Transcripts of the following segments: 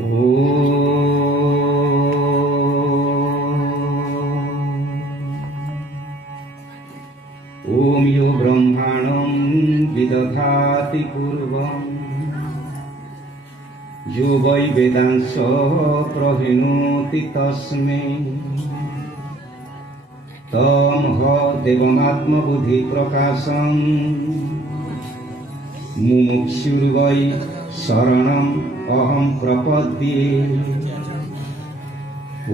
ओम यो ब्रह्माणं विदधाति पूर्वं यो वै वेदांश प्रहिणोति तस्मै तमह देवमात्मबुद्धि प्रकाशं मुमुक्षुर्वै शरणम् अहं प्रपद्ये।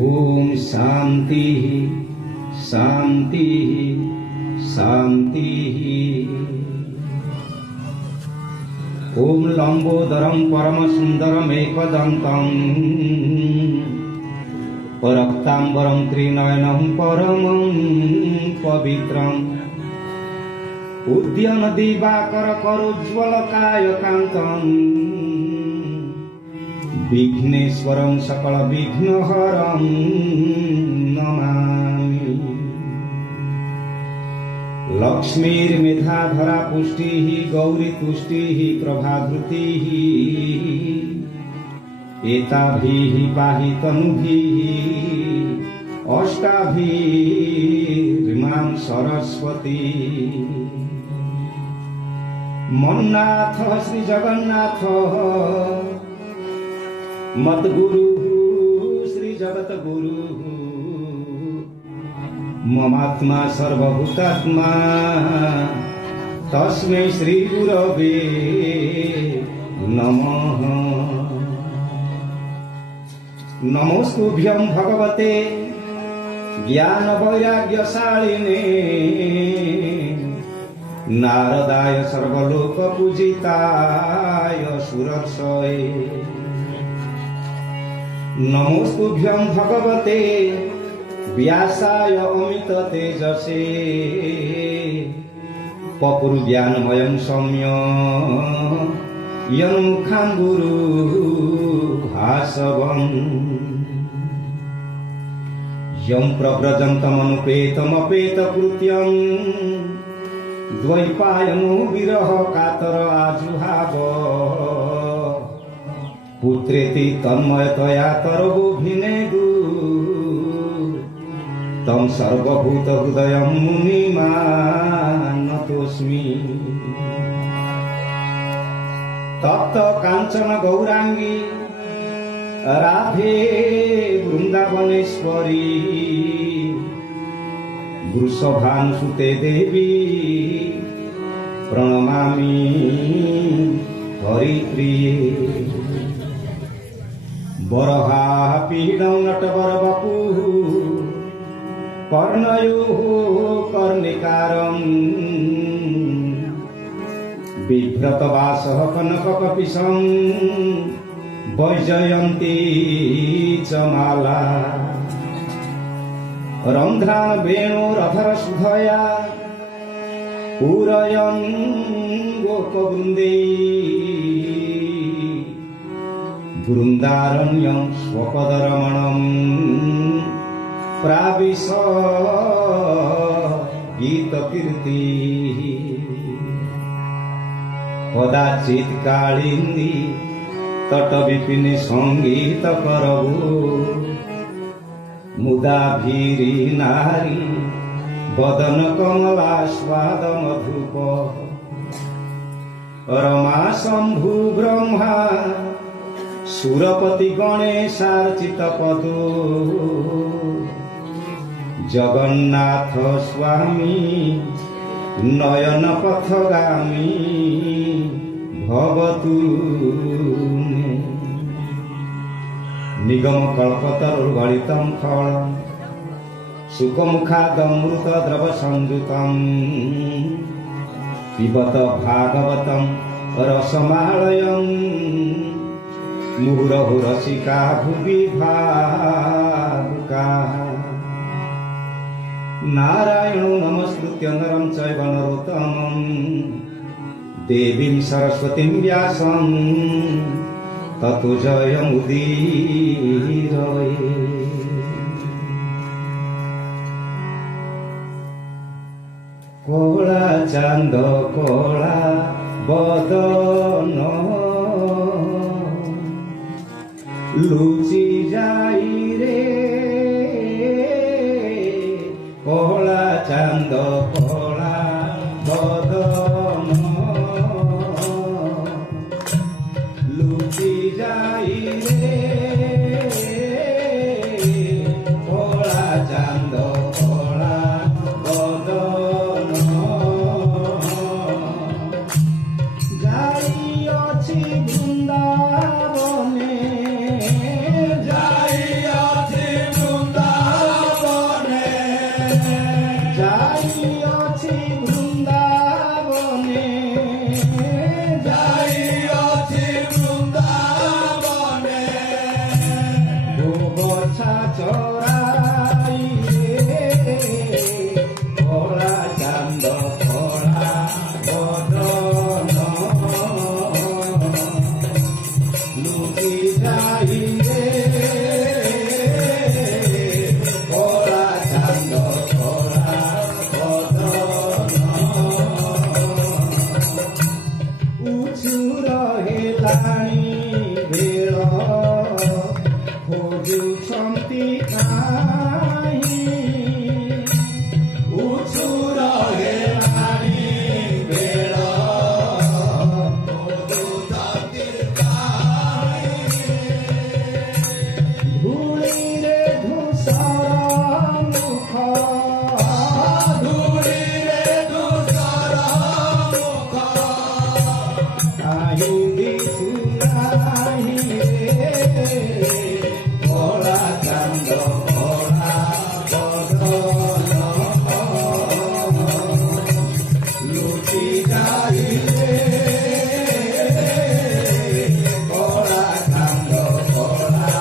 ओम शांति शांति शांति। ओम लंबोदरं परम सुंदरम एकदंतं परक्तांबरं त्रिनयनं परमं पवित्रं उद्यन दिवाकर करोज्ज्वल कायकान्तं विघ्नेश्वरं सकल विघ्नहरं नमामि। लक्ष्मीर्मेधाधरा पुष्टिः गौरी तुष्टिः प्रभाधृतिः एताभिः पाहि तनुभिः अष्टाभिर्मां सरस्वती। मन्नाथ श्री जगन्नाथ मद्गुरु श्री जगतगुरु ममात्मा सर्वभूतात्मा तस्मै श्री गुरवे नमः। नमोस्तुभ्यं भगवते ज्ञान वैराग्यशालिने नारदाय सर्वलोक पूजिताय सुरर्षये। नमोस्तुभ्यं भगवते व्यासाय अमित तेजसे पपुरु ज्ञानमयं सौम्य यन्मुखां गुरु भासवम् यं प्रव्रजन्तमनुपेतमपेतकृत्यं द्वैपायनो विरह कातर आजुहाव पुत्रेति तन्मयतया तरवोभिनेदु तं सर्वभूत हृदयं मुनिमानतोऽस्मि। तप्त कांचन गौरांगी राधे वृंदावनेश्वरी वृषभानुसुते देवी प्रणमामि हरिप्रिये। वरहापीडं नटवर वपुः कर्णयोः कर्णिकारम् बिभ्रतवासः कनककपिशं वैजयन्ती च माला। रन्ध्रान् वेणोरधरसुधया पूरयन् गोपवृन्दै वृन्दारण्यं स्वपदरमणम् प्राविश गीतकीर्तिः। कदाचित् कालिन्दी तटविपिने संगीत करवो मुदाभिरी नारी वदन कमलास्वाद मधुप। रमा शंभु ब्रह्मा सुरपति गणेशार्चित पदो जगन्नाथ स्वामी नयन पथगामी भवतु मे। निगम कल्पतरुर्गलितं फलं सुखमुखादमृत द्रव संयुतं पिबत भागवतं रसमालयं मुहुरहु रसिका भुवि भावुकाः। नारायणो नमस्कृत्य नरं चैव नरोत्तमं देवीं सरस्वतीं व्यासं ततो जयमुदीरये। कोला चांद कोला बदन ଲୁଚି ଯାଇ ରେ କଳା ଚାନ୍ଦ କଳା ବଦନ ଲୁଚି ଯାଇ ରେ କଳା ଚାନ୍ଦ କଳା ବଦନ ଯାଇଅଛି ବୃନ୍ଦାବନେ ଯାଇଅଛି ବୃନ୍ଦାବନେ ଯାଇଅଛି ବୃନ୍ଦାବନେ ଯାଇଅଛି ବୃନ୍ଦାବନେ ଗୋବଛା ଚରାଇ କଳା ଚାନ୍ଦ କଳା ବଦନ ଲୁଚି ଯାଇ ରେ କଳା ଚାନ୍ଦ କଳା ବଦନ ଉଛୁର ହେଲାଣି ବେଳ ଖୋଜୁଛନ୍ତି କାହିଁ ଉଛୁର ହେଲାଣି ବେଳ ଖୋଜୁଛନ୍ତି ଧୂଳିରେ ଧୂସର ମୁଖ ଧୂଳିରେ ଧୂସର ମୁଖ କାହିଁ ଦିଶୁନାହିଁ ରେ କଳା ଚାନ୍ଦ କଳା ବଦନ ଲୁଚି ଯାଇ ରେ କଳା ଚାନ୍ଦ କଳା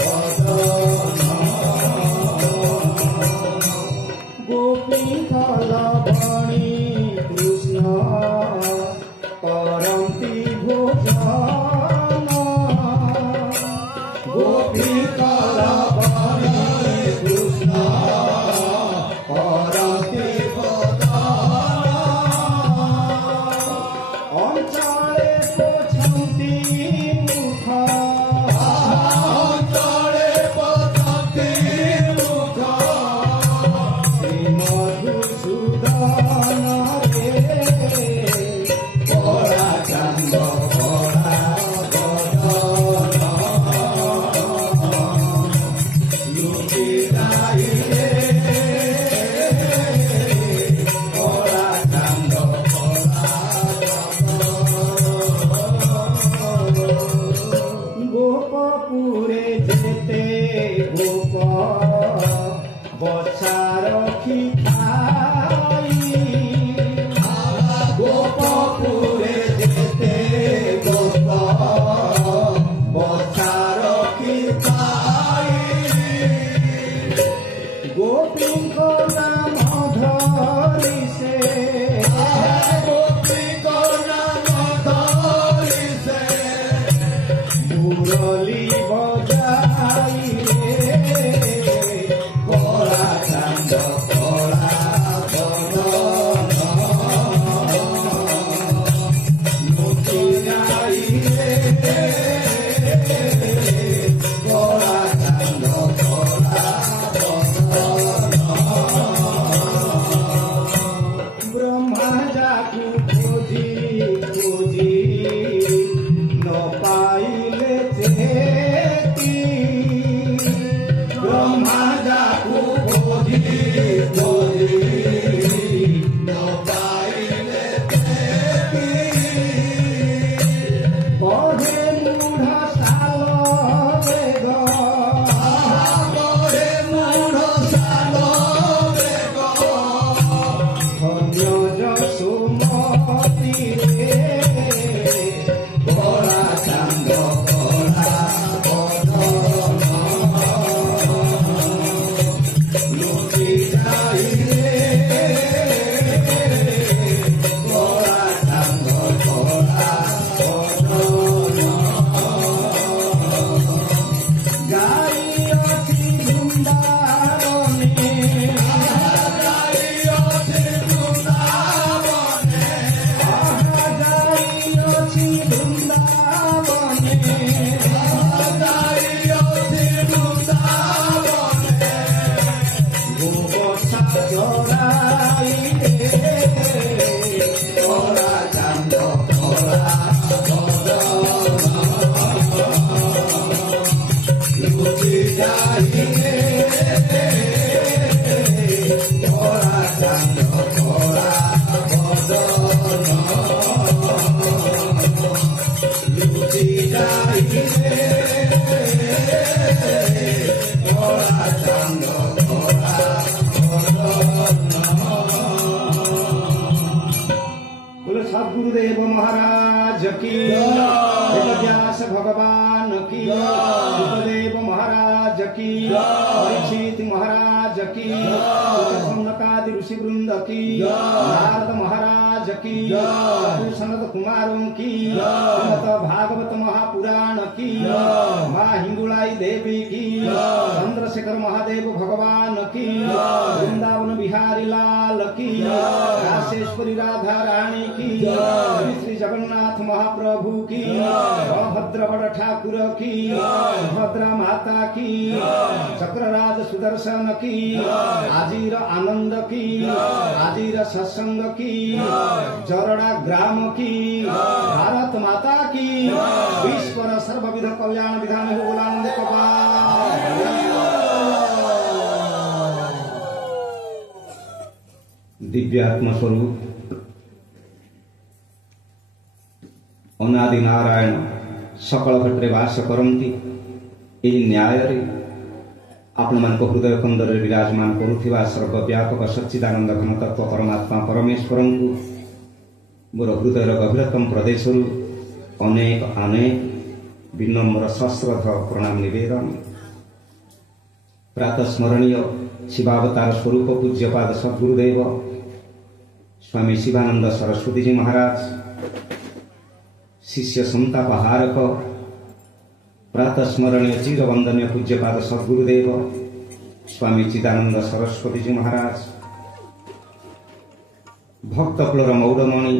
ବଦନ ଗୋପୀଙ୍କ ଲବଣୀ କୃଷ୍ଣ କରନ୍ତି ଭୋଜନ ଗୋପୀଙ୍କ ଲବଣୀ କୃଷ୍ଣ କରନ୍ତି ଭୋଜନ सद्गुरुदेव महाराज की व्यास भगवान की सुखदेव महाराज की परीक्षित महाराज की सौनकादि ऋषि वृंद की नारद महाराज की सनत कुमारों की भागवत महापुराण की माँ हिंगुलाई देवी की चंद्रशेखर महादेव भगवान की वृंदावन बिहारी लाल की राशेश्वरी राधा रानी की श्री जगन्नाथ महाप्रभु की बलभद्र बड़ ठाकुर की भद्रा माता की चक्रराज सुदर्शन की आजीर आनंद की आजीर सत्संग की जरड़ा ग्राम की भारत माता की ईश्वर सर्वविध कल्याण विधान हो बोलानंद दिव्यात्म स्वरूप अनादि नारायण सकल घटे वास करती यही न्याय आपण मान हृदय कंदर विराजमान करुवा सर्वव्यापक सच्चिदानंद घन तत्व परमात्मा परमेश्वर को मोर हृदय गभीरतम प्रदेश अनेक अनेक विनम्र सश्रद्ध प्रणाम निवेदन। प्रातः स्मरणीय शिवावतार स्वरूप पूज्यपाद सद्गुरुदेव स्वामी शिवानंद सरस्वती जी महाराज शिष्य संतापहारक प्रातः स्मरणीय चिर वंदनीय पूज्यपाद सद्गुरुदेव स्वामी चिदानंद सरस्वती जी महाराज भक्तकुलर मौड़मणि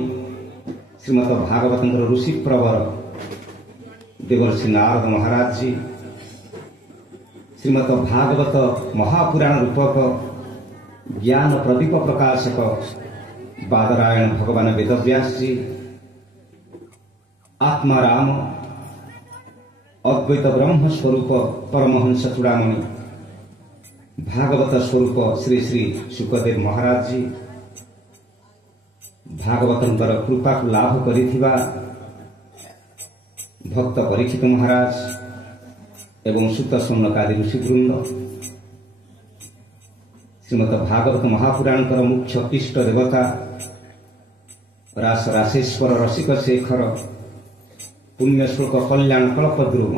श्रीमद भागवत ऋषि प्रवर देवर्षि नारद महाराज जी श्रीमद भागवत महापुराण रूपक ज्ञान प्रदीप प्रकाशक बादरायण भगवान वेदव्यास जी आत्माराम अद्वैत ब्रह्म स्वरूप परमहंस चूड़ामणि भागवत स्वरूप श्री श्री सुखदेव महाराज जी भागवतर कृपा को लाभ करिथिबा भक्त परीक्षित महाराज एवं सुत सौनकादि ऋषि वृंद श्रीमद भागवत महापुराण मुख्य इष्ट देवता रास राशेश्वर रसिक शेखर पुण्यश्लोक कल्याण कल्पद्रुम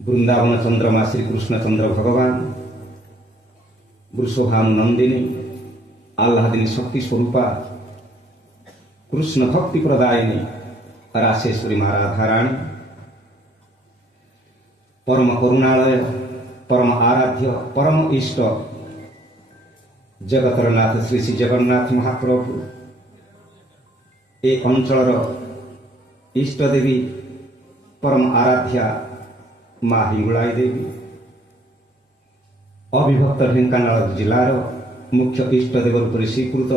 वृंदावन चंद्रमा श्री कृष्णचंद्र भगवान वृषभानु नंदिनी आह्लादिनी शक्ति स्वरूपा कृष्ण भक्ति प्रदायिनी राशेश्वरी माँ राधा राणी परम करुणालय परम आराध्य परम इष्ट जगतरनाथ श्री श्री जगन्नाथ महाप्रभु एक अंचल इष्ट देवी परम आराध्या माँ हिंगुलाई देवी अविभक्त ढेंकानाल जिलार मुख्य इष्ट देव रूप स्वीकृत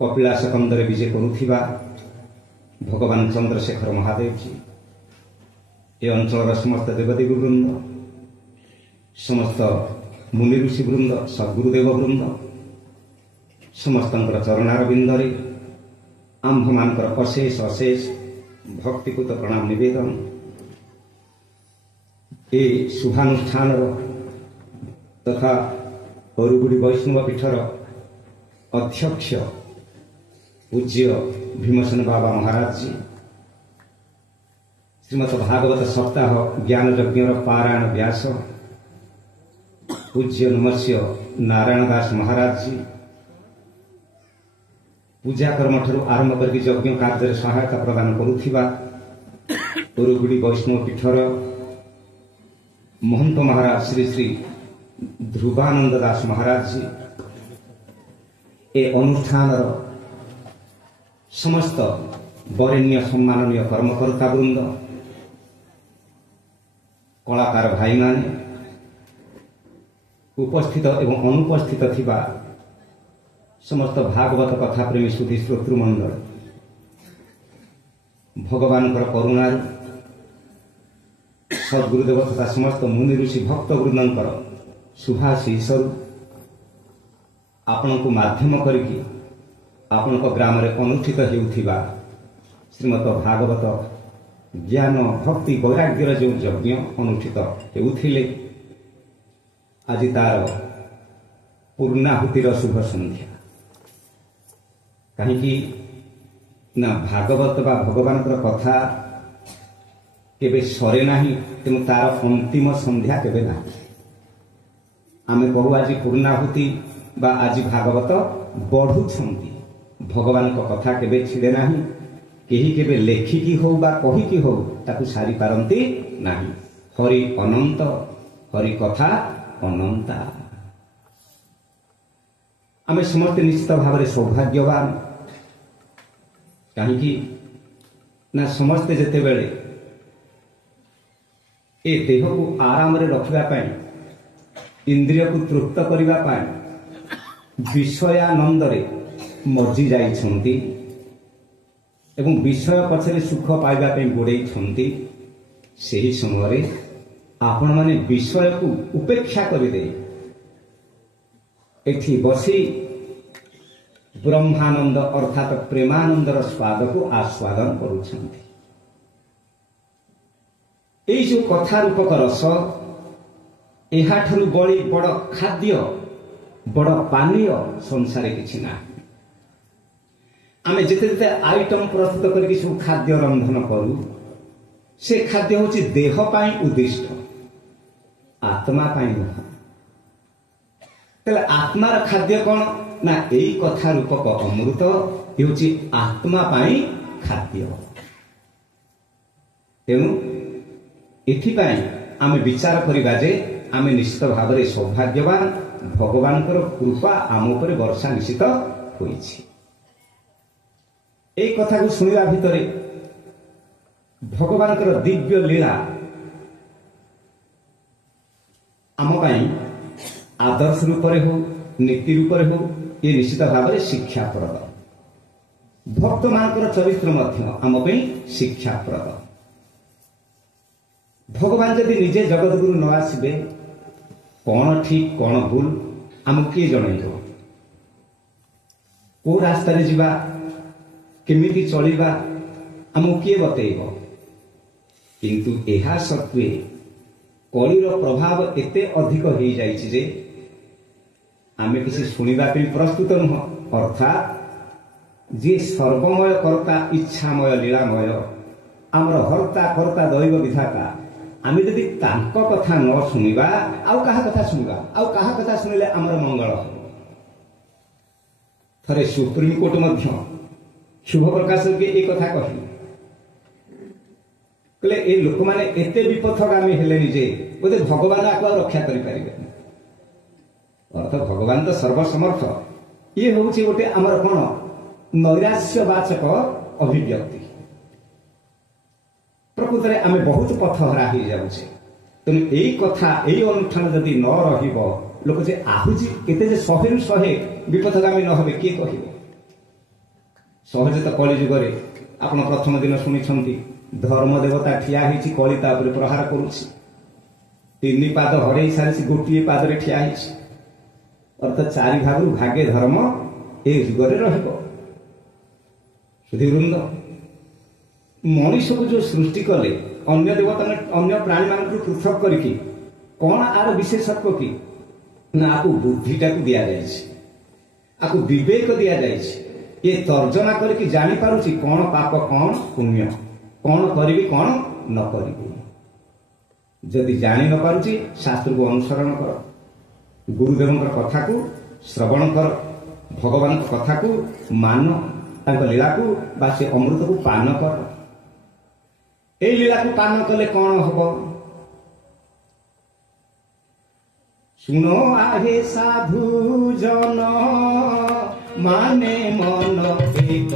कपिलास कंदरे विजय करुथिबा भगवान चंद्रशेखर महादेव जी ए अंचल समस्त देवदेवी वृंद समस्त मुनि ऋषि वृंद सद्गुरुदेव वृंद समस्त चरणार बिंदरे आंभ मानकर अशेष अशेष भक्तिपूत प्रणाम निवेदन। ए शुभानुष्ठान तथा अरुगुड़ी वैष्णव पीठर अध्यक्ष पूज्य भीमसेन बाबा महाराज जी श्रीमद भागवत सप्ताह ज्ञान यज्ञ पारायण व्यास पूज्य नमस्य नारायण दास महाराज जी पूजा कर्म ठारू आरंभ करके यज्ञ कार्य सहायता प्रदान करुथिबा उरुगुड़ी वैष्णव पीठर महंत महाराज श्री श्री ध्रुवानंद दास महाराज जी ए अनुष्ठान समस्त वरेण्य सम्माननीय कर्मकर्ता वृंद कलाकार भाई माने उपस्थित एवं अनुपस्थित थिबा समस्त भागवत कथा प्रेमी सुधी श्रोतृमंडल भगवान करुणा सद्गुरुदेव तथा समस्त मुनि ऋषि भक्त वृंदर शुभाशीष आपण को माध्यम करके आपण ग्राम अनुष्ठित होउथिबा श्रीमद भागवत ज्ञान भक्ति वैराग्यर जो यज्ञ अनुष्ठित होउथिले आज तार पूर्णाहुतिर शुभ संध्या कहीं ना भागवत बा भगवान कथा केबे सरे नहीं, तेणु तार अंतिम संध्या केबे ना। आमे कहू आज पूर्णाहुति बा आज भागवत बढ़ुछंती, भगवान को कथा केबे छिड़े नहीं, केही केबे लेखिकी हो बा कहिकी हो ताकू सारी पारंती नहीं। हरि अनंत, हरि कथा अनंता। आमे समस्त निश्चित भाव में सौभाग्यवान, कहीं ना समस्ते जेते बेले ए देह को आराम रे रखिबा पाई, इंद्रिय को तृप्त करिबा पाई विषयानंद रे मर्जी जाइछंती एवं विषय पछरे सुख पाइबा पाई गोड़ेइछंती। सेही समय रे आपण माने विषय को उपेक्षा करि दे एठी बसी ब्रह्मानंद अर्थात प्रेमानंदर स्वाद को आस्वादन करुछंती। एई जो कथा रूपक रस, एहाठू बड़ी बड़ खाद्य बड़ पानीय संसार किछि ना। आमे जेते जेते आइटम प्रस्तुत करके सब खाद्य रंधन करू, से खाद्य होछि देह पाई उद्दिष्ट, आत्मा पाई नुह। तेले आत्मार खाद्य कौन ना एई कथा रूपक अमृत हेउछि आत्मा पाई खाद्य। तेणु एथिपाई आमे विचार करिबा जे आमे निश्चित भाव में सौभाग्यवान, भगवान कृपा आम उपरे वर्षा निश्चित होइछि। एई कथा को सुनिबा भितरे भगवान दिव्य लीला आम पाई आदर्श रूप में हो, नीति रूप में हो, ये निश्चित भाव में शिक्षाप्रद। भक्त मानकर चरित्र मध्य आम पाई शिक्षाप्रद। भगवान जदि निजे जगतगुरु न आसबे, कौन ठीक कौन भूल आमको किए जनइब, को रास्ता जीवा केमिति चलिबा आमको किए बतैब। किंतु एहा सत्वे कलिर प्रभाव एते अधिक हो जाइछि जे आमे किसी सुनिबा पे प्रस्तुत नुह। अर्थात जे सर्वमय कर्ता, इच्छामय, लीलामय, आमर हर्ता कर्ता दैव विधाता, आमे यदि तांको कथा न सुनिबा आउ कहा कथा सुनिबा, आउ कहा कथा सुनिले आमर मंगल हो। थरे सुप्रीम कोर्ट मध्य शुभ प्रकाश के एक कथा कहि कहले ए लोक माने एते विपथगामी हेलेनि जे बोधे भगवान आपको रक्षा करि परिबे। अर्थ भगवान तो सर्वसमर्थ, ये होउछि गोटे आमर कोन नैराश्यवाचक अभिव्यक्ति। प्रकृत में आम बहुत पथहरा हो जाऊे। तेणु यही कथा यही अनुष्ठान जदि न रहिब, लोक जे आहुजी केते जे 100 ରୁ 100 विपथगामी न होबे किए कहिबो। सहज तो कली जुगरे आपण प्रथम दिन शुणी धर्म देवता ठिया होइछि, कली ता उपरे प्रहार करुछि, 3 पाद हरई सारी गोटे पाद रे ठिया होइछि। अर्थात 4 भागरु भागे धर्म ए जुगरे रहिबो। सुधीवृंद मनुष्य को जो सृष्टि कले अन्य देवता अन्य प्राणी मान पृथक करके कौन आर विशेषत्व कि ना आपको बुद्धिटा को दिया जाइछि, आपको विवेक दिया जाइछि। ये तर्जना करके जानी पारुछि कौन पाप कौन पुण्य, कौन करिबी कौन न करिबी। जदि जानी न पारुछि शास्त्र को अनुसरण कर, गुरुदेव कथा को श्रवण कर, भगवान कथा को मान, तांको लीला को बा से अमृत को पान कर। ए लीला को पान कले कौन हब? सुनो आहे साधु जन माने मन एक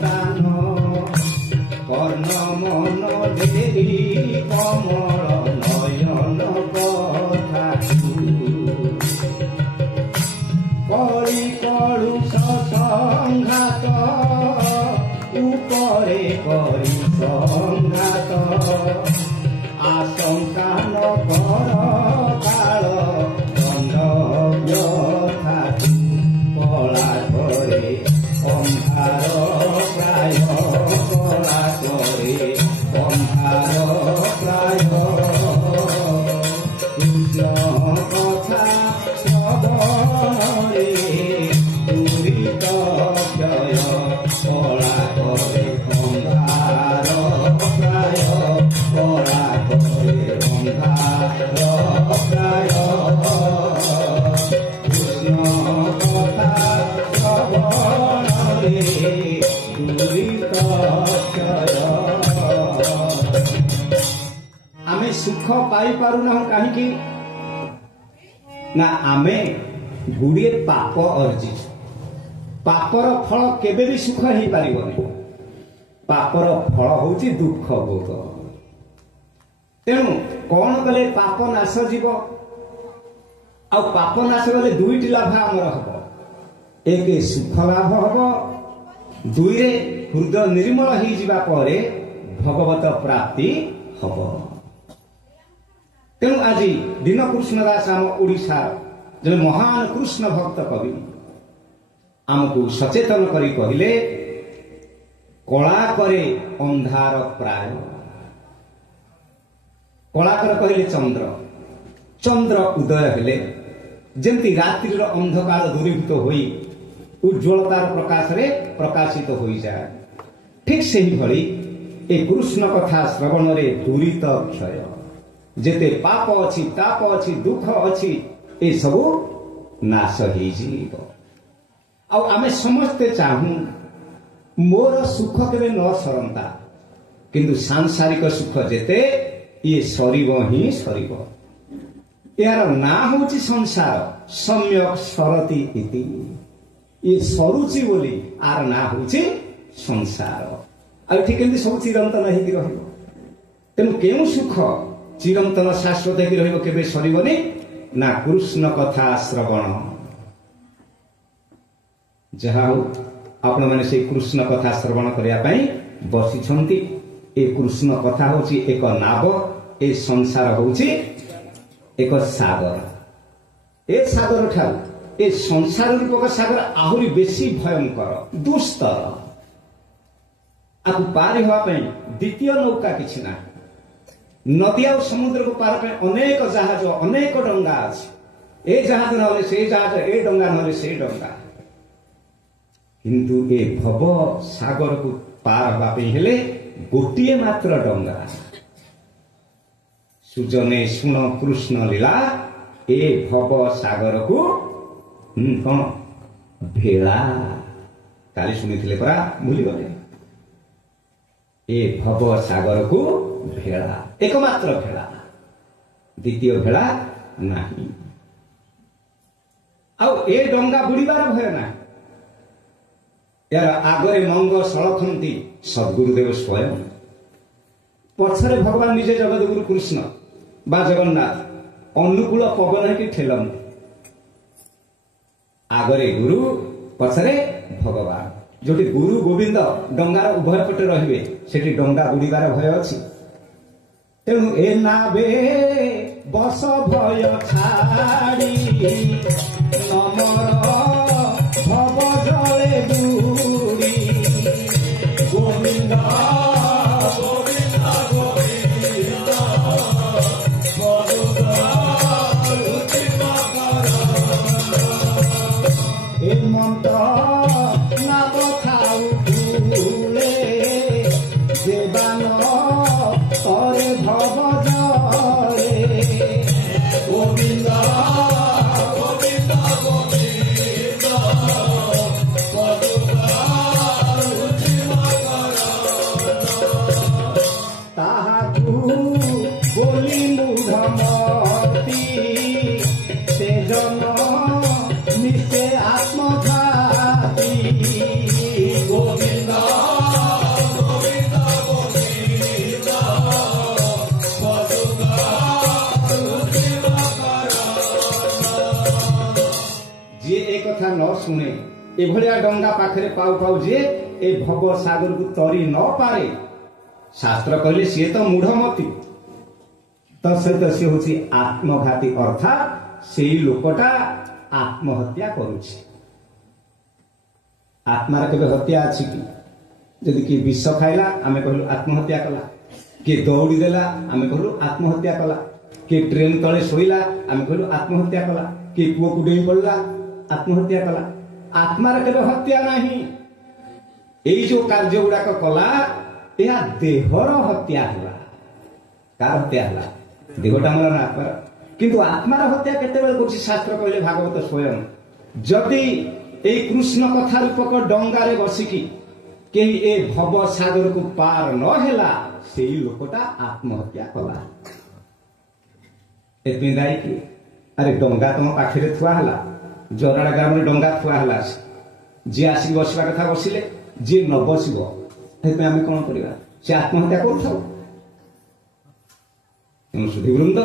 तान, कर्ण मन देरी कमल नयन कथा कली कलुष संघात उपरे करी संघात आशंका न कर काल दंड व्यथा कला करे अंधार प्राय कला करे अंधार प्राय कृष्ण कथा श्रवणे दुरित क्षय କଲେ ଦୁରିତ କ୍ଷୟ। ଆମେ ସୁଖ ପାଇପାରୁନାହୁଁ କାହିଁକି ନା ଆମେ ଗୁଡ଼ିଏ ପାପ ଅର୍ଜିଛୁ। ପାପର ଫଳ କେବେ ବି ସୁଖ ହେଇପାରିବନି। ପାପର ଫଳ ହଉଛି ଦୁଃଖ ଭୋଗ। ତେଣୁ କଣ କଲେ ପାପ ନାଶ ଯିବ? ଆଉ ପାପ ନାଶ କଲେ ଦୁଇଟି ଲାଭ ଆମର ହବ। ଏକ ସୁଖ ଲାଭ ହବ, ଦୁଇରେ ହୃଦୟ ନିର୍ମଳ ହେଇଯିବା ପରେ ଭଗବତ ପ୍ରାପ୍ତି ହବ। ତେଣୁ ଆଜି ଦୀନକୃଷ୍ଣ ଦାସ ଆମ ଓଡ଼ିଶାର ଜଣେ ମହାନ କୃଷ୍ଣ ଭକ୍ତ କବି ଆମକୁ ସଚେତନ କରି କହିଲେ, କଳା କରେ ଅନ୍ଧାର ପ୍ରାୟ। କଳାକର କହିଲେ ଚନ୍ଦ୍ର। ଚନ୍ଦ୍ର ଉଦୟ ହେଲେ ଯେମିତି ରାତ୍ରିର ଅନ୍ଧକାର ଦୂରୀଭୂତ ହୋଇ ଉଜ୍ଜ୍ୱଳତାର ପ୍ରକାଶରେ ପ୍ରକାଶିତ ହୋଇଯାଏ, ଠିକ୍ ସେହିଭଳି ଏ କୃଷ୍ଣ କଥା ଶ୍ରବଣରେ ଦୂରିତ କ୍ଷୟ। ଯେତେ ପାପ ଅଛି, ତାପ ଅଛି, ଦୁଃଖ ଅଛି, ଏସବୁ ନାଶ ହେଇଯିବ। ଆଉ ଆମେ ସମସ୍ତେ ଚାହୁଁ ମୋର ସୁଖ କେବେ ନ ସରନ୍ତା, କିନ୍ତୁ ସାଂସାରିକ ସୁଖ ଯେତେ ଇଏ ସରିବ ହିଁ ସରିବ। ଏହାର ନାଁ ହେଉଛି ସଂସାର। ସମ୍ୟକ୍ ସରତି ଇତି। ଇଏ ସରୁଛି ବୋଲି ଆର ନାଁ ହେଉଛି ସଂସାର। ଆଉ ଏଠି କେମିତି ସବୁ ଚିରନ୍ତନ ହେଇକି ରହିବ? ତେଣୁ କେଉଁ ସୁଖ ଚିରନ୍ତନ ଶାଶ୍ୱତ ହେଇକି ରହିବ, କେବେ ସରିବନି? ନା କୃଷ୍ଣ କଥା ଶ୍ରବଣ। ଯାହା ହଉ ଆପଣମାନେ ସେଇ କୃଷ୍ଣ କଥା ଶ୍ରବଣ କରିବା ପାଇଁ ବସିଛନ୍ତି। ଏ କୃଷ୍ଣ କଥା ହେଉଛି ଏକ ନାବ, ଏ ସଂସାର ହେଉଛି ଏକ ସାଗର। ଏ ସାଗର ଠାରୁ ଏ ସଂସାର ରୂପକ ସାଗର ଆହୁରି ବେଶୀ ଭୟଙ୍କର, ଦୁସ୍ତର। ଆକୁ ପାରି ହେବା ପାଇଁ ଦ୍ୱିତୀୟ ନୌକା କିଛି ନାହିଁ। ନଦୀ ଆଉ ସମୁଦ୍ରକୁ ପାର ପାଇଁ ଅନେକ ଜାହାଜ, ଅନେକ ଡଙ୍ଗା ଅଛି। ଏ ଜାହାଜ ନହେଲେ ସେ ଜାହାଜ, ଏ ଡଙ୍ଗା ନହେଲେ ସେ ଡଙ୍ଗା। କିନ୍ତୁ ଏ ଭବ ସାଗରକୁ ପାର ହେବା ପାଇଁ ହେଲେ ଗୋଟିଏ ମାତ୍ର ଡଙ୍ଗା। ସୁଜନେ ଶୁଣ କୃଷ୍ଣ ଲୀଳା, ଏ ଭବ ସାଗରକୁ କଣ ଭେଳା। କାଲି ଶୁଣିଥିଲେ ପରା, ଭୁଲିଗଲେ। ଏ ଭବ ସାଗରକୁ ଭେଳା, ଏକମାତ୍ର ଭେଳା, ଦ୍ୱିତୀୟ ଭେଳା ନାହିଁ। ଆଉ ଏ ଡଙ୍ଗା ବୁଡ଼ିବାର ଭୟ ନାହିଁ। ଏହାର ଆଗରେ ମଙ୍ଗ ସଳଖନ୍ତି ସଦ୍ଗୁରୁଦେବ ସ୍ୱୟଂ। ପଛରେ ଭଗବାନ ନିଜେ ଜଗତଗୁରୁ କୃଷ୍ଣ ବା ଜଗନ୍ନାଥ ଅନୁକୂଳ ପବନ ହେଇକି ଠେଲନ୍ତି। ଆଗରେ ଗୁରୁ, ପଛରେ ଭଗବାନ। ଯୋଉଠି ଗୁରୁ ଗୋବିନ୍ଦ ଡଙ୍ଗାର ଉଭୟ ପଟେ ରହିବେ, ସେଠି ଡଙ୍ଗା ବୁଡ଼ିବାର ଭୟ ଅଛି। ତେଣୁ ଏ ନାବେ ବସ ଭୟ ଛାଡ଼ି ନମର ଭବ ଜଳେ ବୁଡ଼ି। ଗୋବିନ୍ଦ ଗୋବିନ୍ଦ ଗୋବିନ୍ଦ ଏ ମନ୍ତ୍ର ନାମ ଖାଉ ଭୁଲେ ଦେବାନ ତରେ ଭବ ଜଳେ। ଗୋବିନ୍ଦ ଗୋବିନ୍ଦ ଗୋବିନ୍ଦ ତାହାକୁ ବୋଲି ମୂଢ଼ମତି ସେ ଜନ ନିଶ୍ଚେ ଆତ୍ମଘାତୀ। ଗୋବିନ୍ଦ ଗୋବିନ୍ଦ ଗୋବିନ୍ଦ ଯିଏ ଏ କଥା ନ ଶୁଣେ, ଏଭଳିଆ ଡଙ୍ଗା ପାଖରେ ପାଉ ପାଉ ଯିଏ ଏ ଭବ ସାଗରକୁ ତରି ନ ପାରେ, ଶାସ୍ତ୍ର କହିଲେ ସିଏ ତ ମୂଢ଼ମତି। ତ ସହିତ ସିଏ ହଉଛି ଆତ୍ମଘାତୀ, ଅର୍ଥାତ୍ ସେଇ ଲୋକଟା ଆତ୍ମହତ୍ୟା କରୁଛି। ଆତ୍ମାର କେବେ ହତ୍ୟା ଅଛି କି? ଯଦି କିଏ ବିଷ ଖାଇଲା, ଆମେ କହିଲୁ ଆତ୍ମହତ୍ୟା କଲା। କିଏ ଦୌଡ଼ି ଦେଲା, ଆମେ କହିଲୁ ଆତ୍ମହତ୍ୟା କଲା। କିଏ ଟ୍ରେନ ତଳେ ଶୋଇଲା, ଆମେ କହିଲୁ ଆତ୍ମହତ୍ୟା କଲା। କିଏ କୂଅକୁ ଡେଇଁ ପଡ଼ିଲା, ଆତ୍ମହତ୍ୟା କଲା। ଆତ୍ମାର କେବେ ହତ୍ୟା ନାହିଁ। ଏଇ ଯୋଉ କାର୍ଯ୍ୟ ଗୁଡାକ କଲା, ଏହା ଦେହର ହତ୍ୟା ହେଲା। କାର ହତ୍ୟା ହେଲା? ଦେହଟା ଆମର ନା ଆତ୍ମାର। କିନ୍ତୁ ଆତ୍ମାର ହତ୍ୟା କେତେବେଳେ କରୁଛି? ଶାସ୍ତ୍ର କହିଲେ, ଭାଗବତ ସ୍ୱୟଂ, ଯଦି এই কৃষ্ণ কথা রূপক ডঙ্গারে বসিকি কেହି ଏ ଭବ ସାଗରକୁ ପାର ନ ହେଲା ସେଇ ଲୋକଟା ଆତ୍ମହତ୍ୟା କଲା। ଏଥିପାଇଁ ଦାୟୀ କି? ଆରେ ଡଙ୍ଗା ତମ ପାଖରେ ଥୁଆ ହେଲା, ଜରାଡା ଗ୍ରାମରେ ଡଙ୍ଗା ଥୁଆ ହେଲା, ଯିଏ ଆସିକି ବସିବା କଥା ବସିଲେ, ଯିଏ ନ ବସିବ ସେଥିପାଇଁ ଆମେ କଣ କରିବା? ସେ ଆତ୍ମହତ୍ୟା କରୁଥାଉ। ତେଣୁ ସୁଧୀବୃନ୍ଦ,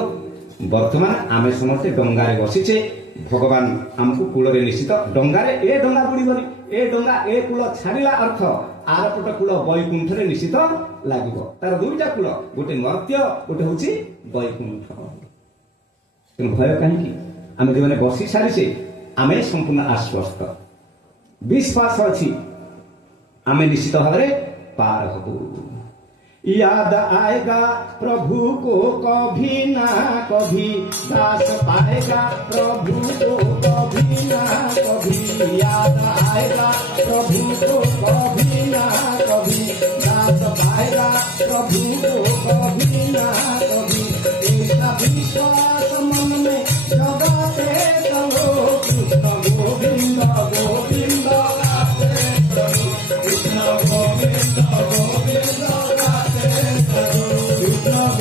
ବର୍ତ୍ତମାନ ଆମେ ସମସ୍ତେ ଡଙ୍ଗାରେ ବସିଛେ। ଭଗବାନ ଆମକୁ କୂଳରେ ନିଶ୍ଚିତ ଡଙ୍ଗାରେ ଏ ଡଙ୍ଗା ବୁଡିବନି, ଏ ଡଙ୍ଗା ଏ କୂଳ ଛାଡିଲା ଅର୍ଥ ଆରପଟ କୂଳ ବୈକୁଣ୍ଠରେ ନିଶ୍ଚିତ ଲାଗିବ। ତାର ଦୁଇଟା କୂଳ, ଗୋଟେ ମର୍ତ୍ତ୍ୟ, ଗୋଟେ ହଉଛି ବୈକୁଣ୍ଠ। ତେଣୁ ଭୟ କାହିଁକି? ଆମେ ଯେଉଁମାନେ ବସି ସାରିଛେ ଆମେ ସମ୍ପୂର୍ଣ୍ଣ ଆଶ୍ୱସ୍ତ, ବିଶ୍ୱାସ ଅଛି ଆମେ ନିଶ୍ଚିତ ଭାବରେ ପାର ହବୁ। याद आएगा प्रभु को कभी ना कभी, दास पाएगा प्रभु को कभी ना कभी। याद आएगा प्रभु को कभी ना कभी, दास पाएगा प्रभु को कभी ना कभी। ऐसा विश्वास मन में जगाते चलो, कृष्ण गोविंद गोविंद गाते चलो, कृष्ण गोविंद गोविंद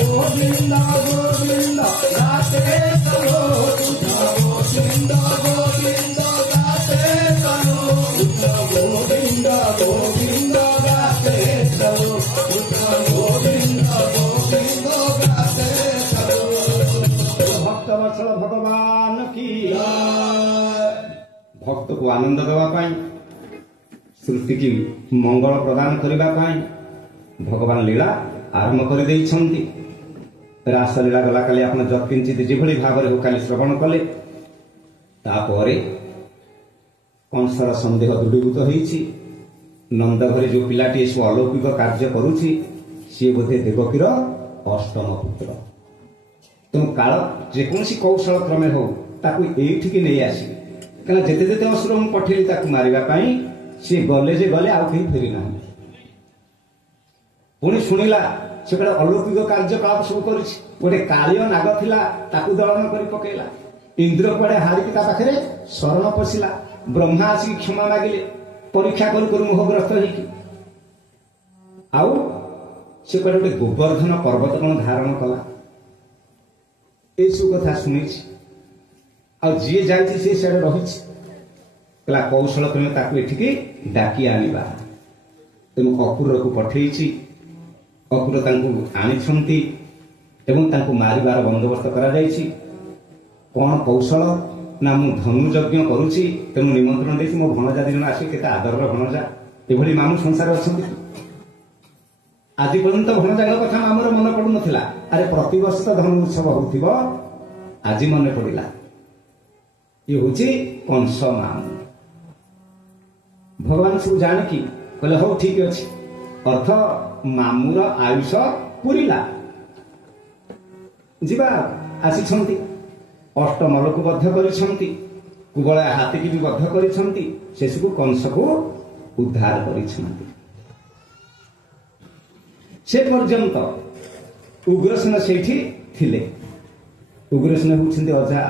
गोविंद गोविंद गाते चलो, कृष्ण गोविंद गोविंद गाते चलो, कृष्ण गोविंद गोविंद गाते चलो, कृष्ण गोविंद गोविंद गाते चलो। भक्त वत्सल भगवान की भक्त को आनंद देवा पाई, सृष्टि की मंगल प्रदान करने पाई भगवान लीला आरंभ कर देइछन्ति। रासलीला गला काली आपण जत्किंचित जेभଳି भाବରେ हो काली श्रवण कले। तापरे कंसर संदेह दृढ़ीभूत होईछि, नंद घरे जो पिलाटी सब अलौकिक कार्य करुछि सी बोधे देवकीर अष्टम पुत्र। तेणु काल जेकोसी कौशल क्रमे हो ताकू एठिकी नहीं आसी, कहीं जेते जेते असुर मु पठेली ताकू मारिबा पई सी गले जे गले आउ केही फेरी ना। पुणी शुणिला से गोटे अलौकिक कार्यकलाप सब कर गोटे कालिय नाग थिला ताकू दलन कर पकेला। इंद्र कुआडे हारिकी ता पाखरे शरण पशिला। ब्रह्मा आसिक क्षमा मागिले परीक्षा करू करू मोहग्रस्त होइकी। आउ से कुआडे गोटे गोवर्धन पर्वत कौन धारण कला। ए सब कथा शुणी आ जी जाइछि से सियाडे रहिछि कला कौशल क्रमे ताकू एठिकी डाकी आनिबा। तेणु अक्रूर को पठेइछि, अक्रूर तांकू आनिछन्ति एवं तांकू मारिबार बंदोबस्त करा जाइछि। कौन कौशल ना मु धनु यज्ञ करुछि, तेणु निमंत्रण देछि मो भणजा दिन आसी केते आदरर भणजा। एभଳି मामू संसार अछन्ति। आज पर्यंत भणजाଙ୍କ କଥା मामूर मन पडु नथिला। अरे प्रतिवर्ष तो धनु उत्सव होउथिबो, आज मन पडिला। ये होछि कंस मामू। भगवान सब जानिकी कहले हो ठीक अछि, अर्थ मामूर आयुष पूरिला। जीवा आसिछन्ति, अष्टमल को बद्ध करिछन्ति, कुबला हाथी की भी बद्ध करिछन्ति, शेषकु कंस को उद्धार करिछन्ति। से पर्यंत उग्रसेन सेठी थिले। उग्रसेन होउछन्ति अजा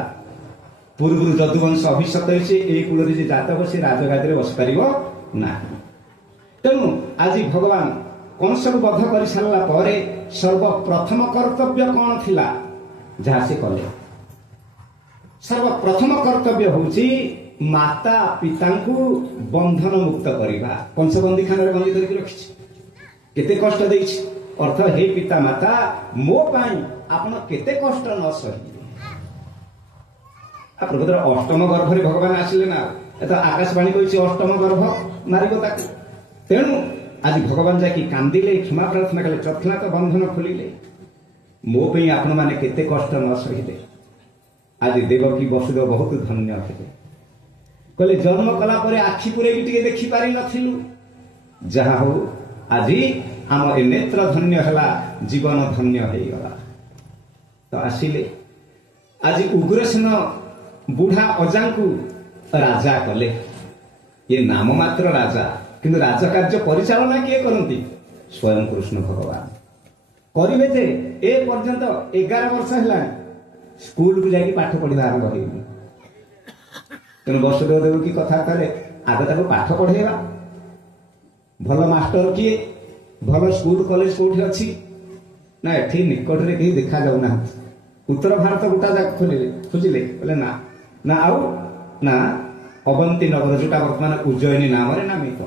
पूर्व जदुवंश अभिषेक होइछे। एई कुलरे जे जातक से राजगादी बसि पारिबो नाही। तेणु आज भगवान कंस को बद्ध कर सारा पर सर्वप्रथम कर्तव्य कौन थिला जहाँ से कले? सर्वप्रथम कर्तव्य होउछि माता पिता को बंधन मुक्त करवा। कंस बंदी खाना बंदी करके रखिछि, केते कष्ट देइछि। अर्थ हे पिता माता मो पाई आपण केते कष्ट न सही। प्रकृतर अष्टम गर्भ भगवान आसिले ना, एत आकाशवाणी कहिछि अष्टम गर्भ मारिबो ताकू। तेणु आज भगवान जाकि कांदिले, क्षमा प्रार्थना कले, चतुर्थ बंधन खोलिले। मो पे आपण माने केते कष्ट न सहिले। आज देवकी वसुदेव बहुत धन्य थे। कहले जन्म कला परे आखि पुरे टिके देखि पारि नथिलु, जहा हो आज आम ए नेत्र धन्य हला, जीवन धन्य हो गला। तो आसिले आज उग्रसेन बुढ़ा अजा को राजा कले। ये नाम मात्र राजा, किंतु राज कार्य परिचालना किए करती? स्वयं कृष्ण भगवान करिवे। जे ए पर्यंत 11 वर्ष है स्कूल को जाकि पाठ पढ़ा आरंभ हो। तेणु वसुदेव देव की कथा करे आगे ताको पाठ पढ़ेगा भल मास्टर किए भल स्कूल कॉलेज कोठी अच्छी ना एठी निकट रे कहीं देखा जाऊ ना उत्तर भारत गोटा जाक खोजिले बोले ना ना आउ ना अवंती नगर जोटा वर्तमान उज्जयिनी नाम नामित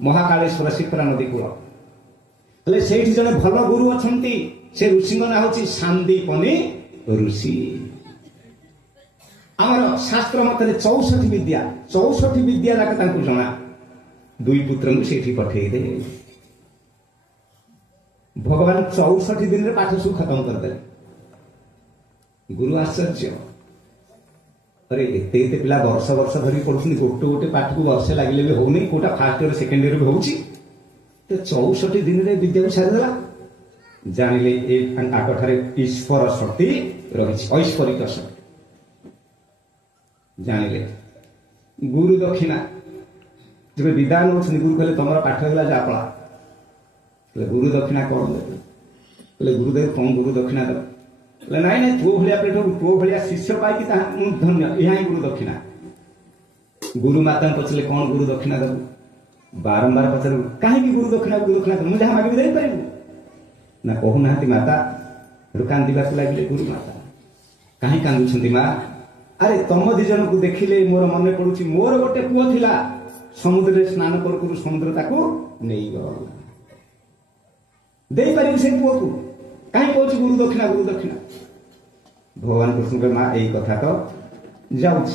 महाकालेश्वर शिप्रा नदी कूल हेले सेठी जने भल गुरु अछंती से ऋषि ना होची सांदीपनी ऋषि आमर शास्त्र मतरे 64 विद्या जाक तांकु जणा दुई पुत्र सेठी पठेई दे भगवान 64 दिन रे पाठ सब खत्म कर दे गुरु आश्चर्य अरे एते एते पिला वर्ष वर्ष धरी पढ़ुछन गोटे गोटे पाठ को वर्ष लागिले भी होउनी कोटा फर्स्ट ईयर सेकंड ईयर भी होउची तो 64 दिन रे विद्या को छाड़ देला जानिले ए आकठारे ईश्वर शक्ति रहिछि ऐश्वरिक शक्ति जानिले गुरु दक्षिणा जब विदान होछन गुरु कहले तमरा पाठ होला जापला कहले गुरु दक्षिणा कोन देबे कहले गुरुदेव कोन गुरु दक्षिणा दे नाई नाई तो भाया पेट तो भाया शिष्य पाई धन्य यहाँ गुरु दक्षिणा गुरु माता पचले कौन गुरु दक्षिणा देबू बारंबार पचारू कहीं गुरु दक्षिणा मुझे जहाँ मागे दे पारू ना कहूना माता कांदा लगे गुरु माता कहीं कांदुंट माँ अरे तुम दिजन को देखिले मोर मन पड़ुछि मोर गोटे पुओ थिला समुद्र स्नान करू करू समुद्र ताको नहीं गला दे पारिबु से पुओ को कहीं कौच गुरु दक्षिणा भगवान कृष्ण के माँ यही कथा तो जाऊँ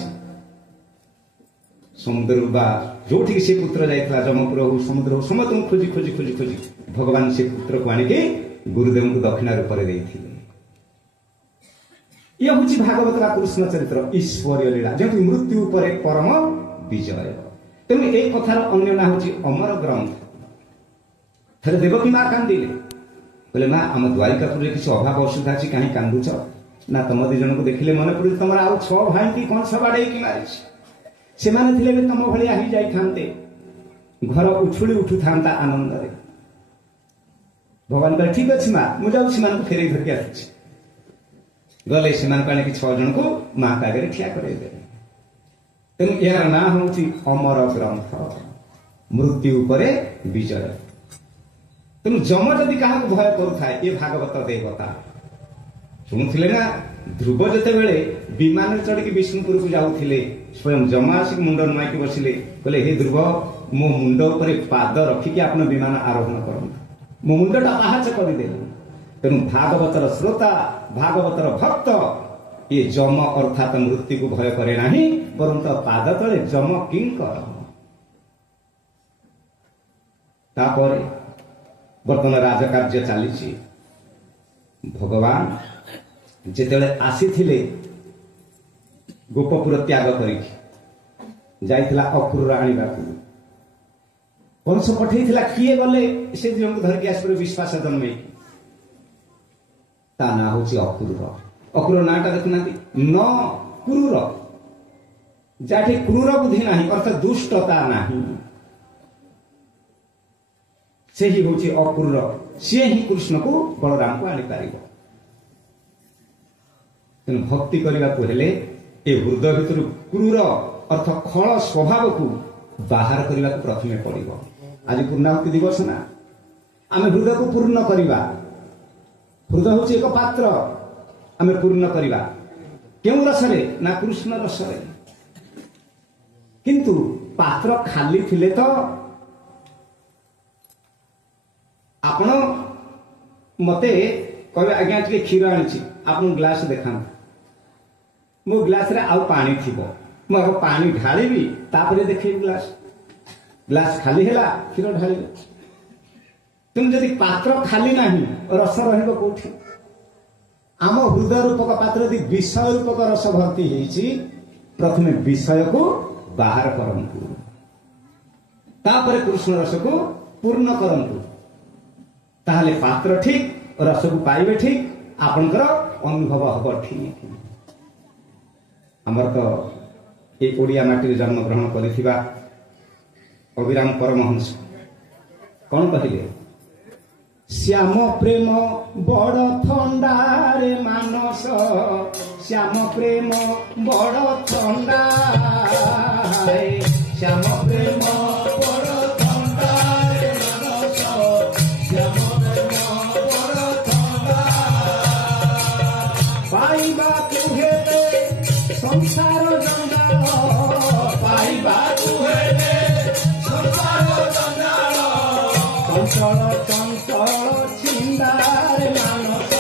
समुद्र बा जो से पुत्र जाइए जमपुर हो समुद्र हो समस्त खोजी खोजी खोजी खोजी भगवान से पुत्र को आणिके गुरुदेव को दक्षिणा रूप में देते यह हूँ भागवत का कृष्ण चरित्र ईश्वरीय लीला जो मृत्यु पर परम विजय तेणु एक कथार अन्य ना हूँ अमर ग्रंथ थे देवकी माँ कांदिले बोले माँ आम द्वारिकापुर किसी अभाव असुविधा अच्छी कहीं कांदुच ना तुम दिजन को देखिले मन पड़े तुम आउ 6 भाई की कौन बाड़े की मारी से माने तुम भाया ही जाते घर उछुड़ी उठू था आनंद भगवान कहे ठीक अच्छे माँ मुझे फेर धरके आसुची गले से 6 जन को माँ का आगे ठिया कर तेणु यार ना हूँ अमर ग्रंथ मृत्यु पर विजय तेणु जम जदि क्या भय करुए ये भागवत देवता शुणुले ना ध्रुव जिते बेले विमान चढ़ी विष्णुपुर को जाऊे स्वयं जमा आसिक मुंड नुआई बसिले कहले हे ध्रुव मो मुंड पर पाद रखिकी आप विमान आरोहण कर मो मुंडटा पाहाच करदे तेणु भागवतर श्रोता भागवतर भक्त ये जम अर्थात मृत्यु को भय करे नहीं परंतु पाद तले जम किंकर तापर बर्तमान राजकार्य चली भगवान जिते आसी गोपपुर त्याग कर अक्रूर आने वंश पठे किए गले से जन को धरिक आस विश्वास जन्म ता ना हूँ अक्रूर अक्रूर नाटा देखुना न क्रूर जाठी क्रूर बुद्धि ना अर्थात दुष्टता नहीं से ही हूँ अक्रूर सी ही कृष्ण को बलराम को आनीपर तेणु भक्ति करने को हेले ए हृदय भितर क्रूर अर्थ खल स्वभाव को बाहर करने को प्रथमे पड़ो आज पूर्णाहुति दिवस ना आम हृदय को पूर्ण करवा हृदय हूँ एक पात्र आम पूर्ण करवा क्यों रसरे ना कृष्ण रसरे किंतु पात्र खाली थिले तो आपण मते कहे आज्ञा टे क्षीर आनी आप ग्लास देखा मो ग्लास रे आउ पानी थिबो मो पानी ढालिबी तापरे देखिबी ग्लास ग्लास खाली हैला क्षीर ढालिबी तुम जदि पात्र खाली नहीं रस रहइबो कोठी आम हृदय रूपक पात्र यदि विषय रूपक रस भर्ती होईची प्रथमे विषय को बाहर करंतु तापरे कृष्ण रस को पूर्ण करंतु ताहले पात्र ठीक रस को पाइबे ठीक आपनकर अनुभव हब ठीक आमर तो ये ओडिया माटी जन्म ग्रहण करिथिबा अभिराम परमहंस कौन कहले श्याम प्रेम बड़ थंडारे मानस श्याम प्रेम बड़ थंडा श्याम प्रेम बड़ थंडारे मानस श्याम प्रेम बड़ थंडा पाइबा हेले संसार जंजाल पाइबा हेले संसार जंजाल चंचल चंचल छिंदारे मानस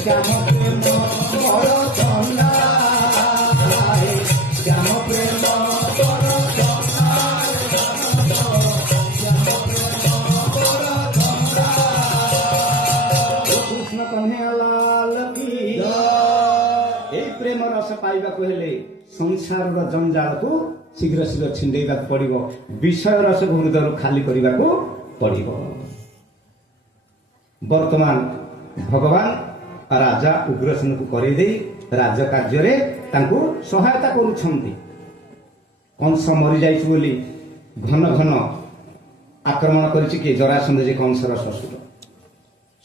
श्याम प्रेम बड़ थंडा श्याम प्रेम बड़ कृष्ण कन्हैया लाल की प्रेम रस पाइबा हेले संसार जंजाल को शीघ्र शीघ्र छिंडेगा पड़ो विषय रस हृदय खाली करने को पड़ो। वर्तमान भगवान राजा उग्रसेन को करदे राज कार्य सहायता करुछंती। कंस मरी जाइछ बोली घन घन आक्रमण करिछि कि जरासंध जे कंसर ससुर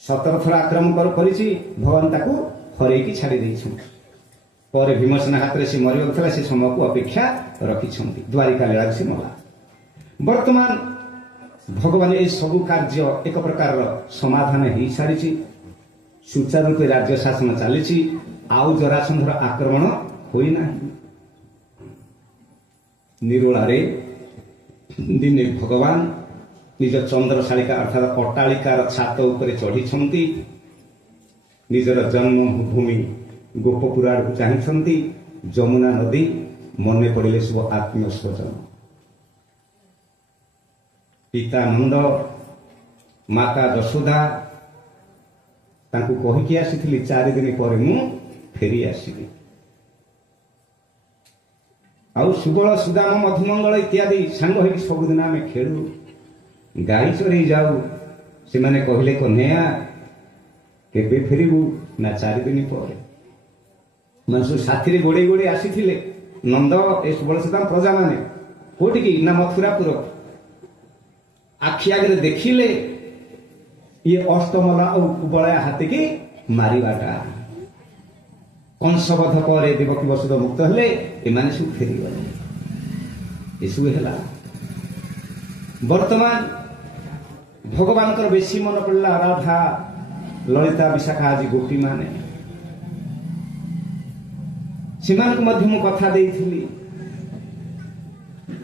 17 थर आक्रमण करिछि भगवान ताकू हरेकी छाड़ी देइछु पर भीमसेन हाथ में से मरिबा से समय को अपेक्षा रखिछंती द्वारिका लीला से मला। वर्तमान भगवान ए सबु कार्य एक प्रकार समाधान हो सारी सुचारू रूपे राज्य शासन चली आउ जरासंधर आक्रमण होना। निरोलारे दिने भगवान निज चंद्रशालिका अर्थात अट्टालिकार छात उपरे चढ़ी निजर जन्मभूमि गोपपुर आड़ को चाहती जमुना नदी मन पड़े सब आत्मीय स्वजन पिता नंद माता यशोदा कहीकि आसी 4 दिन पर मु फेरी आसबि आउ सुबल सुदाम मधुमंगल इत्यादि सांग हो सबुदिन आम खेलु गाई चरई जाऊ से माने कहले कन्हैया केबे फेरिबु ना 4 दिन पर मन साथी गोड़े गोड़े आसी नंद ए सुबल सुदाम प्रजा माने कोटिकी ना मथुरापुर आखि आगे देखिले ये अष्टमला और कुबलया हाथी की मारिबाटा कंसबध पर देवकी वसुदेव मुक्त हेले एमाने सब फेरी गले एसबू है। वर्तमान भगवान बेसी मन पड़ा राधा ललिता विशाखा आज गोपी माने से कथा देइथिली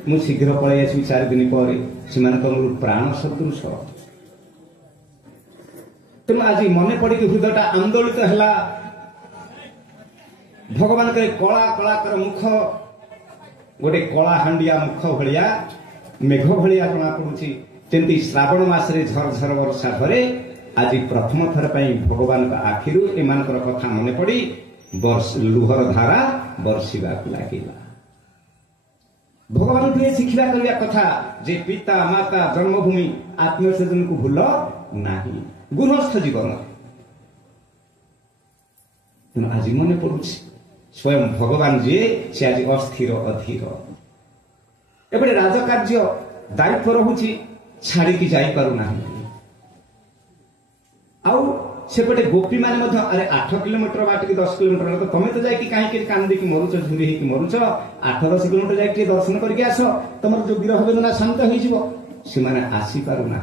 मु शीघ्र पलि आसि 4 दिन पर से प्राण सदृश तेणु आज मन पड़ी हृदयटा आंदोलित है भगवान के कला कलाकर मुख गोटे कला हांडिया मुख भलिया मेघ भलिया जना पड़ुछि तेमती श्रावण मासरे झरझर वर्षा धरे आज प्रथम थर पर भगवान का आखिरु एमानकर कथा मन पड़ी लुहर धारा बर्षिबा लागिला। भगवान को शिक्षा करने कथा जे पिता माता जन्मभूमि आत्मीय स्वजन को भूल नहीं गृहस्थ जीवन तेणु आज मन पड़ू स्वयं भगवान जी से आज अस्थिर अधीर एपटे राजकार्य दायित्व रोचे छाड़ी जापना आउ सेपटे गोपी माने अरे 8 किलोमीटर बाट कि 10 किलोमीटर तो तमें तो जाकि कहीं कांदिकी मरुच झुरी होगी मरुच 8-10 किलोमीटर जाकि दर्शन करके आस तुम जो विरह वेदना शांत हो आसी पार ना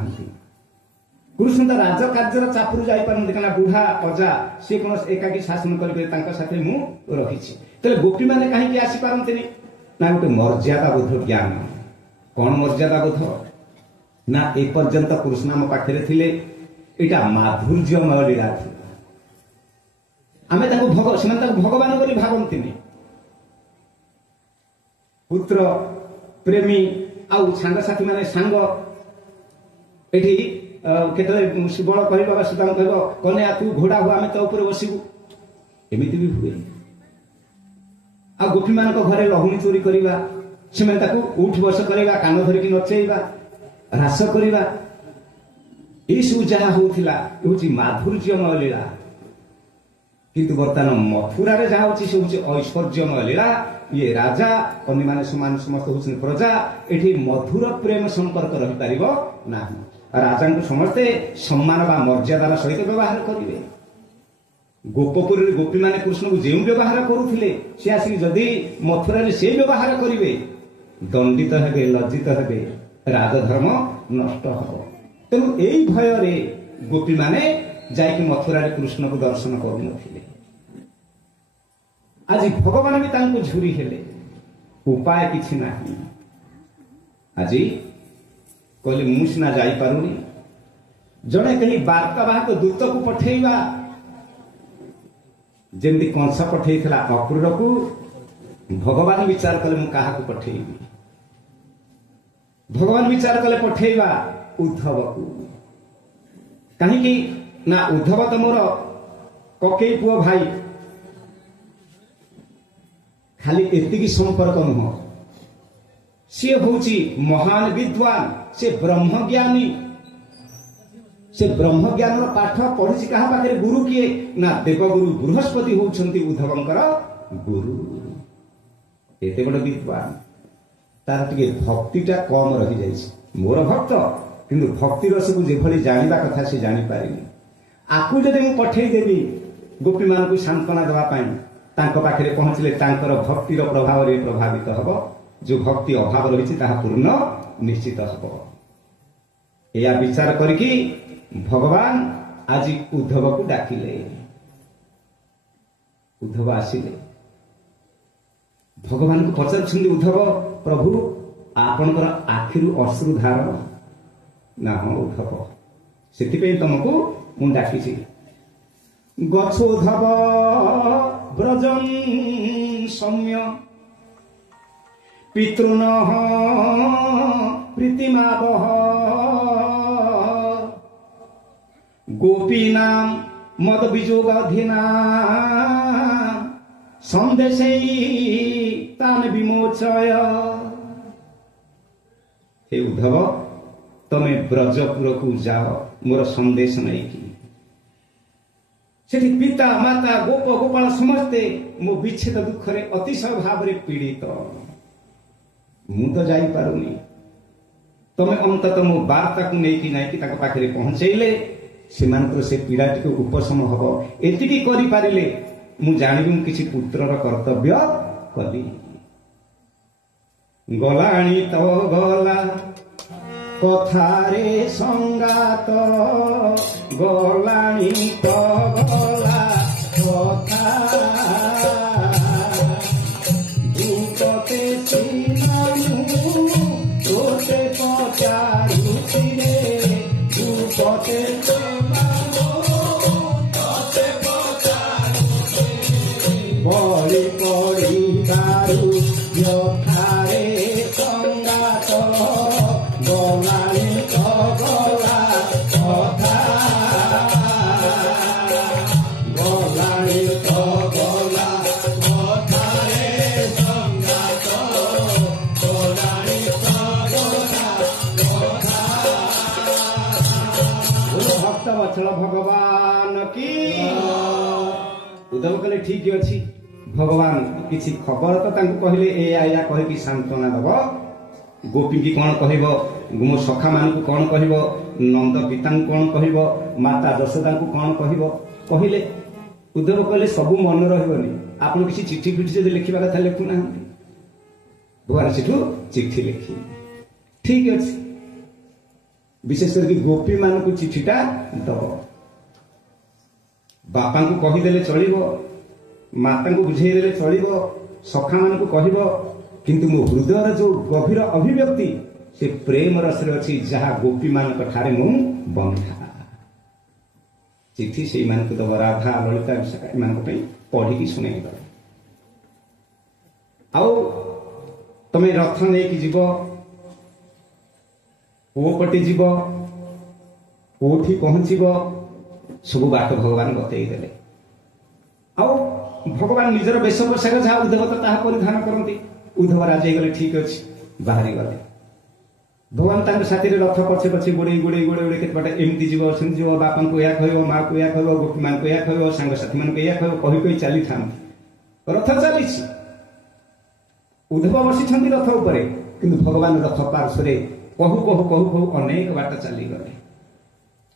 कृष्ण तो राज कार्यर चापुर जापारती क्या बुढ़ा अजा सी कौन एकाकी शासन कर मु रही तेरे गोपी मैंने कहीं आसी पारती ना गोटे मर्यादा बोध ज्ञान कौन मर्यादा बोध ना एपर्यंत कृष्ण आम पाखे थे यहाँ माधुर्यमय लीला थी आम भगवान बोली भावती पुत्र प्रेमी आउ सांगसाथी माने सांग एठी केतले सुबल कहबा सुदाम कहबो कन्या तू घोड़ा हुआ आम तो ऊपर बसबू एमिति भी हुए आ गोपी मान घरे लहुणी चोरी करवा से उठ बस करवा कान धरिकी नचेवा ह्रास करवा ये सब जहाँ होता हूँ माधुर्यमय लीला किंतु बर्तमान मथुरा जहाँ हूँ सब ऐश्वर्यमय लीला ये राजा अन्य माने समान समस्त होती प्रजा ये मधुर प्रेम संपर्क रही पार ना राजा को समस्ते सम्मान बा मर्यादार सहित व्यवहार करेंगे गोपपुर गोपी माने कृष्ण को जो व्यवहार करुले सी आसिक जदि मथुरा से व्यवहार करेंगे दंडित हेबे लज्जित हेबे राजधर्म नष्ट हब तेणु यही भय गोपी माने जाइक मथुरा कृष्ण को दर्शन करून आज भगवान भी तांको झुरी हेले उपाय किछि नाही आज कहले मु सिना जाई पारुनी जड़े कहीं वार्तावाहक दूत को पठेवा जमी कंस पठेला अक्रूर को भगवान विचार कले मु कहा पठेबी भगवान विचार कले पठेवा उद्धव को कहीं ना उद्धव तो मोर ककई पुओ भाई खाली एतिकी संपर्क नुह सी हूँ महान विद्वान से ब्रह्मज्ञानी से ब्रह्मज्ञान पाठ पढ़ी क्या पाखे गुरु किए ना देवगुरु बृहस्पति होउछंती उद्धवंकर गुरु एते बड़ विद्वान तार टिके भक्तिटा कम रही जाइछि मोर भक्त किंतु भक्ति रस को जेभली जानिबा कथा से जानि पारिनी आकु जदि मु पठेई देबी गोपी मान को सांत्वना देवा पाई तांको पाखरे पहुंचले तांकर भक्तिर प्रभाव रे प्रभावित हबो जो भक्ति अभाव रही ताहा पूर्ण निश्चित हबो या विचार करके भगवान आज उद्धव को डाकिले उद्धव आसिले भगवान को पचार उद्धव प्रभु आपणकर आखिरु अश्रुधार ना हाँ उद्धव से तुमको मु डाकी गच्छोद्धव ब्रजं सौम्य पितृन प्रीतिमावह गोपीनाम मद विजोगाधीना संदेश तान विमोचय हे उद्धव तमे ब्रजपुर को जाओ मोर संदेश नहीं की सेठी पिता माता गोप गोपाल समस्ते मो विच्छेद दुख रे अतिशय भाव रे पीड़ित मु तो जाई पारुनी तमे अंततः मो वार्ता को नहीं नाइकी ताको पाखरे पहुंचेले सेमानकर से पीड़ाटी को उपशम हब एतिकी करि पारिले मु जानिबि मु किछि पुत्रर कर्तव्य कली गलाणी तो गला कथारे संगात गलाणी तो गला कथा दुपते सीमानु तोते पचारुति रे दुपते पड़ी पड़ी दारू यथारे संगात गलाणी तो गला कथा गलाणी तो गला कथारे संगात गलाणी तो गला कथा भक्त वत्सल भगवान की उद्धव कहले ठीक अच्छी भगवान किसी खबर तो कहले ए आया कह सांत्वना दब गोपी की कौन कह मो सखा मान को कौन कह नंद पिता कौन कह माता यशोदा को कौन कहले उद्धव कहले सबू मन रही आप किसी चिठी फिठी जब लिखा कथा लिखुना भगवान सेठू चिठी लिखी ठीक अच्छे विशेष करके गोपी मान को चिठीटा दब बापा को कहीदेले चलिबो माता को बुझेदेले चलिबो सखा मान को कहबो किंतु मो हृदय जो गभीर अभिव्यक्ति से प्रेम रस रे अछि जहा गोपी मान ठारे मु बंधा चिठी से मान को दब राधा ललिता विशाखा मान को पढ़ी की सुने आउ तमे रथ नै की जीव ओ पटे जीव ओठी पहुंचीबो सब बाट भगवान बतई देले आउ भगवान निजर वेश पोशाक जहाँ उद्धव तो ताहा परिधान करती उद्धव राजी गले ठीक अच्छे बाहरी गले भगवान तांको साथी रथ पछे पछे गोड़े गोड़े गोड़े गोड़े केत बाटे एमती जीव सेमती जीव बापा को या कहबो माँ को या कहबो गोपी मान को या कहबो सांग साथी मान को या कहबो कहि कहि चली था रथ चलीछि उद्धव बसिछंती रथ उपरे किंतु भगवान रथ पार्श्वरे कहू कहू कहू कहू अनेक बाट चली गले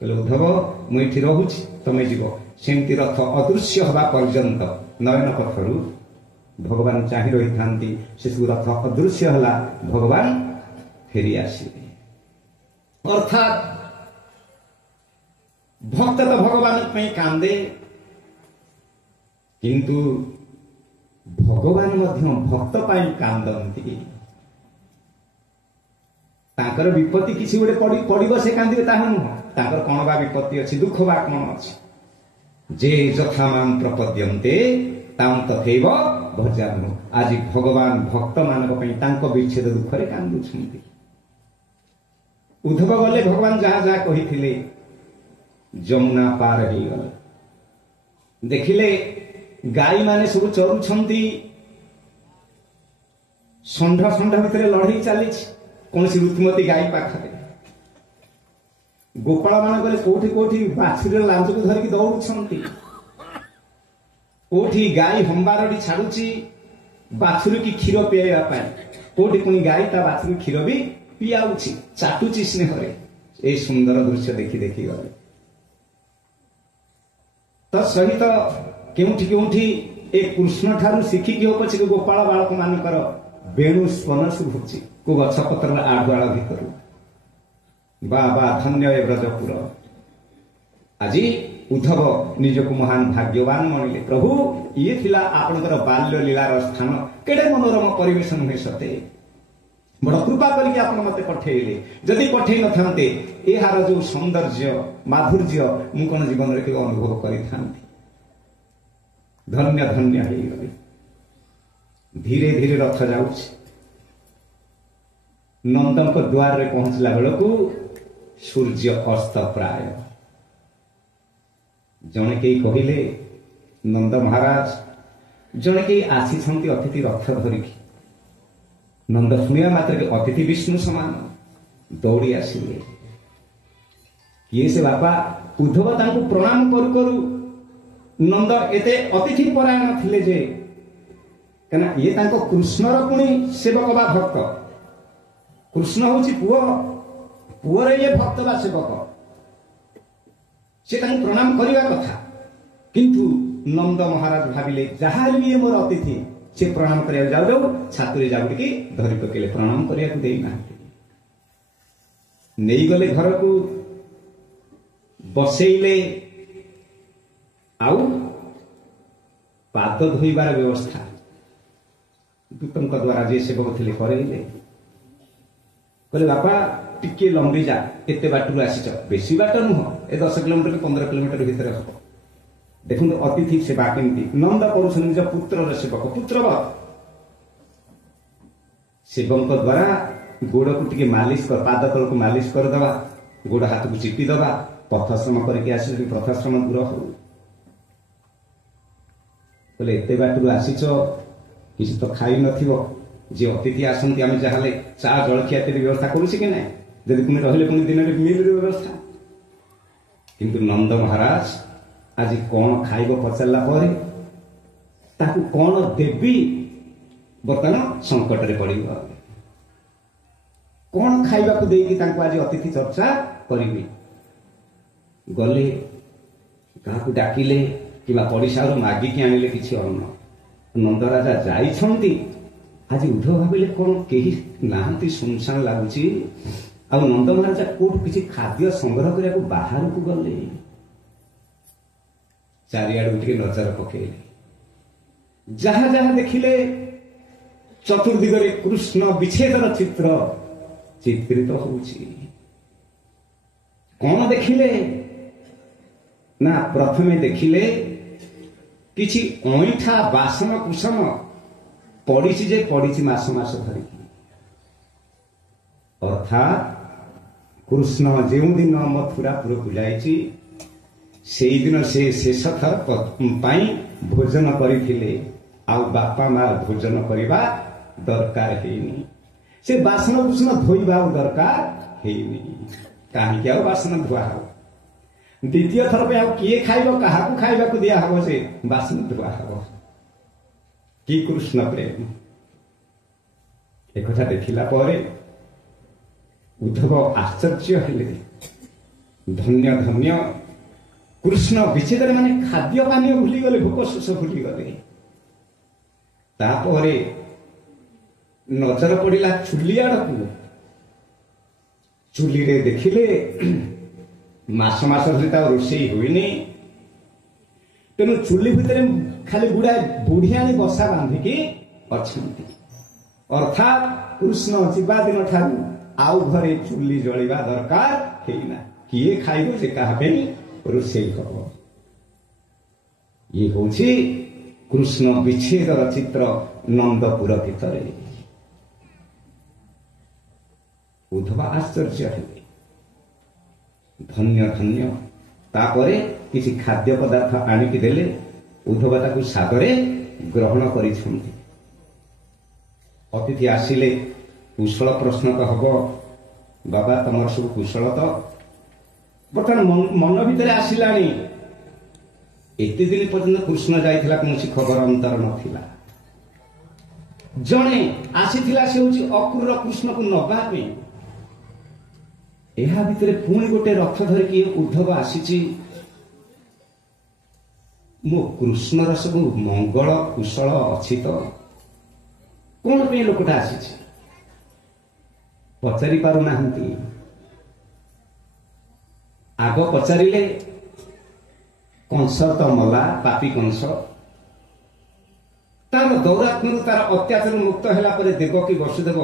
कहले उद्धव मुझे रोच तुम जीव सेमती रथ अदृश्य हवा पर्यंत नयन पथरु भगवान चाहि रही था से सब रथ अदृश्य है भगवान फेरी आसिले अर्थात भक्त तो भगवान कांदे किंतु भगवान भक्त कांदती तांकर विपत्ति किसी गोटे पड़ो से कांदे ताहा नुह तांकर कौन बा विपत्ति अच्छी दुख बा कौन अच्छी जे यथा माम प्रपद्यन्ते तां तथैव भजामि आज भगवान भक्त मानक विच्छेद दुख रे कांदुछन्ति उद्धव गले भगवान जहाँ जहाँ कही जमुना पार हो गले देखिले गाई माने सब चरुछन्ति षंढ भितर लड़ई चली कौन सी ऋतुमती गाई पाखे गोपाल मान गले कोठी कोठी बाछुरी लांच को धरिकी दौड़ुछन्ति कोठी गाई हंबारडी छाड़ुची बाछुरी की क्षीर पियाइबा पाई कोठी पुणी गाई ता बाछुरी क्षीर भी पियाउची चाटुची स्नेहरे ए सुंदर दृश्य देखी देखी गले तत्सहित केउठी केउठी ए कृष्ण ठारू शिखिकी हो पछे गोपाल बालक मानकर वेणु स्पन शुभुची को गछ पत्र आडुआळ भितरु बाबा धन्य ए ब्रजपुर आज उद्धव निजक महान भाग्यवान मानिले प्रभु ये थिला आपनकर बाल्य लीलार स्थान केडे मनोरम परिवेश नुहे सते बड़ कृपा करके आप मत पठेले जदि पठे न थांते एहार जो सौंदर्य माधुर्य मु कोन जीवन रे के अनुभव करि थांती धन्य धन्य हे गले धीरे धीरे रथ जाउछि नंदनक द्वार रे पहुंचला बेलकू सूर्य अस्त प्राय जने के कहिले नंद महाराज जने के आसी छंती अतिथि रथ धरिकी नंद शुणिया मात्र के अतिथि विष्णु समान दौड़ी आसिले किए से बापा उद्धव तांको प्रणाम करू करू नंद एते अतिथि परायण थिले जे कना ये तांको कृष्णर पुणी सेवक बा भक्त कृष्ण होची पुअर ये भक्त बा सेवक से तांको प्रणाम करिवा कथा किंतु नंद महाराज भाविले जहाँ भी मोर अतिथि से प्रणाम करिया जाऊ जाऊ छात्री जाऊ कि धरी पकेले प्रणाम करिया को देई ना नहीं गले घर को बसेइले आउ पाद धोइबार व्यवस्था दूतंक द्वारा जे सेवक थिले करेइले कहले बापा टिके लंबी जा एते बाटू आसीच बेसी बाट नुह ए 10 किलोमीटर कि 15 किलोमीटर भीतर हबो देखो अतिथि सेवा केमती नंद करुछन निज पुत्र सेवक पुत्रवत सेवक द्वारा गोड़ को टिके मालिश कर पाद तल को मालिश कर दवा गोड़ हाथ को चिपी दवा पथश्रम करके आसी पथश्रम दूर हो बोले एते बाटू आसीच किसी तो खाई नथिबो जे अतिथि आसंती आमे जाहले चा जलखिया तेरी व्यवस्था करूछि कि नै जदि पुनी रहले पुनी दिन रे मिल व्यवस्था किंतु नंद महाराज आज कौन खाइब पचारा पर ताकू कौन देवी बर्तमान संकट रे पड़ कौन खाइबा को देकी तांको आज अतिथि चर्चा करिबी गले काकू डाकिले किबा पड़िसा मागिकी आनिले किछि अन्न नंद राजा जाइछंती आज उद्धव भाविले कौन केही नाहंती सुनसान लागुची आ नंद महाराज कोठ किछि खाद्य संग्रह करिया को बाहर को गले चारिआडू टिके नजर पकेले जहाँ जहाँ देखिले चतुर्दिगरे कृष्ण विच्छेदर चित्र चित्रित होउछि कौन देखिले ना प्रथमे देखिले किछि अइठा बासन कुसम पड़िछि जे पड़िछि मास मास धरिकी अर्थात कृष्ण जेउ दिन मथुरापुर को जाइछि से दिन से शेष थर भोजन करथिले आ बापा मार भोजन करबा दरकार हेनी से बासन कुसन धोइबा दरकार हेनी काहे के बासन धुआ हो द्वितीय थर पे किए खाइबो काहा को खाइबा को दिया हबो से बासन धुआ हबो की कृष्ण प्रेम एक कथा देखिला परे उद्धव आश्चर्य हेले धन्य धन्य कृष्ण विच्छेद माने खाद्य पानी भूली गले भोक शोष भूली गले तापरे नजर पड़ा चुली आड़ को चुली रे देखिले मास मास धरी रोषे हुईनी तेणु चुली भितर खाली गुड़ाए बुढ़ियाणी बसा बांधिकी अच्छी अर्थात कृष्ण जीवा दिन ठारू आउ घरे चुली जलिबा दरकार हेना किए खाइब जे काहे रोषे हम ये हूँ कृष्ण विच्छेदर चित्र नंदपुर भितर उद्धव आश्चर्य हेले धन्य धन्य तापरे किसी खाद्य पदार्थ आनिकी देले उद्धव ताकू सादरे ग्रहण करिछन्ति अतिथि आसिले कुशल प्रश्न तो हम बाबा तुम सब कुशल तो बर्तमान मन भितर आसिलानी एते दिन पर्यंत कृष्ण जाइथिला कोनसी खबर अंतर नथिला जणे आसीथिला से होची अक्रूर कृष्ण को नबा पे एहा भितर पुणी गोटे रथ धरिकी उद्धव आसीची मो कृष्णर सब मंगल कुशल अछि तो कौन पे लोकटा आसीची पचारि पारु नाहंती आग पचारिले कंस तो मला पापी कंस तार दौरात्म तार अत्याचार मुक्त होला परे देवकी वसुदेव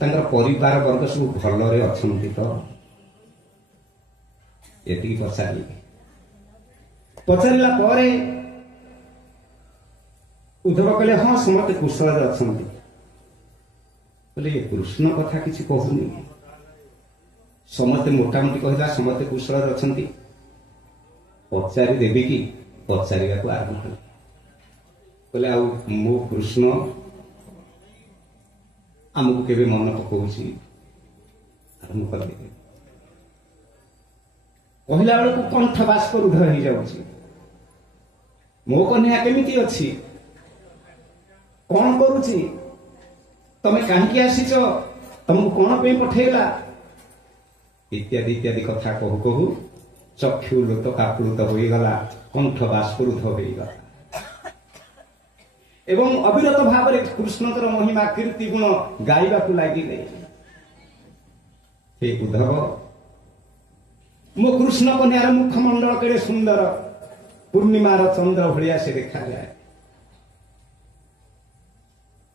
तांकर परिवार वर्ग सब भलरे अछंती तो एति पचारिला परे उद्धव कहले हाँ समस्त कुशल अछंती बोले कृष्ण कथा किसी कहूनी समस्ते मोटामोटी कहला समस्ते कुशल अछंती पचारि देवी कि पचारिबा को आरंभ कले बोले आ मो कृष्ण आमको केबे मन पकाउछि आरंभ कर दे कहला बेलू कंठ बाष्प रूढ़ हो जाउछि मो कन्या केमिति अछि कौन करुछि तमे कहीं आसीच तुमको कौन पे पठेला इत्यादि इत्यादि कथा कहू कहू चक्षु लुत काप्लुत होगला कंठ बाष्परूध होगला एवं अविरत भाव कृष्णकर महिमा कीर्ति गुण गाइबा लगे हे उद्धव मो कृष्ण कन्यार मुखमंडल केड़े सुंदर पूर्णिमार चंद्र भलिया से देखा जाए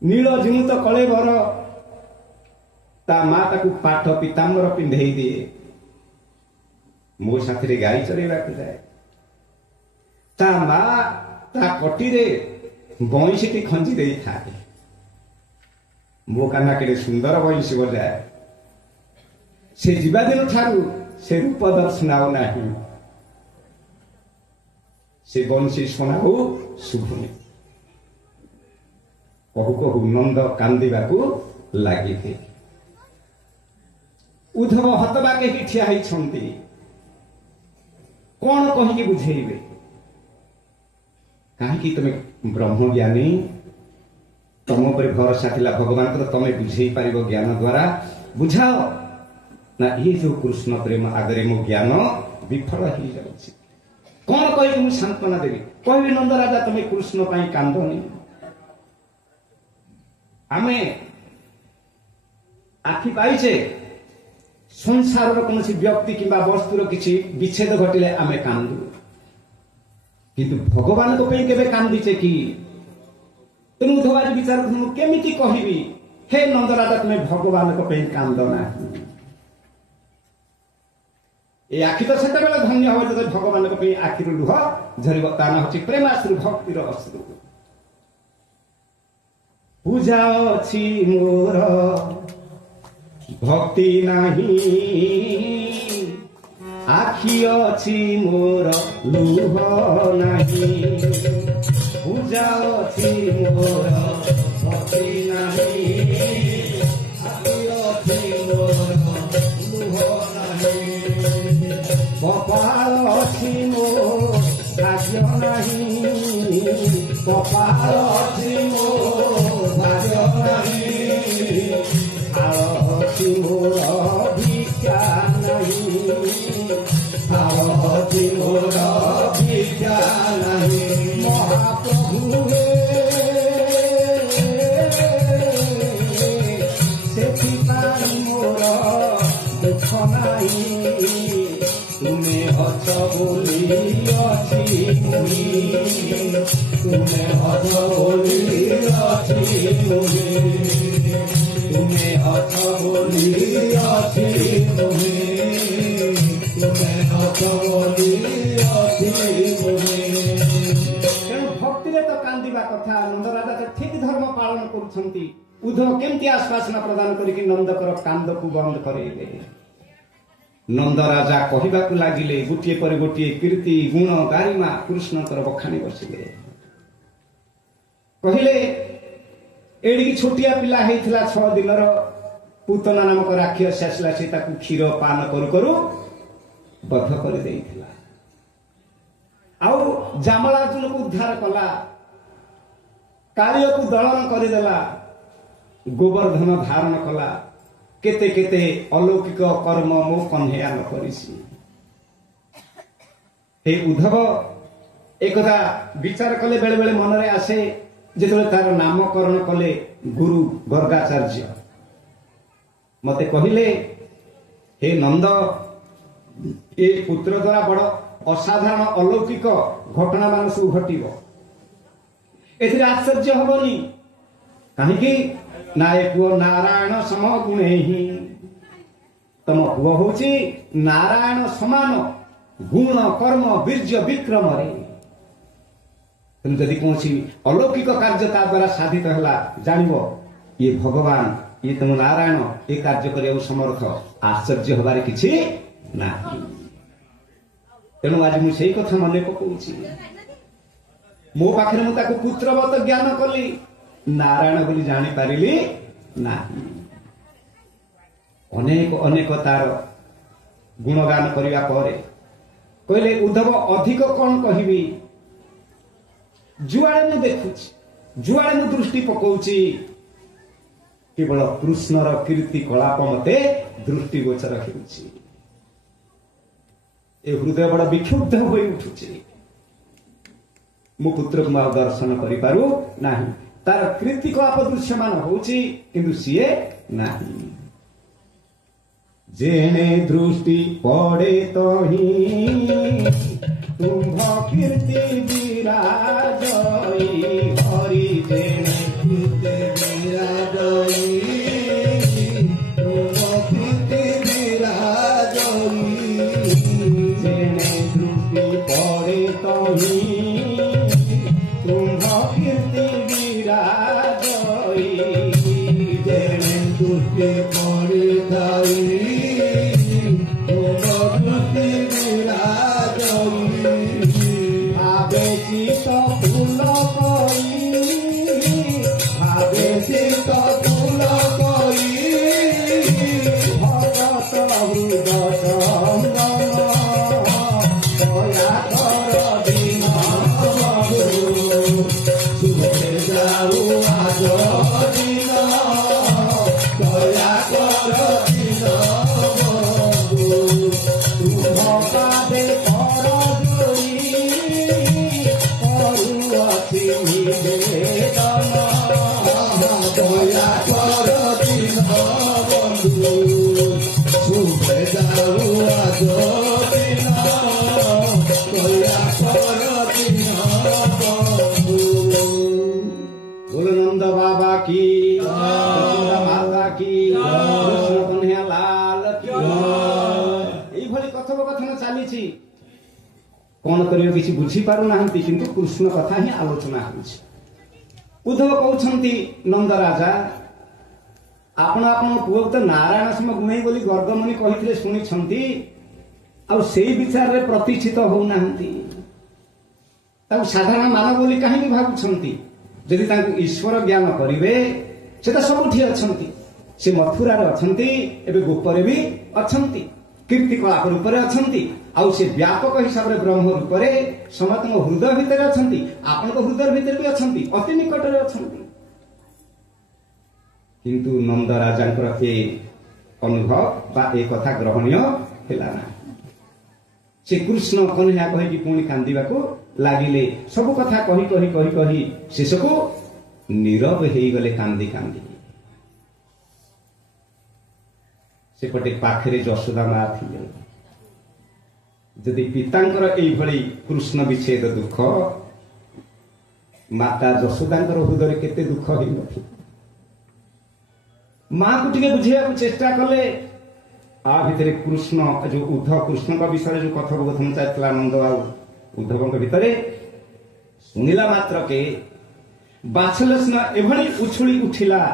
नील जिमुत कलेवर ता माँ ताकू पाठ पीताम्बर पिंधे दिए मो साथी गाई चरेवा जाए ता माँ ता कटी बंशी खंजी दे था मो काना केड़े सुंदर बंशी बजाए से जीवा दिन ठारू से रूप दर्शन आउ नाही से बंशी शुणाऊ शुभुनी कहू कहू नंद कांदिबा लगी उद्धव हतबाके ही ठिया होइछन्ति कौन कहिके बुझेइबे कहीं तुम ब्रह्म ज्ञानी तुम पर भरोसा थिला भगवान को तमे बुझेई पारिबो ज्ञान द्वारा बुझाओ ना ये जो कृष्ण प्रेम आगरे मो ज्ञान विफल हो जाउछि कौन कहि मु सांत्वना देबी कहबी नंद राजा तुम कृष्ण पाई कांदनी आमे आखि पाइचे संसार कौन व्यक्ति किंबा वस्तुर किसी विच्छेद घटिले आमे कांदू किंतु भगवान को केबे कांदीचे कि तेणु उद्धव विचार केमिति कहबी हे नंदराजा तुम्हें भगवान को कांद ना ये आखि तो सेते बेले धन्य हो जब भगवान को आखिर लुह झरिब ता ना होछि प्रेमाश्रु भक्तिर अश्रु पूजा अछि मोर भक्ति नाही आखि अछि मोर लुह नाही पूजा अछि मोर भक्ति नाही आखि अछि मोर लुह नाही कपाल अछि मोर भाग्य नाही कपाल अछि मोर भाग्य नाही आरती मोर भिक्षा नहीं आरती मोर भिक्षा नहीं महाप्रभु हे बोली अछि मुहि तुमे हाथ बोली अछि मुहि तुमे हाथ बोली अछि मुहि तुमे हाथ बोली अछि मुहि। तेणु भक्ति तो कांदिबा कथा। नंद राजा तो ठीक धर्म पालन करुछंती। उद्धव केमती आश्वासन प्रदान करिक नंदकर कांद को बंद करेइले। नंद राजा कहबाकू लागिले गोटे पर गोटे कीर्ति गुण गारिमा कृष्णकर बखाणी बसिले। कहले एडिकी छोटिया पिला हेइथिला 6 दिनर पूतना नामक राक्षस आसला से ताकू क्षीर पान करू करू बद्ध कर देइथिला। आउ जामलार्जुन को उद्धार कला, कालिय को दलन करदेला, गोवर्धन धारण कला। केते केते अलौकिक कर्म मो कन्हैया न करिसी। हे उद्धव एकदा विचार कले बेले बेले मन रे आसे जेतले तार नामकरण कले गुरु गर्गाचार्य मते कहिले हे नंद ए पुत्र द्वारा बड़ असाधारण अलौकिक घटना मान सब घटिब। एथिरे आश्चर्य हबनी काहेकि ना ए पुओ नारायण सम गुणे ही तम पुओ होची नारायण समान गुण कर्म वीर्य विक्रम रे। जदि कौन अलौकिक कार्य ता द्वारा साधित है जानिब ये भगवान ये तुम नारायण ये कार्य करने समर्थ। आश्चर्य हबार किछि ना। तेणु आज मुझे कथा मन पकाउछि। मो पाखरे मु ताको पुत्रवत ज्ञान कली नारायण बोली जानी पारिली ना। अनेक अनेक तार गुणगान करिया परे कहले उद्धव अधिक कौन कहबी। जुआड़े मु देखुछि जुआड़े मु दृष्टि पकाउछि केवल कृष्णर कीर्ति कलाप मते दृष्टि गोचर हेउछि। ए हृदय बड़ विक्षुब्ध होई उठुछि। मो पुत्र को दर्शन करि पारु नाही। तार कीर्ति कलाप दृश्यमान होउछि किंतु सिए नाही। जेने दृष्टि पड़े तही तुम्भ कीर्ति विराजई हरि जेने कीर्ति विराजई तुम्भ कीर्ति विराजई जेने दृष्टि पड़े तही तुम्भ कीर्ति विराजई जेने दृष्टि पड़े तही नंद बाबा की माता की कृष्ण कन्हैया लाल की। कथोपकथन चली कौन कर किसी बुझी पारु नाहंती किंतु कृष्ण कथा ही आलोचना होछि। उद्धव कहउछंती नंद राजा आपण आपण पुओ तो नारायण सम गुणई बोली गर्गमुनि कहिथिले सुनि छंती आ सेई विचार रे प्रतिष्ठित हो नाहंती। ताऊ साधारण मानव बोली काहे भाबु छंती। यदि तांको ईश्वर ज्ञान करिवे से तो सबुठी अछंती। से मथुरा रे अछंती एबे गोपरे भी अछंती कीर्ति कलाप रूप रे अछंती आउ से व्यापक हिसाब रे ब्रह्म रूप रे समस्त हृदय भितर अछंती। आपन को हृदय भितर भी अछंती अति निकट रे अछंती। किंतु नंद राजांकर ए अनुभव बा ए कथा ग्रहणीय हेला ना। से कृष्ण कन्हैया कहि पुणी कांदिबाको लागिले। सब कथा कही कही कही कही शेष को नीरव हो गले कांदी कांदी। सेपटे पाखरे यशोदा माँ थिले। जदि पितांकर एइभଳି कृष्ण विच्छेद दुख माता यशोदांकर हृदय केते दुख होई नथि माँ को टिके बुझेया चेष्टा कले आ भितरे कृष्ण जो उद्धव कृष्ण का विषय जो कथोपकथन चलता नंद बाबू उद्धव भितरे शुणिला मात्र के बात्सल्य एभली उछुली उठिला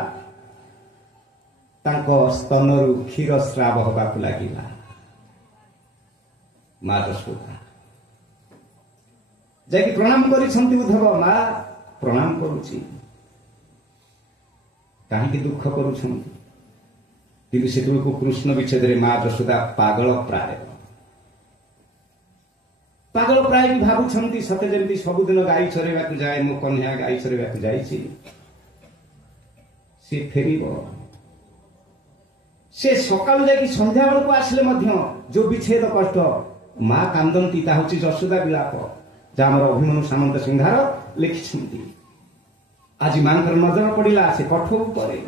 तांको स्तनरु क्षीर स्राव होबाकु लागिला माँ यशोदा जाकि प्रणाम करिसंती उद्धव माँ प्रणाम करूची कहीं दुख करुछंती किंतु सेतु को कृष्ण विच्छेद रे माँ यशोदा पागल प्राय भी भावुछंती सते जेमती सबुदिन गाई चरेबाकु जाए मो कन्या गाई चरेबाकु जाईची से फेरिबो से सकाळु जाकी संध्या बेलକୁ आसिले मध्य जो विच्छेद कष्ट माँ कांदंती ता होची यशोदा विलाप जा हमर अभिमन्यु सामंत सिंहार लिखिछंती आज मांकर नजर पड़िला से कठ उपरे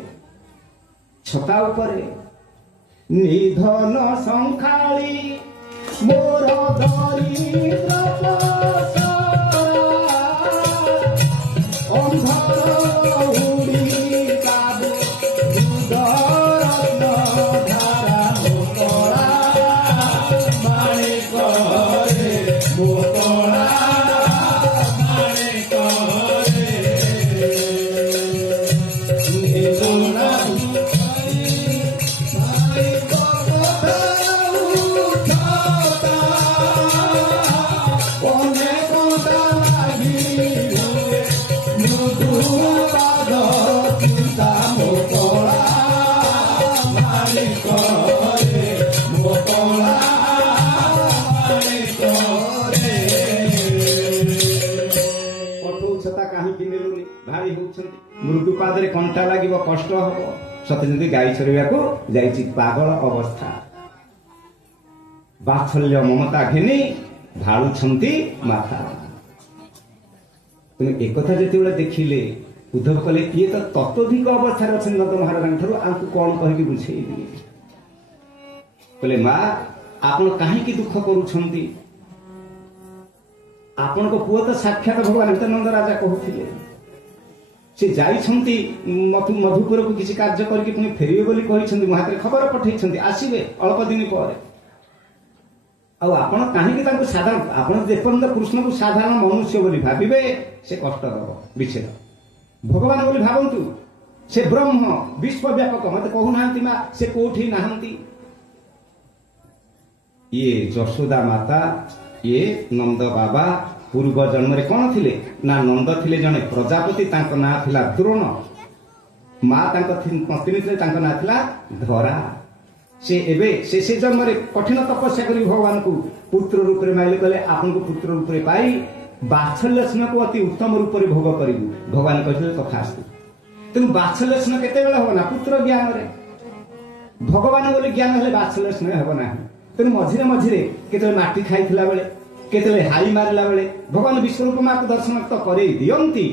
छता उपरे निधन संखाली मोर दरिद्र मृदु पादरे कंटा लागिब कष्ट हम सते जदि गाई चरेबाकू जाइछि पागल अवस्था बात्सल्य ममता घेनी ढाळुछंती माथा तुम एक कथा जति बेले देखिले उद्धव कले ये तो तत्वधिक अवस्था अछन नंद महाराज ठारू आंकु कोन कहि बुझेइबी कले मां आपण काहे की दुख करूछंती आपण को पुओ तो साक्षात भगवान नित्यानंद राजा कहउथिले से जाइछंती मधुपुर को किसी कार्य करके पुणी फेरिबे बोली कहिछंती महाते खबर पठैछंती आसीबे अल्प दिन पर आ आपण काहे की तांको साधारण आपण जेपंद कृष्ण को साधारण मनुष्य बोली भाबिबे से कष्ट दब विच्छेद भगवान बोली भाबंतु से ब्रह्म विश्वव्यापक मते कहू नांती मा से कोठी नाहंती ये यशोदा माता ये नंद बाबा पूर्व जन्म रे कौन थिले ना नंद थिले जने प्रजापति तांको ना थिला द्रोण मां तांको पत्नी थिले तांको ना थिला धरा से एबे से जन्म रे कठिन तपस्या करी भगवान को पुत्र रूप रे माइले कले आपन को पुत्र रूप रे पाई बात्सल्य स्नेह को अति उत्तम रूप रे भोग करिबु भगवान कहिले तथास्तु तेनु बात्सल्य स्नेह केते बेला हो ना पुत्र ज्ञान रे भगवान बोले ज्ञान हेले बात्सल्य स्नेह हो ना तेनु मझिरे मझिरे केते माटी खाइथिला बेले केतले हाई मारला बेले भगवान विश्वरूप माँ को दर्शन तो करे दियंती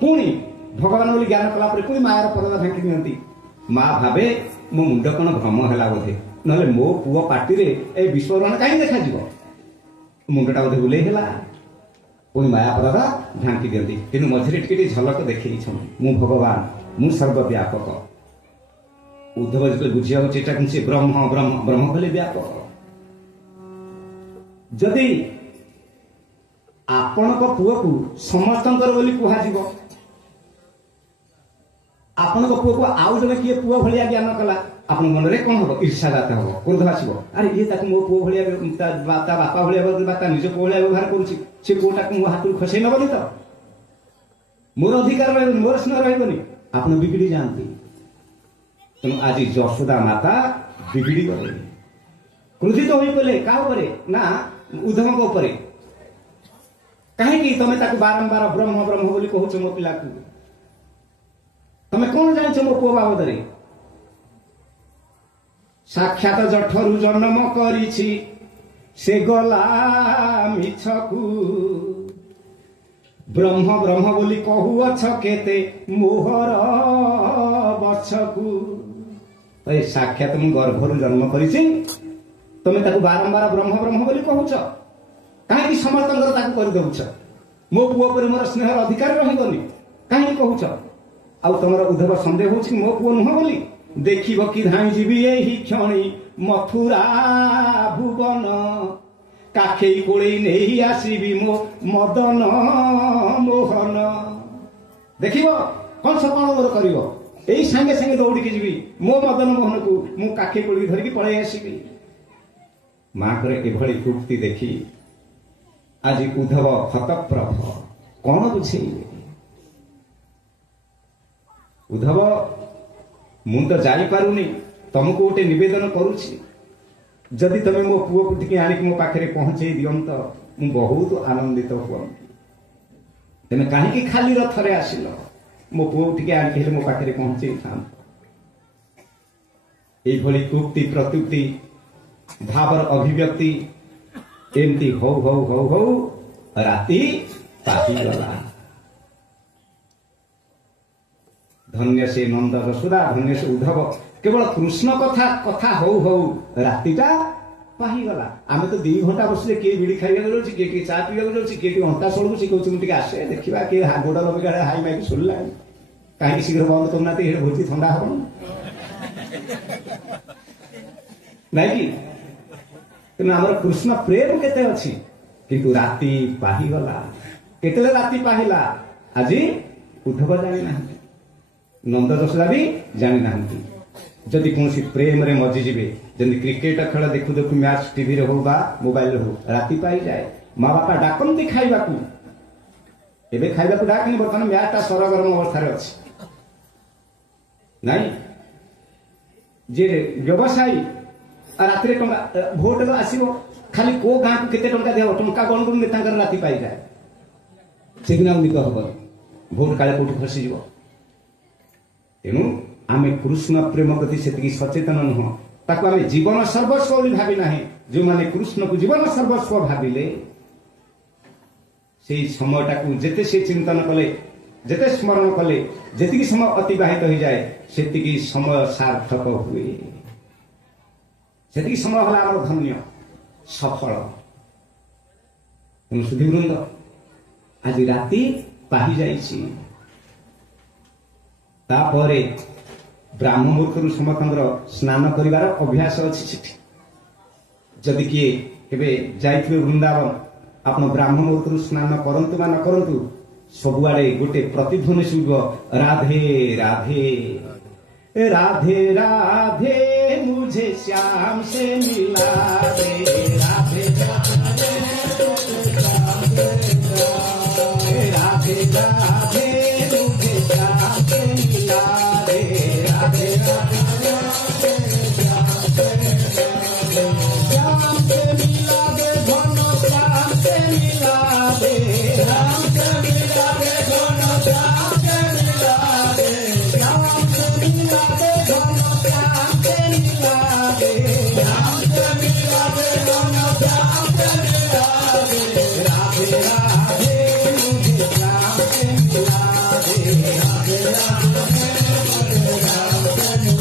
पुणी भगवान बोली ज्ञान कला पर पुणी मायार परदा ढांकी दियंती माँ भावे मो मुंड कौन भ्रम है बोधे नले मो पुओ पार्टी रे ए विश्वरण कहीं देखा जीव मुंडटा बोधे बुले है पुणी माया परदा ढांकी दियंती किंतु मझिरे टिके झलक देखई मु भगवान मु सर्वव्यापक उद्धव जो बुझिया चेष्टा कर ब्रह्म ब्रह्म ब्रह्म कहले व्यापक जदि आपण पुओ को समस्तंकर बोली कुहाजिब आपण पुओ को आउ जने किए पुओ भलिया ज्ञान कला आपण मन रे कोन हो ईर्ष्या जाता हो क्रोध आसीबो अरे ये ताकू मो पुओ भलिया बाता बापा भलिया बाता निज पुओ भलिया व्यवहार करूची से कोटा को हाथ खसै नबनी तो मोर अधिकार रहबो मोर स्नेह रहबोनी आपण बिगड़ी जानती तुम आज यशोदा माता बिगड़ी गले क्रोधित होई पले का ऊपर ना उद्धव को ऊपर कहीं तमे ताकू बारंबार ब्रह्म ब्रह्म बोली कहूछ मो पिला को तमे कौन जानिछ मो पुओ बाबदरे साक्षात जठरु जन्म करिछि से गला मिछकू ब्रह्म ब्रह्म बोली कहू अछ केते मोहर बछकू साक्षात मु गर्भरु जन्म करिछि तमे ताकू बारंबार ब्रह्म ब्रह्म बोली कहूछ कहीं समस्त कर दौच मो पुओ पर मोर स्नेह अधिकार रही कहीं कहूच आ तुम उद्धव सन्देह हो मो पुओ नुह बोली देखिब कि धाई जीवी यही क्षणी मथुरा भुवन काखेई कोड़े नहीं आसबि मो मदन मोहन देखिब कौन सब कौन मोर कर यही सांगे सांगे दौड़ी जीवी मो मदन मोहन को मु काखे कोड़ी धरिकी पलि आसबि माँ एभली उक्ति देखी आज उद्धव हतप्रभ कौन बुझे उद्धव मु तो जापारूनी तुमको गोटे नवेदन करुछि जदि तुम मो पुओ को टिके आनिक मो पाखे पहुंचे दियंत मु बहुत आनंदित हुआ तेने कहीं खाली रथरे आसिल मो पुओ टिके आनिक मो पाखे पहुंचे था यही उक्ति प्रत्युक्ति भावर अभिव्यक्ति एमती हौ हौ हौ हौ राति पाहिगला धन्य से नंद यशोदा धन्य से उद्धव केवल कृष्ण कथा कथा हौ हौ रातिटा पाहिगला आम तो 2 घंटा बसले किए बिड़ी खाइबा जाउछि किए चा पीबा जाउछि किए अंटा सळुछि कहउछि मु टिके आसे देखिबा के गोड़ लगे हाई माइक सुनला कहीं शीघ्र बंद करना हे भोजी ठंडा हो नाइ कि तेना हमर कृष्ण प्रेम केते अछि किंतु राति पाहिगला केते राति पाहिला आज उद्धव जानि ना नंद यशोदा भी जानि ना जदि कौन प्रेम रे मजी जीवे जदि क्रिकेट खेल देखु देखु मैच टीवी रे हो बा मोबाइल रे हो राति पाई जाए माँ बापा डाकती खाइबा एबे खाइबा को डाकनी बर्तमान मैच ता सरगरम अवस्था रे अछि नाइ जे व्यवसायी रात्रि टंका भोट आसो खाली को गाँ को केते टंका दिया टंका गण गण नेता राति पाई जाए से दिन निक हम भोट काले कौट खसीज तेणु आम कृष्ण प्रेम प्रति से सचेतन नुह ताको आम जीवन सर्वस्व भावी ना जो मैंने कृष्ण को जीवन सर्वस्व भाविले से समय टाक जेते से चिंतन कले जेते स्मरण कले जी समय अतिबाहित हो जाए से समय सार्थक हुए से समय हला आम धन्य सफल तेणु सुधीवृंद आज राति पाहि जाइछि तापरे ब्राह्म मुहूर्त समस्त स्नान करिवार अभ्यास अच्छी जदि किए केबे जाइथिबे वृंदावन आपण ब्राह्म मुहूर्त स्नान करंतु मा न करंतु सबुआडे गोटे प्रतिध्वनि शुभ राधे राधे राधे राधे मुझे श्याम से मिला दे राधे राधे राधे राधे मुझे श्याम से मिला दे राधे राधे श्याम से मिला दे धनो श्याम से मिला दे राम से मिला दे धनो श्याम से मिला दे श्याम से मिला दे धनो श्याम से मिला दे राम से मिला दे धनो श्याम से मिला दे राधे राधे मुझे श्याम से मिला दे राधे राधे राम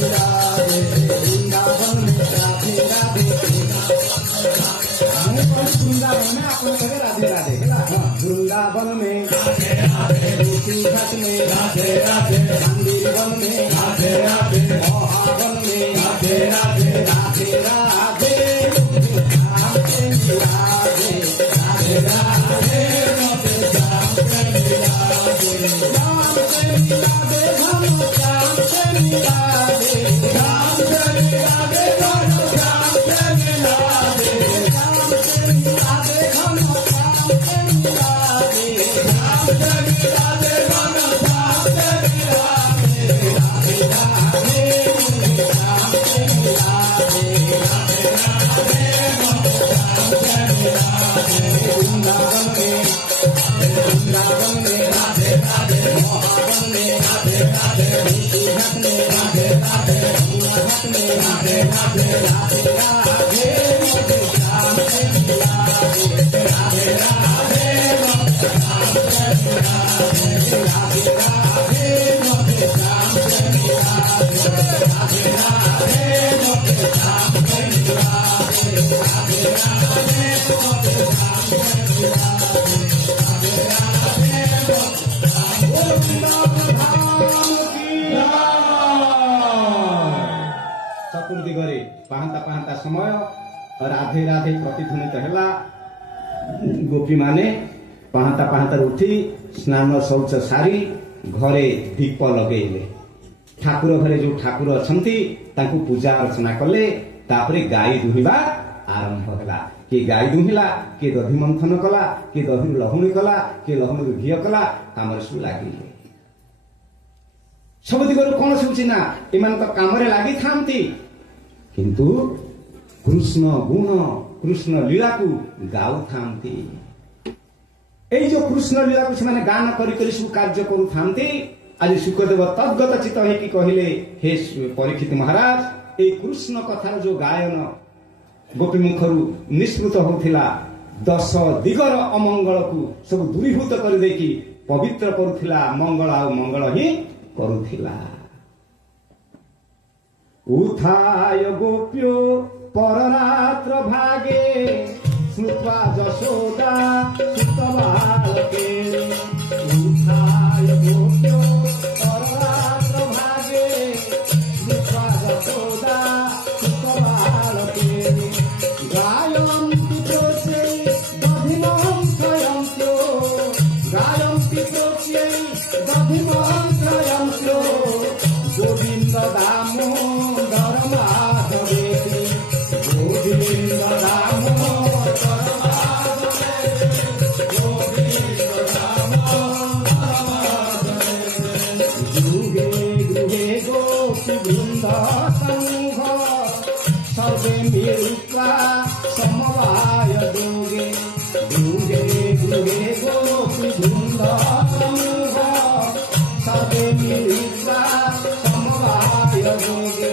से मिला दे वृंदावन में राधे राधे वृंदावन में आप लोग राधे राधे वृंदावन में राधे राधे घाट में राधे राधे मंदिर वन में राधे राधे मोहावन में राधे राधे राधे राधे राम से मिला दे राधे राधे राम से मिला दे राम से मिला दे हम राम से मिला दे राम से मिला दे हम राम से मिला दे राम से मिला दे हम राम से मिला दे राम से मिला दे हम राम से मिला दे राधे राधे मुझे राम से मिला दे राधे राधे हम राम से मिला दे वृंदावन में राधे राधे मोहावन में राधे राधे घाट में राधे राधे घाट में राधे राधे राधे राधे मुझे राम से मिला दे राधे राधे राम से मिला दे राधे राधे मुझे राम से मिला दे राधे राधे मुझे राम से मिला दे राधे राधे ଚତୁର୍ଦିଗରେ ପାହାନ୍ତା ପାହାନ୍ତା ସମୟ ରାଧେ ରାଧେ ପ୍ରତିଧ୍ୱନିତ ହେଲା। ଗୋପୀମାନେ ପାହାନ୍ତା ପାହାନ୍ତାରୁ ଉଠି ସ୍ନାନ ଶୌଚ ସାରି ଘରେ ଦୀପ ଲଗେଇଲେ। ଠାକୁର ଘରେ ଯୋଉ ଠାକୁର ଅଛନ୍ତି ତାଙ୍କୁ ପୂଜା ଅର୍ଚ୍ଚନା କଲେ। ତାପରେ ଗାଈ ଦୁହିଁବା ଆରମ୍ଭ ହେଲା। କିଏ ଗାଈ ଦୁହିଁଲା, କିଏ ଦଧି ମନ୍ଥନ କଲା, କିଏ ଦଧିରୁ ଲହୁଣୀ କଲା, କିଏ ଲହୁଣୀରୁ ଘିଅ କଲା। କାମରେ ସବୁ ଲାଗିଲେ। ସବୁ ଦିଗରୁ କଣ ଶୁଭୁଛି ନା ଏମାନେ ତ କାମରେ ଲାଗିଥାନ୍ତି, କିନ୍ତୁ କୃଷ୍ଣ ଗୁଣ କୃଷ୍ଣ ଲୀଳାକୁ ଗାଉଥାନ୍ତି। ଏଇ ଯୋଉ କୃଷ୍ଣ ଲୀଳାକୁ ସେମାନେ ଗାନ କରି କରି ସବୁ କାର୍ଯ୍ୟ କରୁଥାନ୍ତି। ଆଜି ଶୁକଦେବ ତଦ୍ଗତ ଚିତ ହେଇକି କହିଲେ, ହେ ପରୀକ୍ଷିତ ମହାରାଜ, ଏଇ କୃଷ୍ଣ କଥାର ଯୋଉ ଗାୟନ ଗୋପୀ ମୁଖରୁ ନିଷ୍କୃତ ହଉଥିଲା, 10 ଦିଗର ଅମଙ୍ଗଳକୁ ସବୁ ଦୂରୀଭୂତ କରିଦେଇକି ପବିତ୍ର କରୁଥିଲା। ମଙ୍ଗଳ ଆଉ ମଙ୍ଗଳ ହିଁ କରୁଥିଲା। ଉଥାୟ ଗୋପ୍ୟୋ ପରରାତ୍ର ଭାଗେ ସ୍ମୃତ୍ୱା ଯଶୋଦା ସୁତବାଳକେ। ଉଥାୟ ଗୋପ୍ୟୋ ପରରାତ୍ର ଭାଗେ ସ୍ମୃତ୍ୱା ଯଶୋଦା ସୁତବାଳକେ। ଗାୟନ୍ତି ପ୍ରୋଚେ ଦଧିମହଂ ତ୍ରୟନ୍ତ୍ୟో। গায়ন্তি প্রত্যৈ দধিমন্ত্রয়ন্ত্রো গোবিন্দ দামোদর মাধবেতি গোবিন্দ দামোদর মাধবেতি গোবিন্দ দামোদর মাধবেতি গৃহে গৃহে গোপী বৃন্দ সংঘ সর্বে মিলিত্বা সমবায় যোগে গৃহে গৃহে গোপী বৃন্দ সংঘ সর্বে মিলিত্বা সমবায় যোগে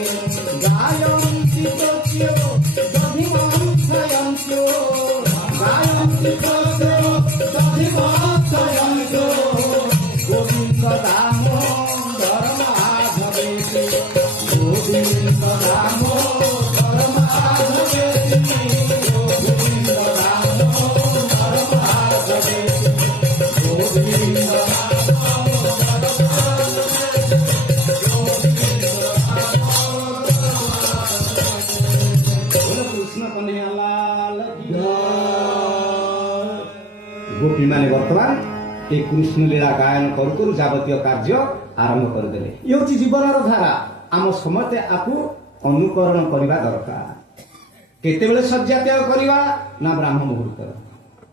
গায়ন্তি প্রত্যো দধিমন্ত্রয়ন্ত্yo গায়ন্তি প্রত্যো দধিমন্ত্রয়ন্ত্yo গোবিন্দ দামোদর মাধবেতি গোবিন্দ দামোদর মাধবেতি গোবিন্দ দামোদর মাধবেতি গোবিন্দ गोपी माने वर्तमान ए कृष्ण लीला गायन करू करू जावतीय कार्य आरंभ करदेले। ये होची जीवनर धारा। आम समते आपु अनुकरण करबा दरकार। केतेबेले सज्जा त्याग करबा ना ब्राह्म मुहूर्त।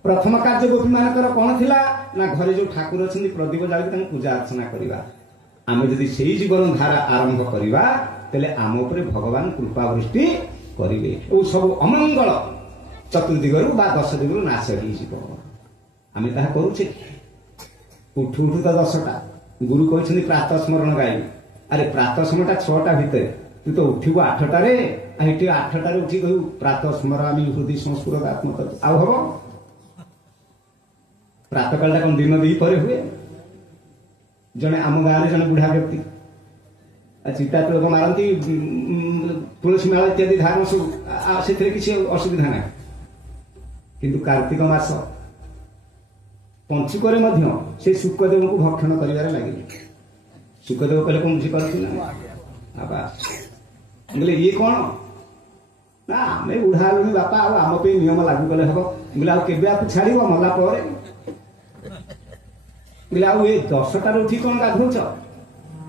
प्रथम कार्य गोपी मानकर कोन थिला ना घरे जो ठाकुर अछन प्रदीप जाळी तन पूजा अर्चना करबा। आमे जदि सेही जीवन धारा आरंभ करबा तले आम उपरे भगवान कृपा वृष्टि करिवे। ओ सब अमंगल चतुर्दिगरु बा 10 दिगरु नाश होई जिवो। आमे ताहा करूछे। उठु उठु तो 10टा गुरु कहछनी प्रातः स्मरण गाई। अरे प्रातः स्मरणटा 6टा भितर तू तो उठिबो 8टा रे। आइटी 8टा रे उठी कहू प्रातः स्मरामि हृदय संस्कृत आत्मतत्व आउ हबो। प्रातः कालटा कोन दिन दी परे हुए। जने आम गाँव जने बुढ़ा व्यक्ति चिता लोक मारती तुलसी माला इत्यादि धारण सब से किसी असुविधा ना। किंतु कार्तिक मास पंचुक से शुकदेव को भक्षण कर लगे। शुकदेव कहले कौन बुझीपारे ये कौन ना आम बुढ़ा लुणी बापा आम पे नियम लागू कले हम बोले आगे आपको छाड़ मला पर बोले ये 10टार उठी कौन गाधौच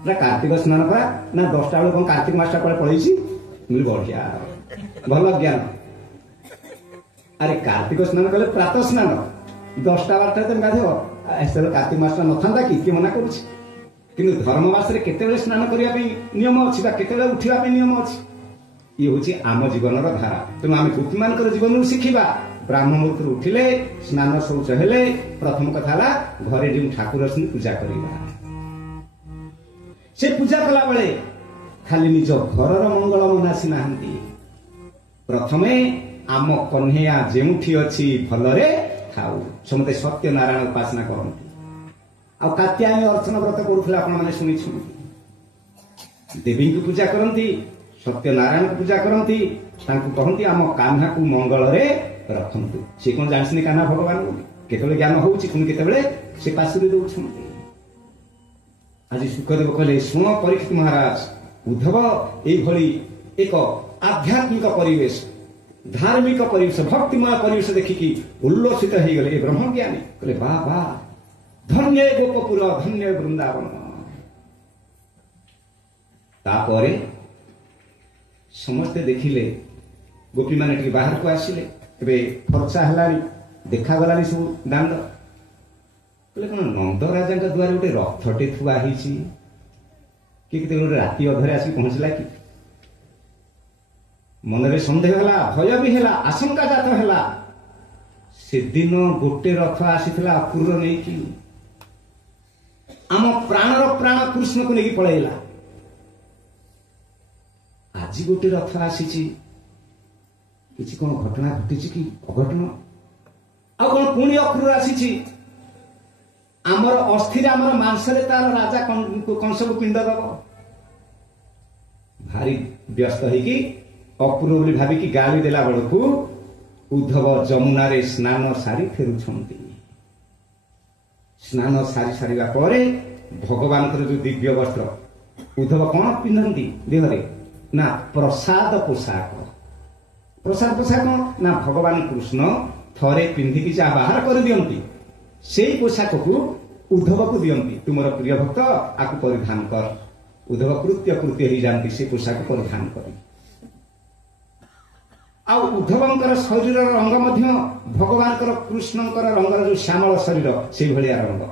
ना कार्तिक स्नान करा ना 10टा बेल कौन कार्तिक मासटा कड़े पड़े बढ़िया भल ज्ञान। अरे कार्तिक स्नान कले प्रातः स्नान 10टा 12टा तुम गाधो कार्तिक मासटा नथा कि मना कर। धर्म मास केते स्नान करने नियम अच्छी केते उठा नियम अच्छी। ये हूँ आम जीवन धारा। तेणु आम गोपी मान जीवन शिखा ब्राह्म मुहूर्त उठिले स्नान शौच हेले प्रथम कथा घरे जो ठाकुर अच्छी पूजा करवा। से पूजा कला बेले खाली निज घरर मंगल मनासी ना प्रथमे आम कन्हैया जेउठी अच्छी भलरे खाऊ समते सत्य नारायण उपासना करती। आ कात्यायनी अर्चना व्रत करुला आपण माने सुनी देवी की पूजा करती सत्य नारायण को पूजा करती कहती आम कान्हा को मंगल रे ରଖନ୍ତୁ। ସେ କଣ ଜାଣିଛନ୍ତି କାହ୍ନା ଭଗବାନ ବୋଲି? କେତେବେଳେ ଜ୍ଞାନ ହଉଛି ପୁଣି କେତେବେଳେ ସେ ପାଶୁରି ଦଉଛନ୍ତି। ଆଜି ଶୁକଦେବ କହିଲେ, ଶୁଣ ପରୀକ୍ଷିତ ମହାରାଜ, ଉଦ୍ଧବ ଏଇଭଳି ଏକ ଆଧ୍ୟାତ୍ମିକ ପରିବେଶ, ଧାର୍ମିକ ପରିବେଶ, ଭକ୍ତିମୟ ପରିବେଶ ଦେଖିକି ଉଲ୍ଲସିତ ହେଇଗଲେ ଏ ବ୍ରହ୍ମଜ୍ଞାନୀ। କହିଲେ ବା ବା, ଧନ୍ୟ ଗୋପପୁର, ଧନ୍ୟ ବୃନ୍ଦାବନ। ତାପରେ ସମସ୍ତେ ଦେଖିଲେ, ଗୋପୀମାନେ ଟିକେ ବାହାରକୁ ଆସିଲେ, ଏବେ ଫର୍ଚ୍ଚା ହେଲାଣି, ଦେଖାଗଲାଣି ସବୁ ଦାଣ୍ଡ। କହିଲେ କଣ ନନ୍ଦରାଜାଙ୍କ ଦ୍ୱାରରେ ଗୋଟେ ରଥଟେ ଥୁଆ ହେଇଛି କି ଗୋଟେ ରାତି ଅଧରେ ଆସିକି ପହଞ୍ଚିଲା କି? ମନରେ ସନ୍ଦେହ ହେଲା, ଭୟ ବି ହେଲା, ଆଶଙ୍କା ଜାତ ହେଲା। ସେଦିନ ଗୋଟେ ରଥ ଆସିଥିଲା ଅକ୍ରୁର ନେଇକି, ଆମ ପ୍ରାଣର ପ୍ରାଣ କୃଷ୍ଣକୁ ନେଇକି ପଳେଇଲା। ଆଜି ଗୋଟେ ରଥ ଆସିଛି, କିଛି କଣ ଘଟଣା ଘଟିଛି କି ଅଘଟଣ? ଆଉ କଣ ପୁଣି ଅକ୍ରୁର ଆସିଛି? ଆମର ଅସ୍ଥିରେ, ଆମର ମାଂସରେ ତାର ରାଜା କଂସକୁ ପିଣ୍ଡ ଦବ। ଭାରି ବ୍ୟସ୍ତ ହେଇକି ଅକ୍ରୁର ବୋଲି ଭାବିକି ଗାଳି ଦେଲା ବେଳକୁ ଉଦ୍ଧବ ଯମୁନାରେ ସ୍ନାନ ସାରି ଫେରୁଛନ୍ତି। ସ୍ନାନ ସାରି ସାରିବା ପରେ ଭଗବାନଙ୍କର ଯୋଉ ଦିବ୍ୟ ବସ୍ତ୍ର, ଉଦ୍ଧବ କଣ ପିନ୍ଧନ୍ତି ଦେହରେ? ନା ପ୍ରସାଦ ପୋଷାକ। ପ୍ରସାଦ ପୋଷାକ ନା ଭଗବାନ କୃଷ୍ଣ ଥରେ ପିନ୍ଧିକି ଯାହା ବାହାର କରିଦିଅନ୍ତି, ସେଇ ପୋଷାକକୁ ଉଦ୍ଧବକୁ ଦିଅନ୍ତି। ତୁମର ପ୍ରିୟ ଭକ୍ତ ଆକୁ ପରିଧାନ କର। ଉଦ୍ଧବ କୃତ୍ୟ ହେଇଯାନ୍ତି ସେ ପୋଷାକ ପରିଧାନ କରି। ଆଉ ଉଦ୍ଧବଙ୍କର ଶରୀରର ରଙ୍ଗ ମଧ୍ୟ ଭଗବାନଙ୍କର କୃଷ୍ଣଙ୍କର ରଙ୍ଗର ଯୋଉ ଶ୍ୟାମଳ ଶରୀର, ସେଇଭଳିଆ ରଙ୍ଗ।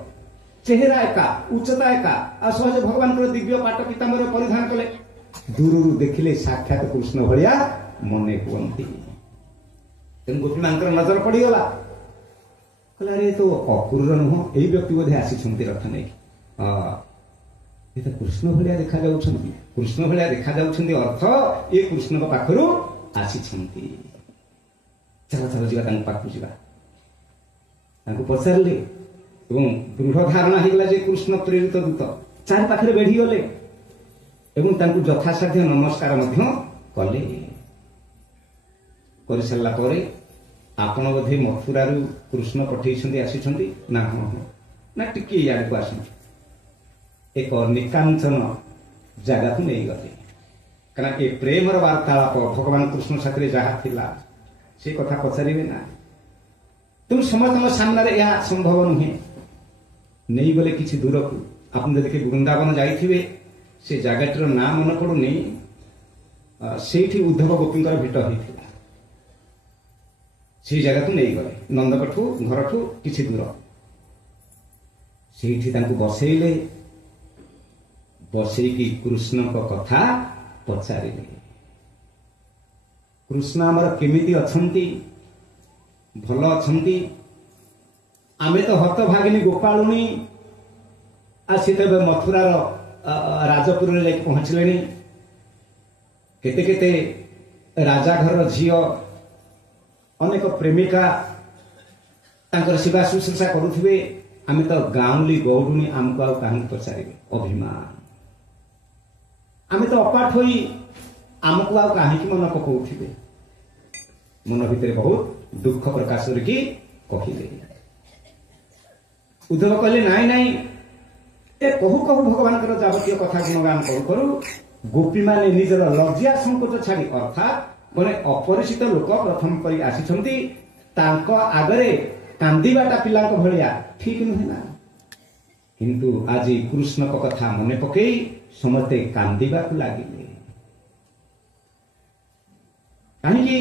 ଚେହେରା ଏକା, ଉଚ୍ଚତା ଏକା, ଆଉ ସହଜେ ଭଗବାନଙ୍କର ଦିବ୍ୟ ପାଟ ପିତାମ୍ବର ପରିଧାନ କଲେ। ଦୂରରୁ ଦେଖିଲେ ସାକ୍ଷାତ କୃଷ୍ଣ ଭଳିଆ ମନେ ହୁଅନ୍ତି। ତେଣୁ ଗୋପୀମାନଙ୍କର ନଜର ପଡିଗଲା। କହିଲେ ଆରେ ତ ଅକ୍ରୁର ନୁହଁ, ଏଇ ବ୍ୟକ୍ତି ବୋଧେ ଆସିଛନ୍ତି ରଥ ନେଇକି। ଏ ତ କୃଷ୍ଣ ଭଳିଆ ଦେଖାଯାଉଛନ୍ତି। କୃଷ୍ଣ ଭଳିଆ ଦେଖାଯାଉଛନ୍ତି ଅର୍ଥ ଏ କୃଷ୍ଣଙ୍କ ପାଖରୁ ଆସିଛନ୍ତି। ଚାଲ ଚାଲ ଯିବା, ତାଙ୍କ ପାଖକୁ ଯିବା। ତାଙ୍କୁ ପଚାରିଲେ ଏବଂ ଦୃଢ ଧାରଣା ହେଇଗଲା ଯେ କୃଷ୍ଣ ପ୍ରେରିତ ଦୂତ। ଚାରି ପାଖରେ ବେଢିଗଲେ ଏବଂ ତାଙ୍କୁ ଯଥାସାଧ୍ୟ ନମସ୍କାର ମଧ୍ୟ କଲେ। କରିସାରିଲା ପରେ, ଆପଣ ବୋଧେ ମଥୁରାରୁ କୃଷ୍ଣ ପଠେଇଛନ୍ତି, ଆସିଛନ୍ତି? ନା ହଁ ହଁ। ନା ଟିକେ ଇଆଡକୁ ଆସନ୍ତୁ। ଏକ ନିକାଞ୍ଚନ ଜାଗାକୁ ନେଇଗଲେ। କାରଣ ଏ ପ୍ରେମର ବାର୍ତ୍ତାଳାପ ଭଗବାନ କୃଷ୍ଣ ସାଥିରେ ଯାହା ଥିଲା ସେ କଥା ପଚାରିବେ ନା। ତେଣୁ ସମସ୍ତଙ୍କ ସାମ୍ନାରେ ଏହା ସମ୍ଭବ ନୁହେଁ। ନେଇଗଲେ କିଛି ଦୂରକୁ। ଆପଣ ଯଦି ବୃନ୍ଦାବନ ଯାଇଥିବେ, ସେ ଜାଗାଟିର ନାଁ ମନେ ପଡୁନି, ସେଇଠି ଉଦ୍ଧବ ଗୋପୀଙ୍କର ଭେଟ ହେଇଥିଲା। ସେଇ ଜାଗାକୁ ନେଇଗଲେ, ନନ୍ଦଙ୍କଠୁ ଘରଠୁ କିଛି ଦୂର। ସେଇଠି ତାଙ୍କୁ ବସେଇଲେ। ବସେଇକି କୃଷ୍ଣଙ୍କ କଥା ପଚାରିଲେ। କୃଷ୍ଣ ଆମର କେମିତି ଅଛନ୍ତି? ଭଲ ଅଛନ୍ତି? ଆମେ ତ ହତଭାଗିନୀ ଗୋପାଳୁଣୀ, ଆଉ ସେ ତ ଏବେ ମଥୁରାର ରାଜପୁରରେ ଯାଇକି ପହଞ୍ଚିଲେଣି। କେତେ କେତେ ରାଜା ଘରର ଝିଅ, ଅନେକ ପ୍ରେମିକା ତାଙ୍କର ସେବା ଶୁଶ୍ରୂଷା କରୁଥିବେ। ଆମେ ତ ଗାଉଁଲି ଗୌଡୁଣୀ, ଆମକୁ ଆଉ କାହିଁକି ପଚାରିବେ? ଅଭିମାନ। ଆମେ ତ ଅପାଠ ହୋଇ, ଆମକୁ ଆଉ କାହିଁକି ମନ ପକାଉଥିବେ? ମନ ଭିତରେ ବହୁତ ଦୁଃଖ ପ୍ରକାଶ କରିକି କହିଲେ। ଉଦ୍ଧବ କହିଲେ ନାଇଁ ନାଇଁ, ଏ କହୁ କହୁ ଭଗବାନଙ୍କର ଯାବତୀୟ କଥା ଗୁଣଗାନ କରୁ କରୁ ଗୋପୀମାନେ ନିଜର ଲଜ୍ଜା ସଂକୋଚ ଛାଡି, ଅର୍ଥାତ୍ ଜଣେ ଅପରିଚିତ ଲୋକ ପ୍ରଥମ କରି ଆସିଛନ୍ତି, ତାଙ୍କ ଆଗରେ କାନ୍ଦିବାଟା ପିଲାଙ୍କ ଭଳିଆ ଠିକ ନୁହେଁ ନା। କିନ୍ତୁ ଆଜି କୃଷ୍ଣଙ୍କ କଥା ମନେ ପକେଇ ସମସ୍ତେ କାନ୍ଦିବାକୁ ଲାଗିଲେ। କାହିଁକି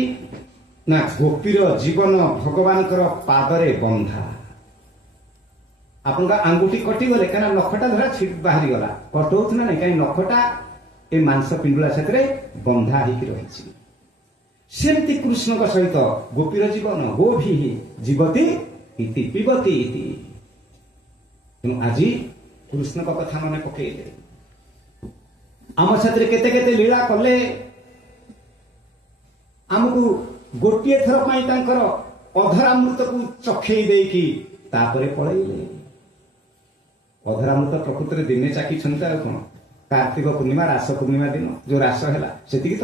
ନା ଗୋପୀର ଜୀବନ ଭଗବାନଙ୍କର ପାଦରେ ବନ୍ଧା। ଆପଣଙ୍କ ଆଙ୍ଗୁଠି କଟିଗଲେ, କାହିଁକିନା ନଖଟା ଧରା ବାହାରିଗଲା, କଟଉଛି ନା ନାଇଁ? କାହିଁକି ନଖଟା ଏ ମାଂସ ପିଣ୍ଡୁଳା ସାଥିରେ ବନ୍ଧା ହେଇକି ରହିଛି। ସେମିତି କୃଷ୍ଣଙ୍କ ସହିତ ଗୋପୀର ଜୀବନ, ଗୋଭି ଜୀବତି ଇତି ପିବତି ଇତି। ତେଣୁ ଆଜି କୃଷ୍ଣଙ୍କ କଥା ମନେ ପକେଇଲେ। ଆମ ସାଥିରେ କେତେ କେତେ ଲୀଳା କଲେ। ଆମକୁ ଗୋଟିଏ ଥର ପାଇଁ ତାଙ୍କର ଅଧରାମୃତକୁ ଚଖେଇ ଦେଇକି ତାପରେ ପଳେଇଲେ। ଅଧରାମୃତ ପ୍ରକୃତରେ ଦିନେ ଚାଖିଛନ୍ତି, ଆଉ କଣ? କାର୍ତ୍ତିକ ପୂର୍ଣ୍ଣିମା, ରାସ ପୂର୍ଣ୍ଣିମା ଦିନ ଯୋଉ ରାସ ହେଲା, ସେତିକି ତ।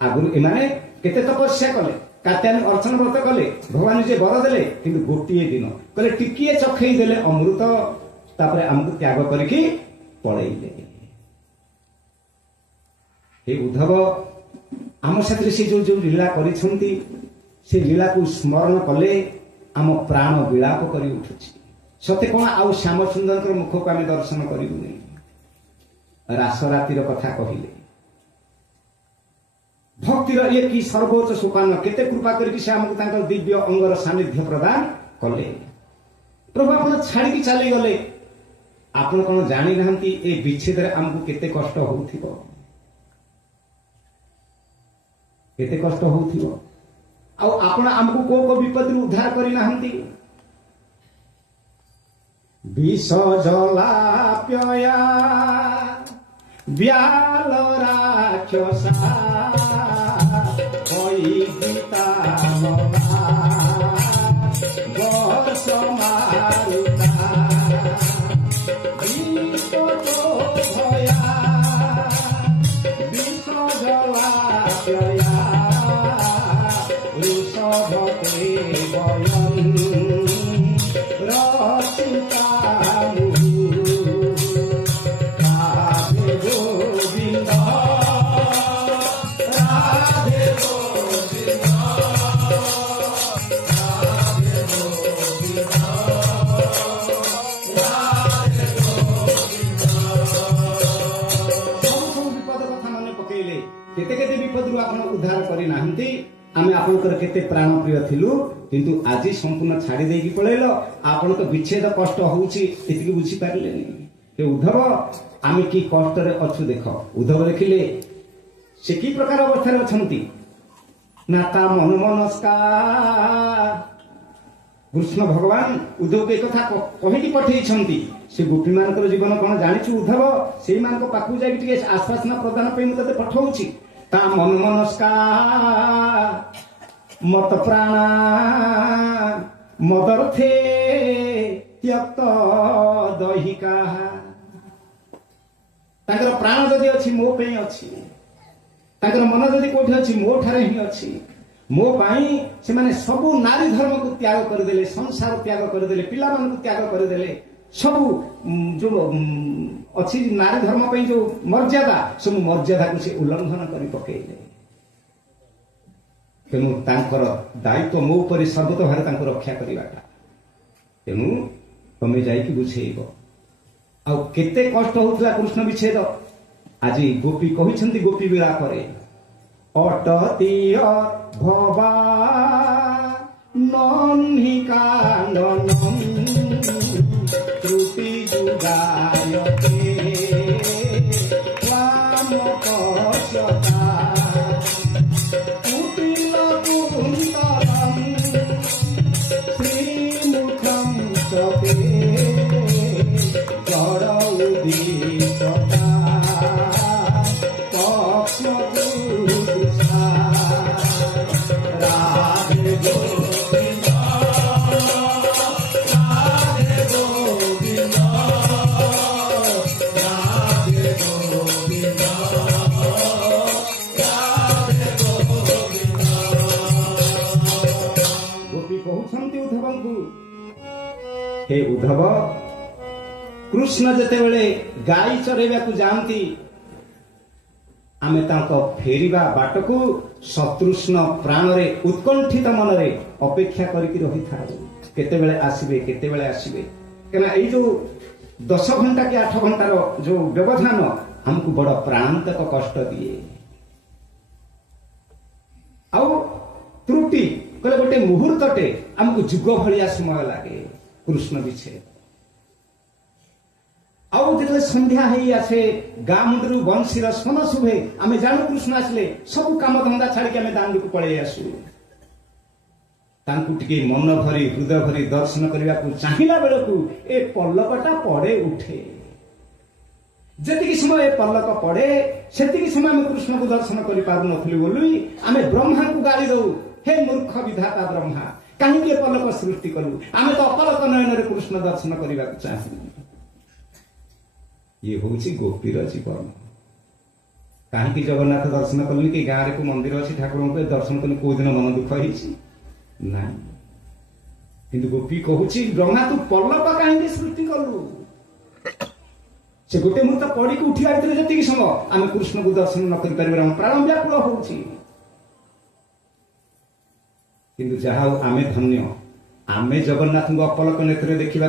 ଆଗରୁ ଏମାନେ କେତେ ତପସ୍ୟା କଲେ, कात्यायनी अर्चन व्रत कले भगवान जे बर देले किंतु गोटे दिन कहले टिकिए चखई देले अमृत तापरे हमको त्याग करके पळेइले। हे उद्धव आम साथी से जो लीला करिसंती से लीला को स्मरण कले आम प्राण विलाप करी उठुछि। सत्य कोन आउ श्याम सुंदर मुख को आम दर्शन करूनी। रास रातिर कथा कहिले भक्तिर ये कि सर्वोच्च सोपान केते कृपा करके से हमको तांकर दिव्य अंगर सानिध्य प्रदान कले। प्रभु आपण छाड़ी की चली गले आपण कोन जानि नहंती ए विच्छेद रे हमको केते कष्ट होउथिबो केते कष्ट होउथिबो आ आपण हमको को विपद रु उद्धार करि नहंती। विष जला प्यया व्याल राक्षसा कोई गीता बस मारुता भया विष जला प्यया ऋषभते बयन रचिता उद्धार करी नाहंती आमे आपनकर केते प्राण प्रिय थिलु किंतु आज संपूर्ण छाड़ी देकी पळेलो आपन तो विच्छेद कष्ट होउची एतिकी बुझी पारलेनी। हे उद्धव आमे की कष्ट रे अछु देखो। उद्धव देखिले से की प्रकार अवस्था रे अछंती नाता मन मनस्का कृष्ण भगवान उद्धव के कथा कहिकी पठेई छंती से गोपी मानकर जीवन कोन जानिछु उद्धव सेई मानको पाखु जाई टिके आश्वासन प्रदान पे मते पठौछि ता मन मनस्का मत प्राणा मदर्थे त्यक्त दहिका ताकर प्राण जदि अछि मो पे अछि ताकर मन जदि कोठी अछि मो ठारे ही अछि मो पाई से माने सबु नारी धर्म को त्याग कर देले संसार त्याग कर देले पिला मन को त्याग कर देले सबु जो अच्छी नारी धर्म पे जो मर्यादा सब मर्यादा को से उल्लंघन करी पकेइले। तेणु तांकर दायित्व मो पर सर्वत भार तांको रक्षा करिवाटा। तेणु तमे जाई कि बुझेइबो आ केते कष्ट होतला कृष्ण विच्छेद। आज गोपी कहिसंती गोपी विला करे अटति भवा नन्हि कानन त्रुटि जुगायते वाम कशता कुटिल कुन्तलम श्रीमुखम चपे गड़ौदीपता पक्ष पुरुषा राधे हे उद्धव कृष्ण जेतेबेले गाई चरेबा को जानती आमे तांको फेरिबा बाटकू शत्रुष्ण प्राण रे उत्कंठित मन रे अपेक्षा करके रही था केतेबेले आसीबे केना ए जो 10 घंटा के 8 घंटार जो व्यवधान हमको बड़ प्राणांतक कष्ट दिए आउ त्रुटि कहले गोटे मुहूर्तटे हमको जुग भलिया समय लागे कृष्ण विच्छेद आउ जेतले संध्या हेई आसे गाँ मुंडरू बंशीर स्वन शुभे आमे जानू कृष्ण आसले सब काम धंदा छाड़ी आमे दांड को पळे आसु तांकु टिके मन भरी हृदय भरी दर्शन करबा को चाहिला बेलकू ए पल्लकटा पड़े उठे जेतिकी समय ए पल्लक पड़े सेतिकी समय हम कृष्ण को दर्शन करि पारु नथली बोलुई आमे ब्रह्मा को गाली दउ हे मूर्ख विधाता ब्रह्मा कहीं के पल्लक सृष्टि करू आमे तो अपलक नयन रे कृष्ण दर्शन करबा को चाहि ये होउची गोपीर जीवन कहीं जगन्नाथ दर्शन कलुनि कि गाँव को मंदिर अच्छी ठाकुर को दर्शन कलु कौ दिन मन दुख ना किंतु गोपी कहूची ब्रह्मा तू पल्लव कहीं सृष्टि कलु से गोटे मुहूर्त पड़ी उठी आते जी समय आम कृष्ण को दर्शन न कर प्राण व्याकुल होची किंतु जहा आमे धन्य आमे जगन्नाथ को अपलक नेत्र देखा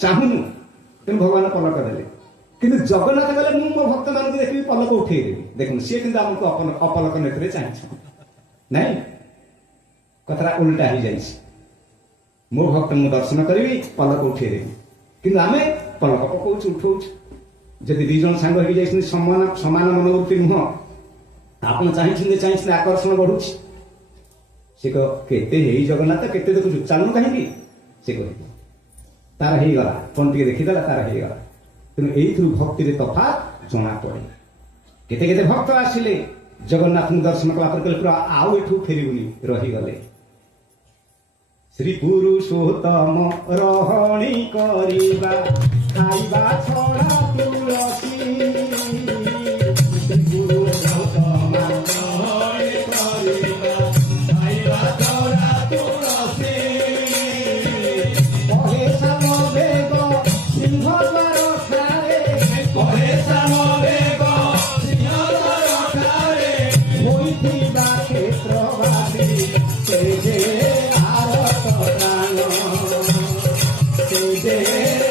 चाहूनु तेणु भगवान पलक देले किंतु जगन्नाथ गले मो भक्त मान देखी पलक उठेदेवी देखो सी कि आमको अपलक नेत्र चाहे नाई कथा उल्टा हो जाए मो भक्त मु दर्शन करी पलक उठेदेवी किंतु आमे पलक पकाउछु उठाउछु जदि दी जन सांग हो जाए समान मनोवृत्ति नुह आप चाहिए आकर्षण बढ़ुची से केते जगन्नाथ केते देखु चालू कहीं से कह तार हो गला कौन टे देखीदेला तार हो गला तेणु यही भक्ति तफात जना पड़े केते केते भक्त आसिले जगन्नाथ दर्शन कलापर कहले पूरा आउ एठू फेरबुनी रहीगले श्री पुरुषोत्तम रहणी करिबा खाइबा छड़ा तुलसी श्री पुरुषोत्तम रहणी करिबा खाइबा छड़ा तुलसी कहे समवेग सिंह द्वार ठारे कहे समवेग सिंह द्वार ठारे होइथिबा क्षेत्रवासी से जे आरत प्राण से जे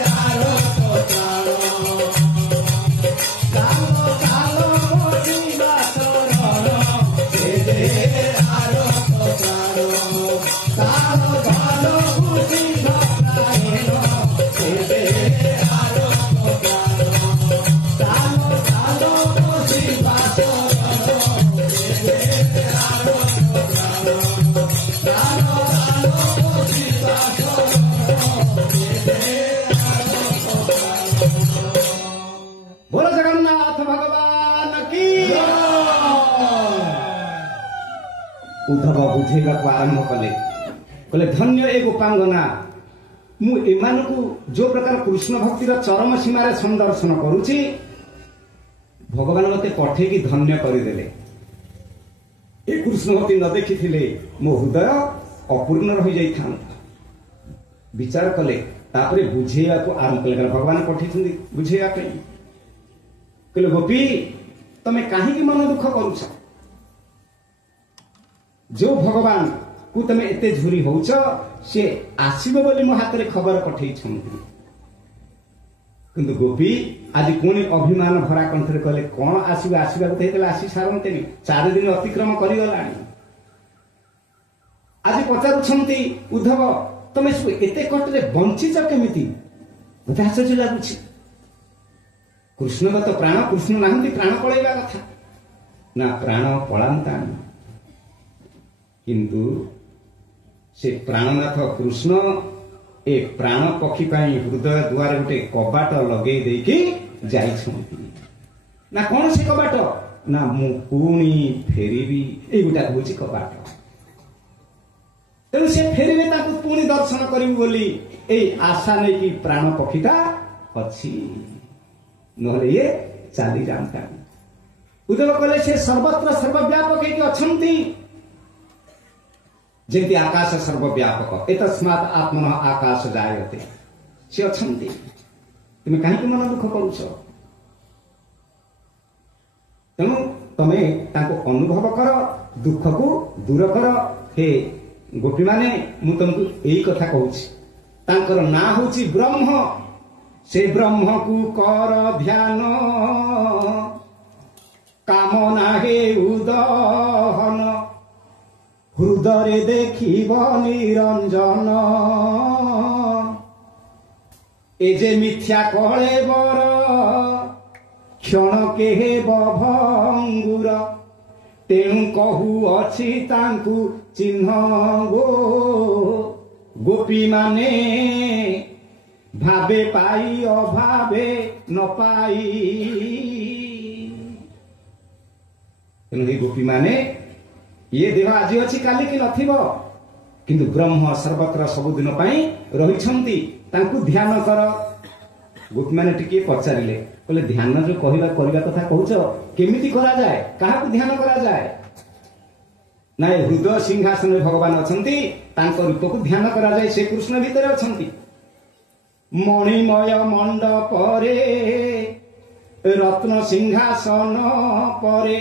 आरत प्राण कालो कालो मोदिबा शरण से जे आरत प्राण कालो कालो मोदिबा प्राण से जे आरत प्राण कालो कालो मोदिबा शरण से जे आरत प्राण कालो कालो मोदिबा शरण से जे आरत प्राण। बोलो जगन्नाथ भगवान की उद्धव बुझेगा आरंभ कले कहले धन्य ए गोपांगना मु एमानकु जो प्रकार कृष्ण भक्तिर चरम सीमार संदर्शन करुची भगवान मते पठेकी धन्य करदेले ए कृष्ण भक्ति न देखी मो हृदय अपूर्ण रही जाई विचार कले तापरे बुझेया को आरंभ कले भगवान पठे बुझेया कहले गोपी तमे कहीं मन दुख करुछ जो भगवान को तमे एते झुरी होउछ से आसीबो बोली मो हाथ रे खबर पठेई छंती किंतु गोपी आज पुणी अभिमान भरा कंठरे कहले कौन आसीबो आसीबा को हेतले आसी सारंतेनी 4 दिन अतिक्रम करि गलानी आज पचारुछंती उद्धव तमे एते कटरे बंचिच केमिति मते आश्चर्य लागुछि कृष्णगत प्राण कृष्ण नाहंती प्राण पळैबा कथा ना प्राण पळांता किंतु से प्राणनाथ कृष्ण ए प्राण पक्षी पाई हृदय द्वार गोटे कबाट लगे देकी जाइछंती ना कौन से कबाट ना मु पुणी फेरिबी ए गोटा होची कबाट तेणु से फेरिबे ताकू पुणी दर्शन करिबी बोली ए आशा नै कि प्राण पक्षीटा अछि नहले ये चाली जानता उद्धव कहले से सर्वत्र सर्वव्यापक एक अछंती जेंति आकाश सर्वव्यापक एतस्मात् आत्मनः आकाश जायते से अछंती तुम कहीं मन दुख करुछ तेणु तमे ताको अनुभव कर दुख को दूर कर हे गोपी माने मु तुमको यही कथा कहूची तांकर ना होची ब्रह्म से ब्रह्म को कर ध्यान कामना हे उदहन हृदय देखिब निरंजन ए जे मिथ्या कले बर क्षण के भंगुर तेणु कहू अछि तांकु चिन्ह गो गोपी माने भावे पाई अभावे न पाई तेणु गोपी माने ये देह आज अच्छी काली कि नथिबो किंतु ब्रह्म सर्वत्र सबुदिन पाई रहिछंती तांकु ध्यान कर गोपी माने टिके पचारिले बोले ध्यान जो कहवा कथा कौच केमिति करा जाए काहाकु ध्यान करा जाए ना हृदय सिंहासन में भगवान अछंती तांको रूप को ध्यान करा जाए से कृष्ण भीतर अछंती मणिमय मंडप रे रत्न सिंहासन परे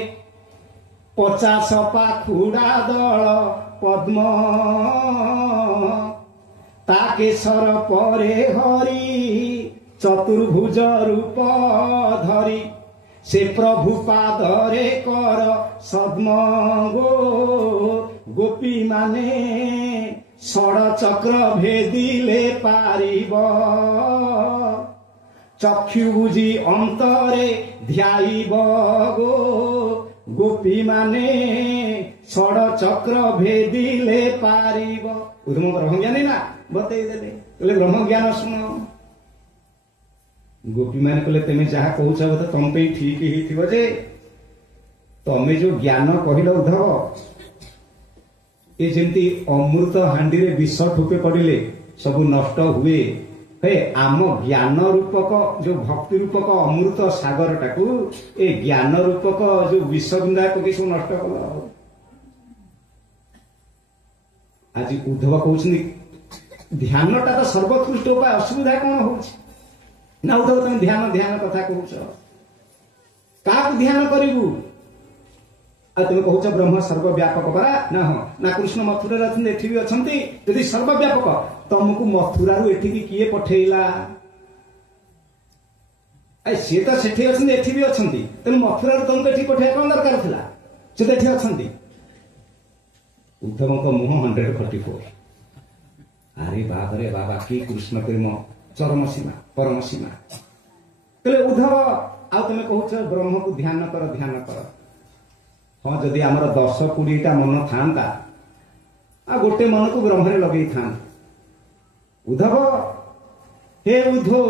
50 पाखुड़ा दल पद्म ताकेशर परे हरि चतुर्भुज रूप धरी से प्रभु पादरे कर सद्म गोपी माने षड़ चक्र भेदिले पारिब चक्षु बुझी अंतरे ध्याइब गोपी माने षड़ चक्र भेदिले पारिब उधम ब्रह्म ज्ञानी ना बतई देले बोले ब्रह्म ज्ञान सुन गोपी मैंने कहले तुम जहा कहूच तो तुम पे ठीक ही जे तमें जो ज्ञान कहल उद्धव ये जमी अमृत हांडी रे विष ठोपे पड़े सब नष्ट हुए हे आम ज्ञान रूपक जो भक्ति रूपक अमृत सागर टाकू ए ज्ञान रूपक जो विष बिंदा पकई सब नष्ट कल आज उद्धव कहते ध्यानटा तो सर्वोत्कृष्ट उपाय असुविधा कौन हो ना उद्धव तुम ध्यान ध्यान कथा कहूच क्या ध्यान करू तुम कहूच ब्रह्म सर्वव्यापक परा ना हाँ ना कृष्ण मथुरा एठी भी अच्छा यदि सर्वव्यापक तुमको मथुरा एठिकी किए पठेला सी तो सेठी अच्छा एठी भी अच्छा तेणु मथुरा तुमको एठी पठेगा कौन दरकार था सी तो एठी अच्छा उद्धव मुह 144 अरे बाप रे बाबा कि कृष्ण प्रेम चरम सीमा परम सीमा कहले उद्धव आ तुम कहूच ब्रह्म को ध्यान कर हाँ जदि आमर 10-20टा मन था आ गोटे मन को ब्रह्म लगे था उद्धव हे उद्धव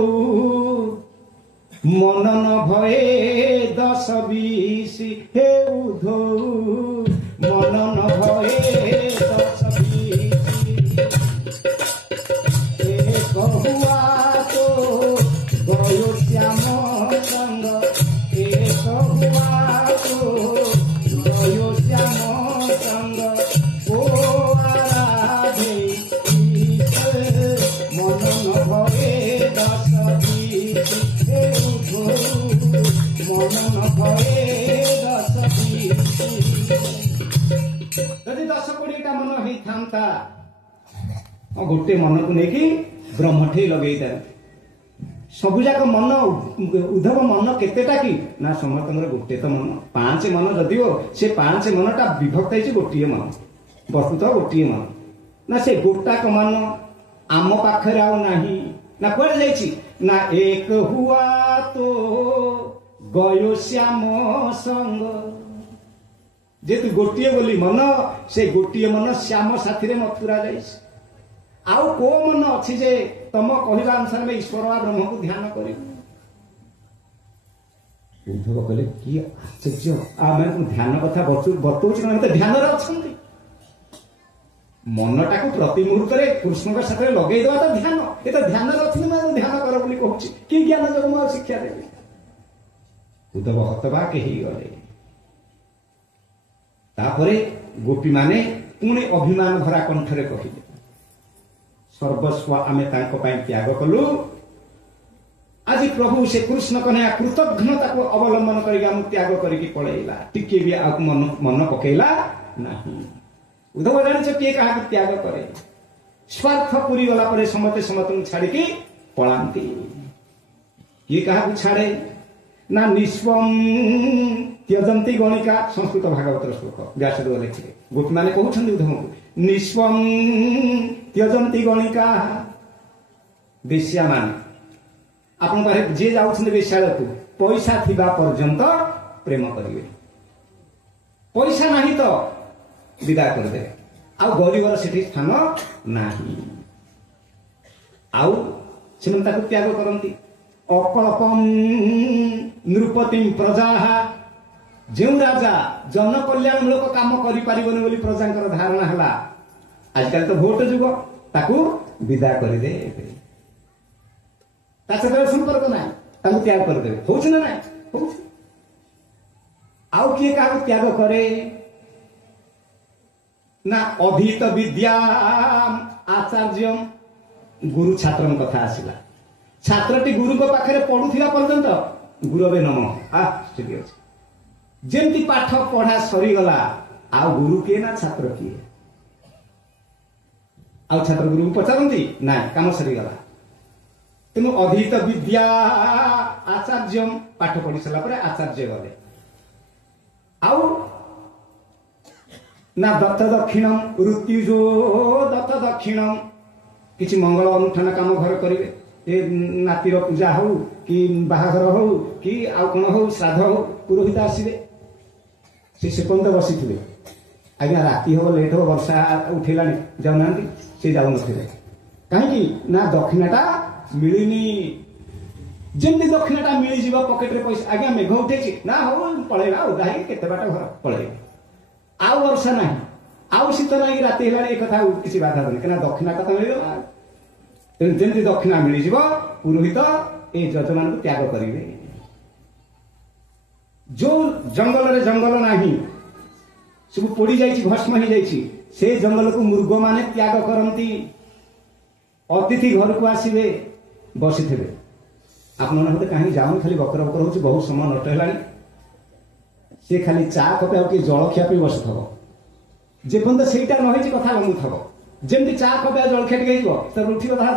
मन न भये 10-20 हे उद्धव मन न भये 10-20 बहुआ तो गयो श्याम संग एक हुआ तो गयो श्याम संग ओ आराधे मन न भये 10-20 हे मन न भये 10-20 यदि 10-20टा मन होता गोटे मन को लेकिन ब्रह्मठे लगे सबुजाक मन उद्धव मन केतेटा कि ना समस्त गोटे तो मन 5 मन जदिव से 5 मनटा विभक्त है गोटे मन वस्तुत गोटे मन ना से गोटाक मन आम पाखरे आउ नाही ना कुआडे जाइछि ना एक हुआ तो गयो श्याम संग जेतु गोटे बोली मन से गोटे मन श्याम साथी रे मथुरा जाइछि आउ को मन अच्छी जे तम कहवा अनुसार में ईश्वर ब्रह्म को ध्यान कर उद्धव कहले कि आश्चर्य आम ध्यान कथा बतौच ध्यान अच्छा मनटा को प्रति मुहूर्त कृष्ण के साथ लगे देवा तो ध्यान ये तो ध्यान अच्छी मैं ध्यान कर बोली कहूँ कि ज्ञान जब मुझे शिक्षा देवी उद्धव हतबाक ही गले तापरे गोपी माने पुणे अभिमान भरा कंठरे कहले सर्वस्व आमे तांको पाई त्याग कलु आज प्रभु से कृष्ण कन्या कृतज्ञता को अवलंबन करके हम त्याग करके पळेला टिके भी आ मन पकेला नहीं उद्धव जानिछ के कहा त्याग करे स्वार्थ पूरी गला पर समते समतन छाड़ी की पळांती ये कहा छाड़े ना निस्वम त्यजंती गणिका संस्कृत भागवत श्लोक व्यासदेव लिखिले गोपी माने कहउछन उद्धव निस्वम त्यजंती गणिका वेश्या मान आपन पारे जे जाउछन वेश्यालय को पैसा थिबा पर्यंत प्रेम करिवे पैसा नहीं तो विदा कर दे आ गरीबर सेठी स्थान नाही आउ सेमन ताकु त्याग करंती अकल्पम नृपतिम प्रजाः जो राजा जन कल्याण मूलक काम करि परिबनि बोली प्रजांकर धारणा हला आजकल तो भोट जुग ताकू विदा कर दे संपर्क ना त्याग करदेवे हूँ ना ना हूँ आउ किए क्या त्याग करे ना अधीत विद्या आचार्य गुरु छात्र कथा आसला छात्रटी गुरु पाखे पढ़ुला पर्यंत गुरवे नम ठीक अच्छे जमती पाठ पढ़ा सरीगला आ गुरु किए ना छात्र किए आ छात्र गुरु को पचारती ना कम सरीगला तेणु अधीत विद्या आचार्य पाठ पढ़ी सारा आचार्य गले आउ ना दत्त दक्षिणम ऋत्युजो दत्त दक्षिणम किसी मंगल अनुष्ठान काम घर करेंगे ए नातीर पूजा हो कि बाहाघर हो कि आउ कौन हो श्राद्ध हो पुरोहित आसवे से पर्यंत बसी थे आज्ञा राति हो लेट हो वर्षा उठेला जाऊना से जाऊन कहीं ना दक्षिणाटा मिलनी जमी दक्षिणाटा मिल जा पकेट रे पैसा आज्ञा मेघ उठे ना हो पलैबा उदा केते बाट घर पलैबा आउ वर्षा ना आउ शीत ना राति है कथा किसी बाधा देनी क्या दक्षिणाटा तो मिलगला जमी दक्षिणा मिल जा पुरोहित ए यजमान को त्याग करेंगे जो जंगल रे जंगल नहीं सब पोड़ी जाइए भस्म हो जाइए से जंगल को मृग माने त्याग करती अतिथि घर को आसवे बसी थे आप कहीं जाऊन खाली बकर बकर हो बहुत समय नष्ट है सी खाली चा कपे कि जलखिया पे बस थो जेपर्यंत सेटा नही कथा गमु थो जमी चा कपे जलखिया टे तो उठी कथा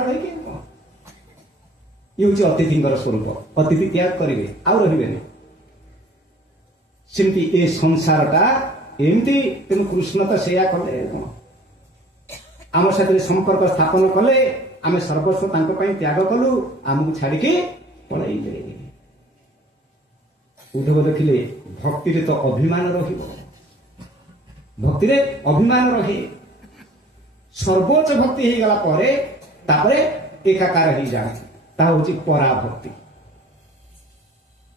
ये हूँ अतिथि स्वरूप अतिथि त्याग करेंगे आउ रे सेमती ए संसारटा एमती तेणु कृष्ण तो सेया कले आम साथ संपर्क स्थापन कले आम सर्वस्व त्याग कलु आमको छाड़िकी पलैले उद्धव देखिले भक्ति रे तो अभिमान भक्ति रे अभिमान रहे सर्वोच्च भक्ति हो गला तापरे एकाकार हो जाए ता हूँ पराभक्ति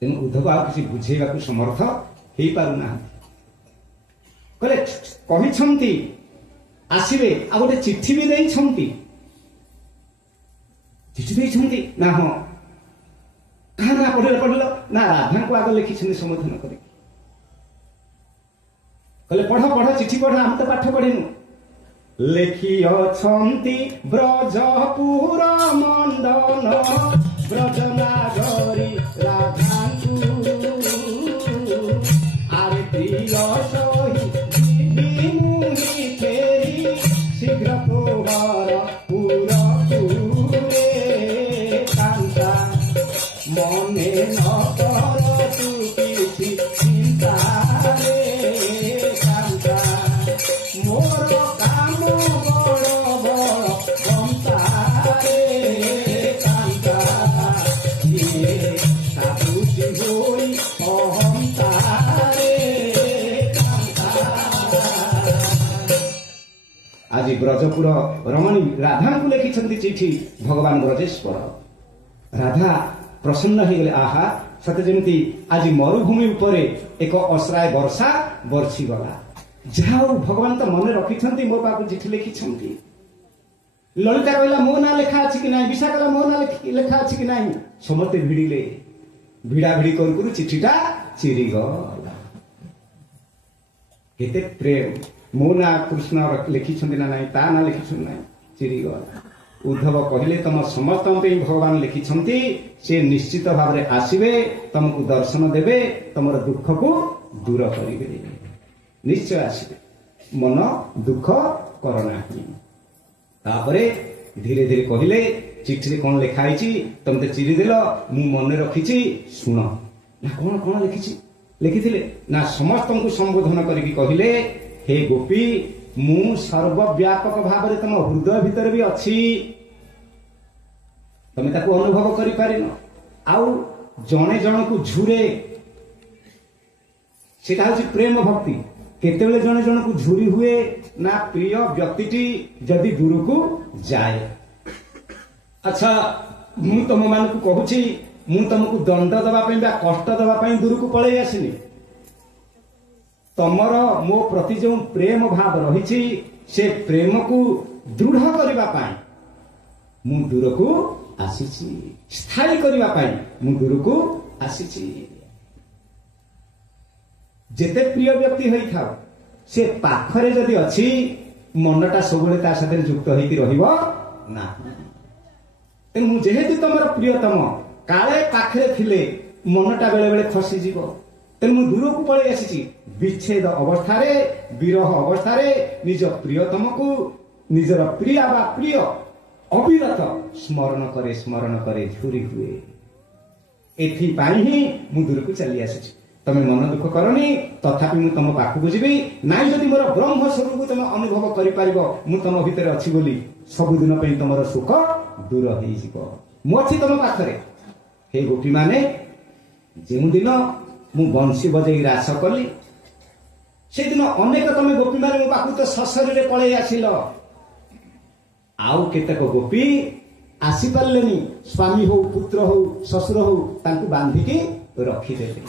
तेणु उद्धव आ किसी बुझेगा समर्थ हो पारना कहते आसवे आ गोटे चिठी भी देइछंती चिठी देइछंती ना हाँ कहा ना पढ़ल ना राधा को आगे लिखी संबोधन कर पढ़ पढ़ चिठी पढ़ आम तो पाठ पढ़िनु लेखी अछंती ब्रजपुर मंडन ब्रजनागरी राधा आरे प्रिय सही मुनि फेरी शीघ्र तोहर पुरपुरे कांता मने न कर तू किसी चिंता रे कांता मोर काम बड़ बड़ गंता रे कांता ये साधुति होई अहंता आज ब्रजपुर रमणी राधा को लिखिं चिठी भगवान ब्रजेश्वर राधा प्रसन्न हो गले आहा सत जमी आज मरुभूमि उपरे एक असराय वर्षा बर्षी गला जाओ भगवान तो मन रखिंट मो पाक चिठी लिखिं ललिता कहला मो ना लेखा अच्छी कि ना विशा कहला मो ना लेखा अच्छी कि ना समस्ते भिड़िले भिड़ा भिड़ी कर चिठीटा चिरी गला केते प्रेम मो ना कृष्ण लिखिं ना ना ता ना लिखिं ना चिरी गला उद्धव कहले तुम समस्त भगवान लिखिं से निश्चित भाव में आसवे तुमको दर्शन देवे तुम दुख को दूर करेंगे निश्चय आसवे मन दुख करना तापरे धीरे धीरे कहले चिठी कौन लिखाई तुम तो चिरीदेल मु मन रखी शुण ना कौन कौन लिखी ना समस्त को संबोधन करके कहले हे गोपी मु सर्वव्यापक भाव में तुम हृदय भितर भी अच्छी तुम्हें ताको अनुभव करि पारिन आउ जने जन को झुरे सेटा हଉଛି प्रेम भक्ति केतेबेले जने जन को झुरी हुए ना प्रिय व्यक्तिटी जदि दूर को जाए अच्छा मु तुम मान को कहूची मु तुमको दंड दबा पई बा कष्ट दबा पई दूर को पळै आसिनी तमर मो प्रति जो प्रेम भाव रही से प्रेम को दृढ़ करने ମୁଁ ଦୂରକୁ ଆସିଛି, ସ୍ଥାୟୀ କରିବା ପାଇଁ ମୁଁ ଦୂରକୁ ଆସିଛି। ଯେତେ ପ୍ରିୟ ବ୍ୟକ୍ତି ହୋଇଥାଉ, ସେ ପାଖରେ ଯଦି ଅଛି ମନଟା ସବୁବେଳେ ତା ସାଥିରେ ଯୁକ୍ତ ହେଇକି ରହିବ ନା। ତେଣୁ ମୁଁ ଯେହେତୁ ତମର ପ୍ରିୟତମ, କାଳେ ପାଖରେ ଥିଲେ ମନଟା ବେଳେ ବେଳେ ଖସିଯିବ, ତେଣୁ ମୁଁ ଦୂରକୁ ପଳେଇ ଆସିଛି। ବିଚ୍ଛେଦ ଅବସ୍ଥାରେ, ବିରହ ଅବସ୍ଥାରେ ନିଜ ପ୍ରିୟତମକୁ, ନିଜର ପ୍ରିୟା ବା ପ୍ରିୟ ଅବିରତ ସ୍ମରଣ କରେ ଝୁରି ହୁଏ। ଏଥିପାଇଁ ହିଁ ମୁଁ ଦୂରକୁ ଚାଲି ଆସିଛି। ତମେ ମନ ଦୁଃଖ କରନି, ତଥାପି ମୁଁ ତମ ପାଖକୁ ଯିବି। ନାଇଁ ଯଦି ମୋର ବ୍ରହ୍ମ ସ୍ୱରୂପକୁ ତମେ ଅନୁଭବ କରିପାରିବ, ମୁଁ ତମ ଭିତରେ ଅଛି ବୋଲି, ସବୁଦିନ ପାଇଁ ତମର ସୁଖ ଦୂର ହେଇଯିବ। ମୁଁ ଅଛି ତମ ପାଖରେ। ହେ ଗୋପୀମାନେ, ଯେଉଁଦିନ ମୁଁ ବଂଶୀ ବଜେଇ ରାସ କଲି, ସେଦିନ ଅନେକ ତମେ ଗୋପୀମାନେ ମୋ ପାଖକୁ ତ ସଶରୀରେ ପଳେଇ ଆସିଲ। ଆଉ କେତେକ ଗୋପୀ ଆସିପାରିଲେନି, ସ୍ୱାମୀ ହଉ, ପୁତ୍ର ହଉ, ଶ୍ୱଶୁର ହଉ, ତାଙ୍କୁ ବାନ୍ଧିକି ରଖିଦେଲେ।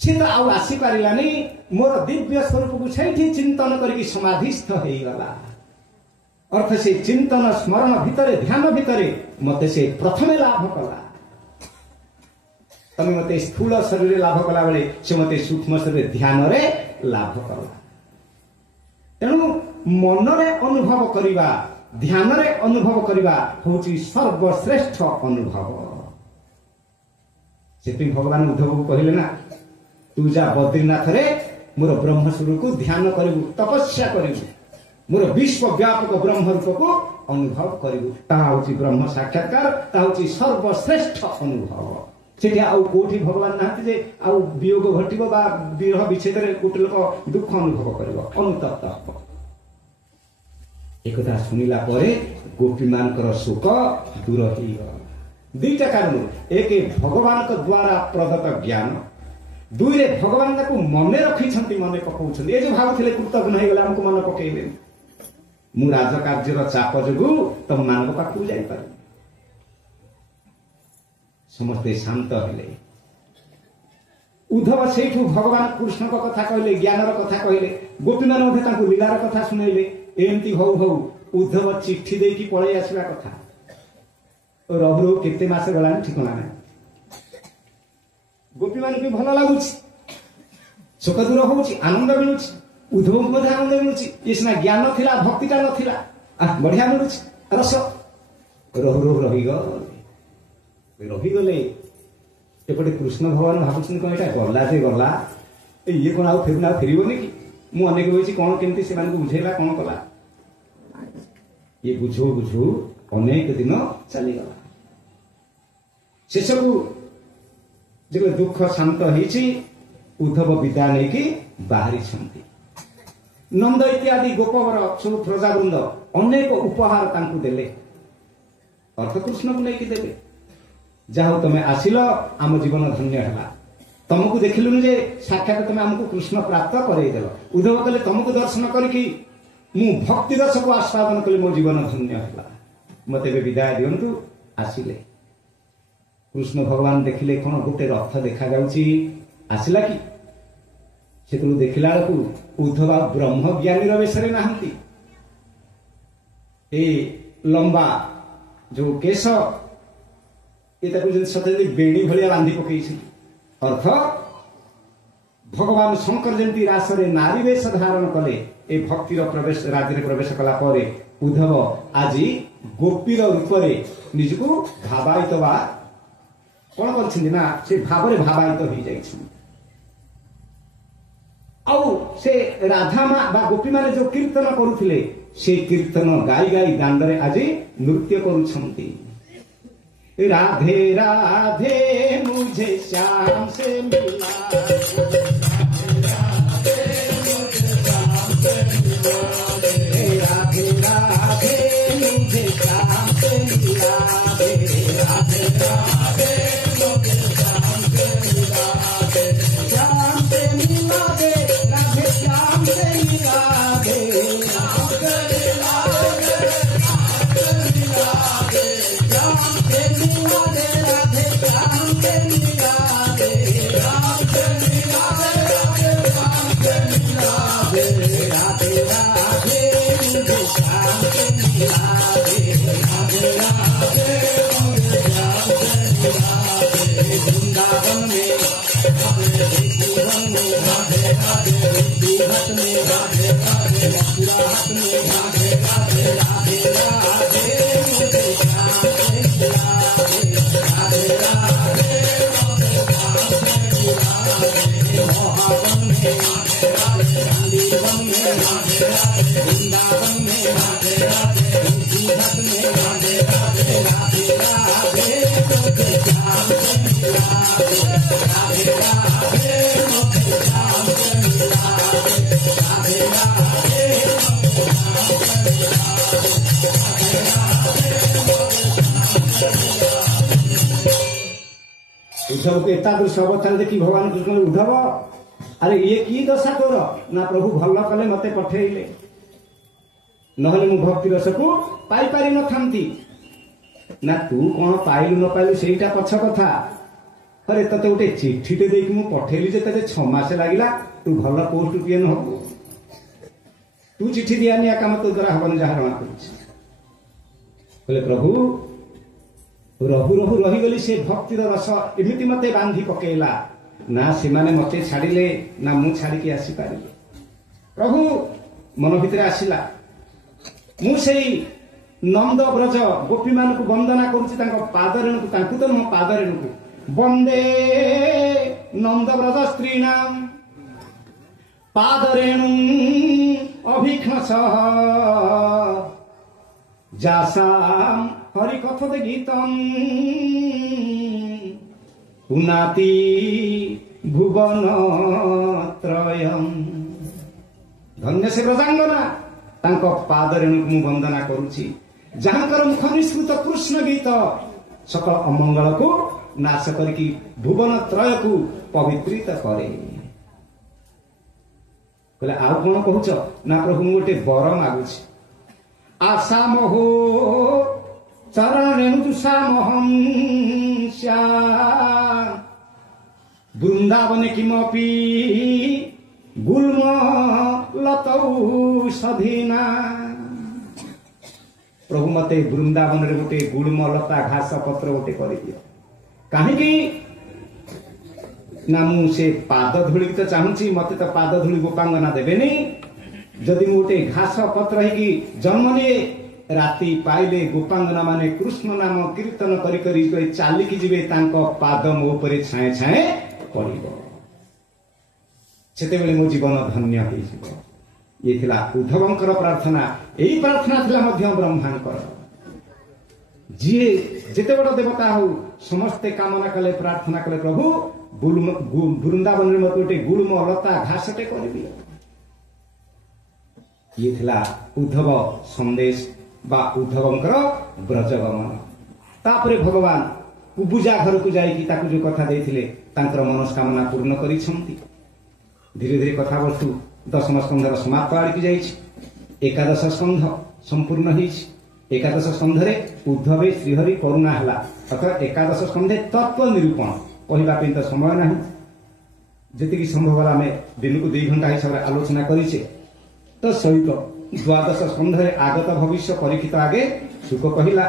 ସେ ତ ଆଉ ଆସିପାରିଲାନି। ମୋର ଦିବ୍ୟ ସ୍ୱରୂପକୁ ସେଇଠି ଚିନ୍ତନ କରିକି ସମାଧିସ୍ଥ ହେଇଗଲା। ଅର୍ଥ ସେ ଚିନ୍ତନ ସ୍ମରଣ ଭିତରେ, ଧ୍ୟାନ ଭିତରେ ମତେ ସେ ପ୍ରଥମେ ଲାଭ କଲା। ତମେ ମତେ ସ୍ଥୂଳ ଶରୀରରେ ଲାଭ କଲା ବେଳେ ସେ ମତେ ସୂକ୍ଷ୍ମ ଶରୀରରେ ଧ୍ୟାନରେ ଲାଭ କଲା। ତେଣୁ ମନରେ ଅନୁଭବ କରିବା, ଧ୍ୟାନରେ ଅନୁଭବ କରିବା ହେଉଛି ସର୍ବଶ୍ରେଷ୍ଠ ଅନୁଭବ। ସେଥିପାଇଁ ଭଗବାନ ଉଦ୍ଧବକୁ କହିଲେ ନା, ତୁ ଯା ବଦ୍ରୀନାଥରେ ମୋର ବ୍ରହ୍ମସ୍ୱରୂପକୁ ଧ୍ୟାନ କରିବୁ, ତପସ୍ୟା କରିବୁ, ମୋର ବିଶ୍ୱବ୍ୟାପକ ବ୍ରହ୍ମ ରୂପକୁ ଅନୁଭବ କରିବୁ। ତାହା ହେଉଛି ବ୍ରହ୍ମ ସାକ୍ଷାତକାର, ତାହା ହେଉଛି ସର୍ବଶ୍ରେଷ୍ଠ ଅନୁଭବ। ସେଠି ଆଉ କୋଉଠି ଭଗବାନ ନାହାନ୍ତି ଯେ ଆଉ ବିୟୋଗ ଘଟିବ ବା ବିରହ ବିଚ୍ଛେଦରେ ଗୋଟେ ଲୋକ ଦୁଃଖ ଅନୁଭବ କରିବ, ଅନୁତପ୍ତ ହେବ। ଏକଥା ଶୁଣିଲା ପରେ ଗୋପୀମାନଙ୍କର ଶୋକ ଦୂର ହେଇଗଲା। ଦୁଇଟା କାରଣରୁ, ଏକ ଭଗବାନଙ୍କ ଦ୍ୱାରା ପ୍ରଦତ୍ତ ଜ୍ଞାନ, ଦୁଇରେ ଭଗବାନ ତାକୁ ମନେ ରଖିଛନ୍ତି, ମନେ ପକାଉଛନ୍ତି। ଏ ଯୋଉ ଭାବୁଥିଲେ କୃତଜ୍ଞ ହେଇଗଲେ ଆମକୁ ମନେ ପକେଇବେନି, ମୁଁ ରାଜକାର୍ଯ୍ୟର ଚାପ ଯୋଗୁଁ ତମମାନଙ୍କ ପାଖକୁ ଯାଇପାରିବି। ସମସ୍ତେ ଶାନ୍ତ ହେଲେ। ଉଦ୍ଧବ ସେଇଠୁ ଭଗବାନ କୃଷ୍ଣଙ୍କ କଥା କହିଲେ, ଜ୍ଞାନର କଥା କହିଲେ। ଗୋପୀମାନେ ମଧ୍ୟ ତାଙ୍କୁ ଲୀଳାର କଥା ଶୁଣେଇଲେ। ଏମିତି ହଉ ହଉ ଉଦ୍ଧବ ଚିଠି ଦେଇକି ପଳେଇ ଆସିବା କଥା। ରହୁ ରହୁ କେତେ ମାସ ଗଲାଣି ଠିକଣା ନାହିଁ। ଗୋପୀମାନଙ୍କୁ ବି ଭଲ ଲାଗୁଛି, ଶୋକ ଦୂର ହଉଛି, ଆନନ୍ଦ ମିଳୁଛି। ଉଦ୍ଧବଙ୍କୁ ମଧ୍ୟ ଆନନ୍ଦ ମିଳୁଛି। ଇଏ ସିନା ଜ୍ଞାନ ଥିଲା, ଭକ୍ତିଟା ନଥିଲା, ବଢିଆ ମିଳୁଛି ରସ। ରହୁ ରହୁ ରହିଗଲେ। ଏପଟେ କୃଷ୍ଣ ଭଗବାନ ଭାବୁଛନ୍ତି କଣ, ଏଇଟା ଗଲା ଯେ ଗଲା, ଇଏ କଣ ଆଉ ଫେରିବନି କି? ମୁଁ ଅନେକ କହିଛି କଣ କେମିତି ସେମାନଙ୍କୁ ବୁଝେଇଲା, କଣ କଲା। ଇଏ ବୁଝୁ ବୁଝୁ ଅନେକ ଦିନ ଚାଲିଗଲା। ଶେଷକୁ ଯେବେ ଦୁଃଖ ଶାନ୍ତ ହେଇଛି, ଉଦ୍ଧବ ବିଦାୟ ନେଇକି ବାହାରିଛନ୍ତି। ନନ୍ଦ ଇତ୍ୟାଦି ଗୋପବର ସବୁ ପ୍ରଜାବୃନ୍ଦ ଅନେକ ଉପହାର ତାଙ୍କୁ ଦେଲେ, ଅର୍ଥ କୃଷ୍ଣକୁ ନେଇକି ଦେଲେ। ଯାହା ହଉ ତମେ ଆସିଲ, ଆମ ଜୀବନ ଧନ୍ୟ ହେଲା। ତମକୁ ଦେଖିଲୁନି ଯେ ସାକ୍ଷାତ ତମେ ଆମକୁ କୃଷ୍ଣ ପ୍ରାପ୍ତ କରେଇଦେଲ। ଉଦ୍ଧବ କହିଲେ, ତମକୁ ଦର୍ଶନ କରିକି ମୁଁ ଭକ୍ତି ରସକୁ ଆସ୍ୱାଦନ କଲି, ମୋ ଜୀବନ ଧନ୍ୟ ହେଲା। ମତେ ଏବେ ବିଦାୟ ଦିଅନ୍ତୁ। ଆସିଲେ। କୃଷ୍ଣ ଭଗବାନ ଦେଖିଲେ କଣ ଗୋଟେ ରଥ ଦେଖାଯାଉଛି, ଆସିଲା କି? ସେତେବେଳେ ଦେଖିଲା ବେଳକୁ ଉଦ୍ଧବ ବ୍ରହ୍ମଜ୍ଞାନୀର ବେଶରେ ନାହାନ୍ତି। ଏ ଲମ୍ବା ଯୋଉ କେଶ, ଏ ତାକୁ ସତେ ବେଣୀ ଭଳିଆ ବାନ୍ଧି ପକେଇଛନ୍ତି। ଅର୍ଥ ଭଗବାନ ଶଙ୍କର ଯେମିତି ରାସରେ ନାରୀ ବେଶ ଧାରଣ କଲେ, ଏ ଭକ୍ତିର ପ୍ରବେଶ ରାଜ୍ୟରେ ପ୍ରବେଶ କଲା ପରେ ଉଦ୍ଧବ ଆଜି ଗୋପୀର ରୂପରେ ନିଜକୁ ଭାବାୟିତ ବା କଣ କରିଛନ୍ତି ନା, ସେ ଭାବରେ ଭାବାୟିତ ହେଇଯାଇଛନ୍ତି। ଆଉ ସେ ରାଧା ମା ବା ଗୋପୀମାନେ ଯୋଉ କୀର୍ତ୍ତନ କରୁଥିଲେ, ସେ କୀର୍ତ୍ତନ ଗାଇ ଗାଇ ଦାଣ୍ଡରେ ଆଜି ନୃତ୍ୟ କରୁଛନ୍ତି। राधे राधे मुझे श्याम से मिला, राधे मुझे श्याम से मिला, राधे राधे मुझे श्याम से मिला, राधे राधे मुझे श्याम से मिला, श्याम से मिला दे, राधे श्याम से मिला दे, श्याम से मिला दे, श्याम से मिला दे, राधे श्याम से मिला दे, राधे उद्धव को एतादृश अवस्था देखी भगवान कृष्ण उद्धव अरे ये की दशा तोर ना प्रभु भल कले मते पठेइले नहले मु भक्ति रस को पाई पारि न थांती ना तू कौन पाइलु न पाइलु सेटा पछ कथा अरे तते उठे चिठीटे देख मु पठेली जे तते 6 मास लागिला तू भल पोस्ट पिए न हो तू चिठी दियानी काम तो द्वारा हवन जहाँ रमा बोले प्रभु रहु रहु रहीगली से भक्तिर रस एमती मते बांधी पकेला ना से माने मते छाड़िले ना मु छाड़ी आसी पारिले प्रभु मन भितर आसिला मु सेई नंद ब्रज गोपी मान को वंदना करूची तांको पादरेणु को तांको तो मो पादरेणु को वंदे नंद ब्रज स्त्री नाम पादरेणु अभिघ्नस जासाम हरि कथते गीतम पुनाति भुवन त्रयम धन्य से ब्रजांगना तांको पादरेणु को वंदना करूची जहाँकर मुख निःसृत कृष्ण गीत सकल अमंगल को नाश करके भुवन त्रय को पवित्रित करे कहले आ कौन कहूच ना प्रभु मु गोटे वर मागुछि आशा मोहो चरण जुषामहं वृंदावन किमपि गुल्म लतौ सधीना प्रभु मते वृंदावन रे गोटे गुल्म लता घास पत्र गोटे कर दियो कहीं ना मु से पाद धूली तो चाहूँगी मते तो पाद धूली गोपांगना देवेनी जदि मु गोटे घास पत्र है जन्म लिए राति पाइले गोपांगना माने कृष्ण नाम कीर्तन करी करी चालिकी जिवे तांको पाद मो उपरे छाए छाए पड़िबो सेते बेले मो जीवन धन्य होई जिवो ये थिला उद्धवंकर प्रार्थना एही प्रार्थना थिला मध्य ब्रह्मांकर जी जेते बड़ देवता हो समस्ते कामना कले प्रार्थना कले प्रभु वृंदावन में गोटे गुल्म लता घासटे कर ये थिला उद्धव संदेश बा उद्धवंकर ब्रजगमन तापरे भगवान कुबुजा घर को जाई ताकू जो कथा देथिले तांकर मनस्कामना पूर्ण करिसंती धीरे धीरे कथा वस्तु दशम स्कंधर समाप्त आड़की जाइछि एकादश स्कंध संपूर्ण होइछि एकादश स्कंधरे उद्धवे श्रीहरि करुणा हला अर्थात एकादश स्कंधे तत्व निरूपण कहवा तो समय ना जी संभव आम दिन को 2 घंटा हिसाब से आलोचना करें तो सहित द्वादश स्कंधे आगत भविष्य परीक्षित आगे सुख कहला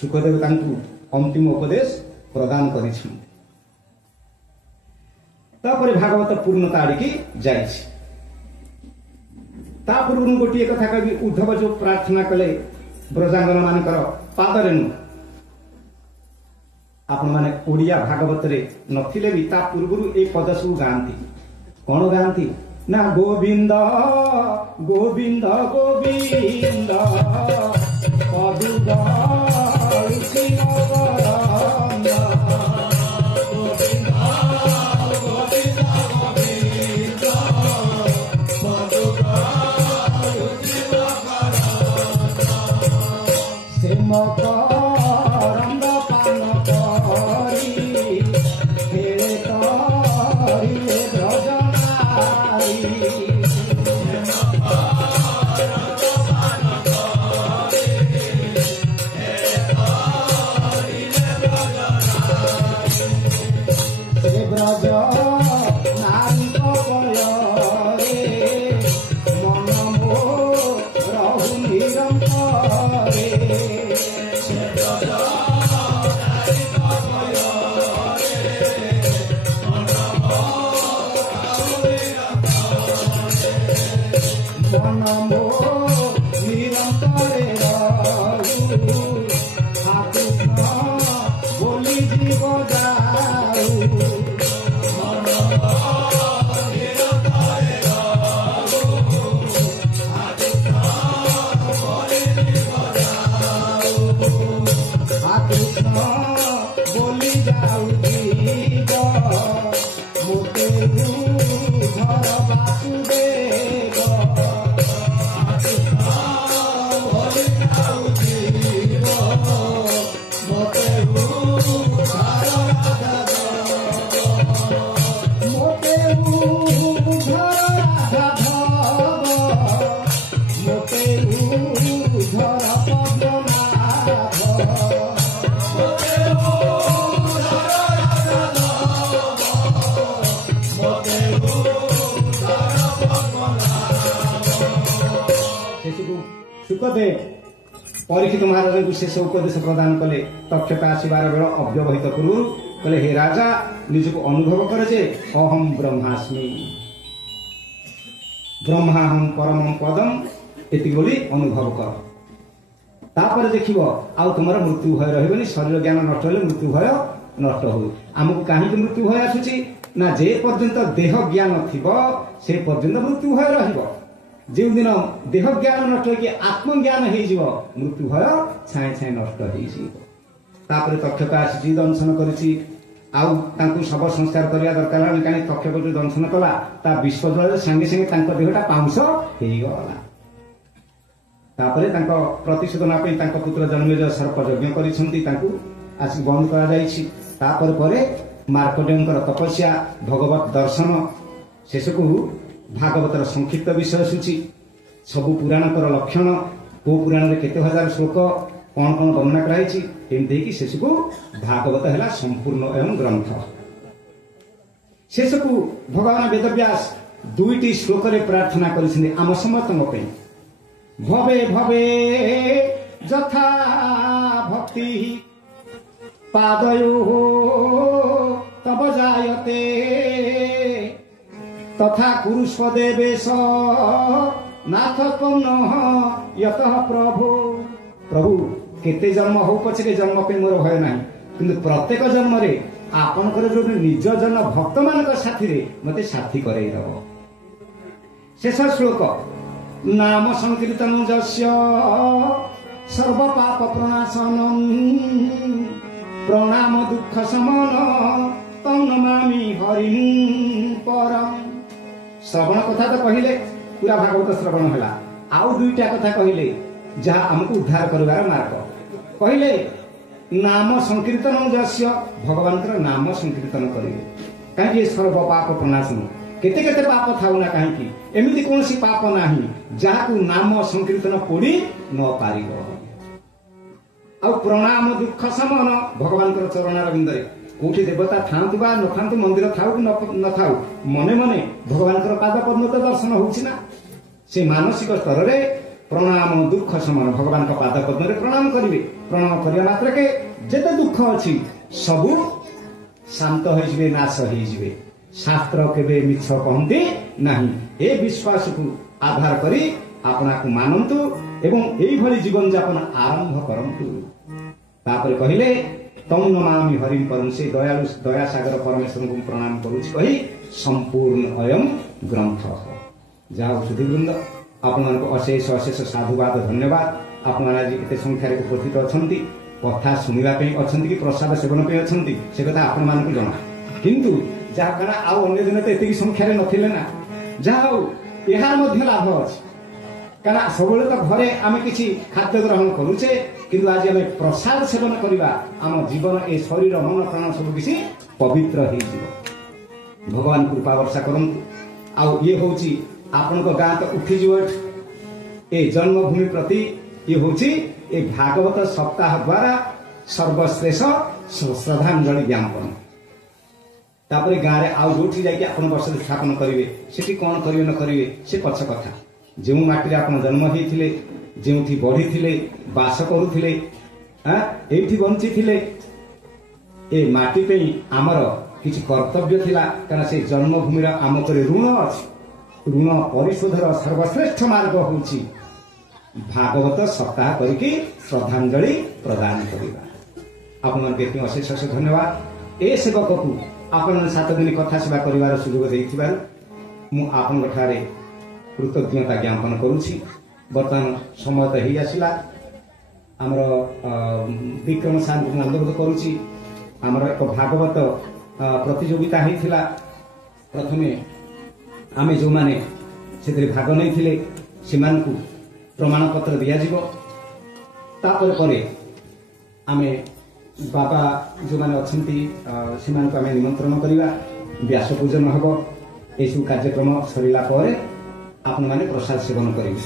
सुखदेव अंतिम उपदेश प्रदान कर भागवत पूर्णता आड़की जाइछि पूर्व गोटे कथा कह उद्धव जो प्रार्थना कले ब्रजांगन मानकर पादरेणु आपण माने ओडिया भागवत रे नथिले भी ता पूर्वरु ए पद सब गांती कौन गांती ना गोविंद गोविंद गोविंद पदु गाउछि नवरंग गोविंद गोविंद गोविंद पदु गाउछि नवरंग सिमक Yeah. बोली जीव जाऊ बोली जाऊ जीव मोते घर वासुदेव सुखदेव परीक्षित महाराज को शेष उपदेश प्रदान कले तक्षक आसबार बेल अव्यवहित पूर्व कले हे राजा निजक अनुभव करे जे अहम ब्रह्मास्मि ब्रह्माहम परम पदम एति बोली अनुभव कर तापर देखिबो आउ तुमर मृत्यु भय रहबनी शरीर ज्ञान नष्ट होले मृत्यु भय नष्ट हो हमकु काहे मृत्यु भय आसुची ना जे पर्यंत देह ज्ञान थिबो से पर्यंत मृत्यु भय रहइबो जो दिन देह ज्ञान नष्ट हो आत्मज्ञान मृत्यु भय छाए छाए नष्ट होपर तक्षक आसी दंशन करी शव संस्कार करने दरकार कहीं तक्षक जो दंशन कला विश्वजल सांगे सांगे देहटा पाउंस होगला प्रतिशोध नापी पुत्र जन्मेज सर्प यज्ञ कर बंद कर मार्कंडेय तपस्या भगवत दर्शन शेष को भागवतर संक्षिप्त विषय सूची सबु पुराणकर लक्षण को पुराण केते हजार श्लोक कौन कौन वर्णना कराई शेष को भागवत है संपूर्ण एवं ग्रंथ शेष को भगवान वेदव्यास दुईटी श्लोक रे प्रार्थना करिसेंदे आम समस्त भवे भवे जथा भक्ति पादयो तब जायते तथा कुरुष्वदेवेश नाथ यत प्रभु प्रभु केते जन्म हो पछे जन्म पे मोर भय नाही किंतु प्रत्येक जन्म रे आपनकर जो निज जन भक्त मानक साथी रे मते साथी करई दबो शेष श्लोक नाम संकीर्तन जस्य सर्व पाप प्रणाशनम प्रणाम दुख समन तं नमामि हरिं परम श्रवण कथा तो कहले पूरा भागवत श्रवण है आउ दुईटा कथा कहले जहाँ आमको उद्धार करवार मार्ग कहले नाम संकीर्तन जस्य भगवान नाम संकीर्तन करेंगे कहीं सर्व पाप प्रणाशन केते केते पाप थाउ ना कहीं एमती कौन पाप नाही जहाँ को नाम संकीर्तन पड़ी न पार आ प्रणाम दुख समन भगवान चरणार बिंदे कोठी देवता थांतु बा न थांतु मंदिर थाउ न थाउ मने मने भगवान पाद पद्म तो दर्शन होछि ना से मानसिक स्तर रे प्रणाम दुख समान भगवान का पाद पद्म रे प्रणाम करिवे प्रणाम करिया मात्र के जेते दुख अछि सबु शांत होई जिवे नाश होई जिवे शास्त्र केबे मिछ कहंती नाही ए विश्वास को आधार करी आपना को मानंतु एवं एई भली जीवन यापन आरंभ करंतु तापर कहिले तम नमामि हरिं परम से दयालु दया सागर परमेश्वर को प्रणाम करूछि कहि संपूर्ण अयम ग्रंथ जाओ सुधीवृंद आपण अशेष अशेष साधुवाद धन्यवाद आपण आज एते संख्या उपस्थित अछंती कथा सुनिबा पे अछंती कि प्रसाद सेवन पे अछंती से कथा आपण मान को जणा किंतु जा कना आ अन्य दिन तो एते संख्या रे नथिले ना जाओ एहार मध्य लाभ अछि काना सबले तो घरे आमे किछि खाद्य ग्रहण करूचे किंतु आज आमे प्रसाद सेवन करिबा आम जीवन ए शरीर मन प्राण सब किछि पवित्र हे जीव भगवान कृपा वर्षा करंतु आ ये होची आपन को गां तो उठी जीव ए जन्मभूमि प्रति ये होची ए भागवत सप्ताह द्वारा सर्वश्रेष्ठ श्रद्धांजलि ज्ञापन तापर गाँव में आउ जो जाकि आप वर्ष स्थापन करेंगे सेठी कौन करेंगे न करेंगे से पछ कथा जो माटी आप जन्म होते जो बढ़ी बास करुले ये बंची ए माटी पे आमर किसी कर्तव्य थिला कारण से जन्मभूमि आम ऋण अच्छी ऋण परिशोधर सर्वश्रेष्ठ मार्ग होची भागवत सप्ताह करके श्रद्धांजलि प्रदान करवा। आपण व्यक्ति अशेष अशेष धन्यवाद। ए सेवक को आपण 7 दिन कथा सेवा करिवार सुयोग देथिबार मु आपण ठारे कृतज्ञता ज्ञापन करूछि। वर्तमान समय तो ही आसिला आमर विक्रम सार को अनुरोध करूछि। आमर एक भागवत प्रतियोगिता होइथिला। प्रथमे आमे जो माने से भाग नहीं थिले सेमान को प्रमाण पत्र दिया जिवो। तापर परे आमे बाबा जो माने अछंती सेमान को आमे निमंत्रण करिवा। व्यास पूजन हबो। ए सब कार्यक्रम सरिला परे आपण माने प्रसाद सेवन करिवे।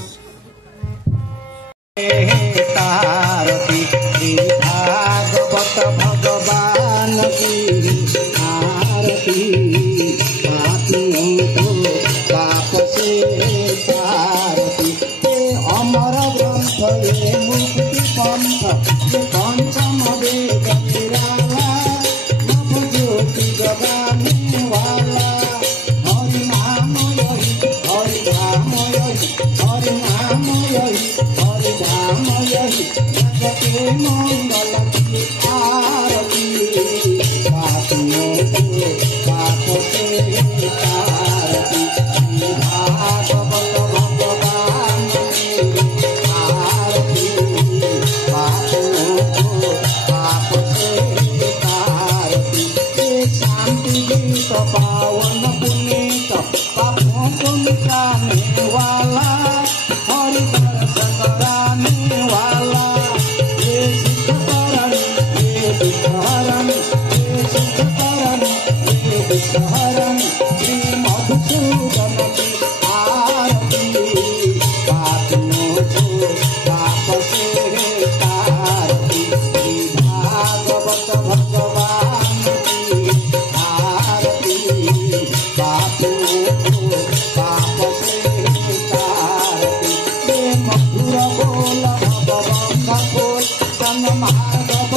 भागवत भगवान की आरती पाप से तारती। अमर ग्रंथ ये मुक्ति पंथ ये पंचम वेद निराला नव ज्योति जगाने वाला। हरि नाम यही हरि धाम यही हरि नाम यही हरि धाम यही जगते मंगल की आरती। पापियों को पाप से तारती। भागवत भगवान की आरती पापियों को पाप से तारती। शांति गीत पावन पुनीत पापों को मिटाने वाला हरि दर्शन कराने वाला। ये सिद्धहरण ये विषहरण ये सिद्धहरण ये विषहरण श्री मधुसूदन की आरती। पापियों को पाप से तारती। भागवत भगवान की आरती पापियों को पाप से तारती। ये मधुर बोल भगवंत बोल सन माधव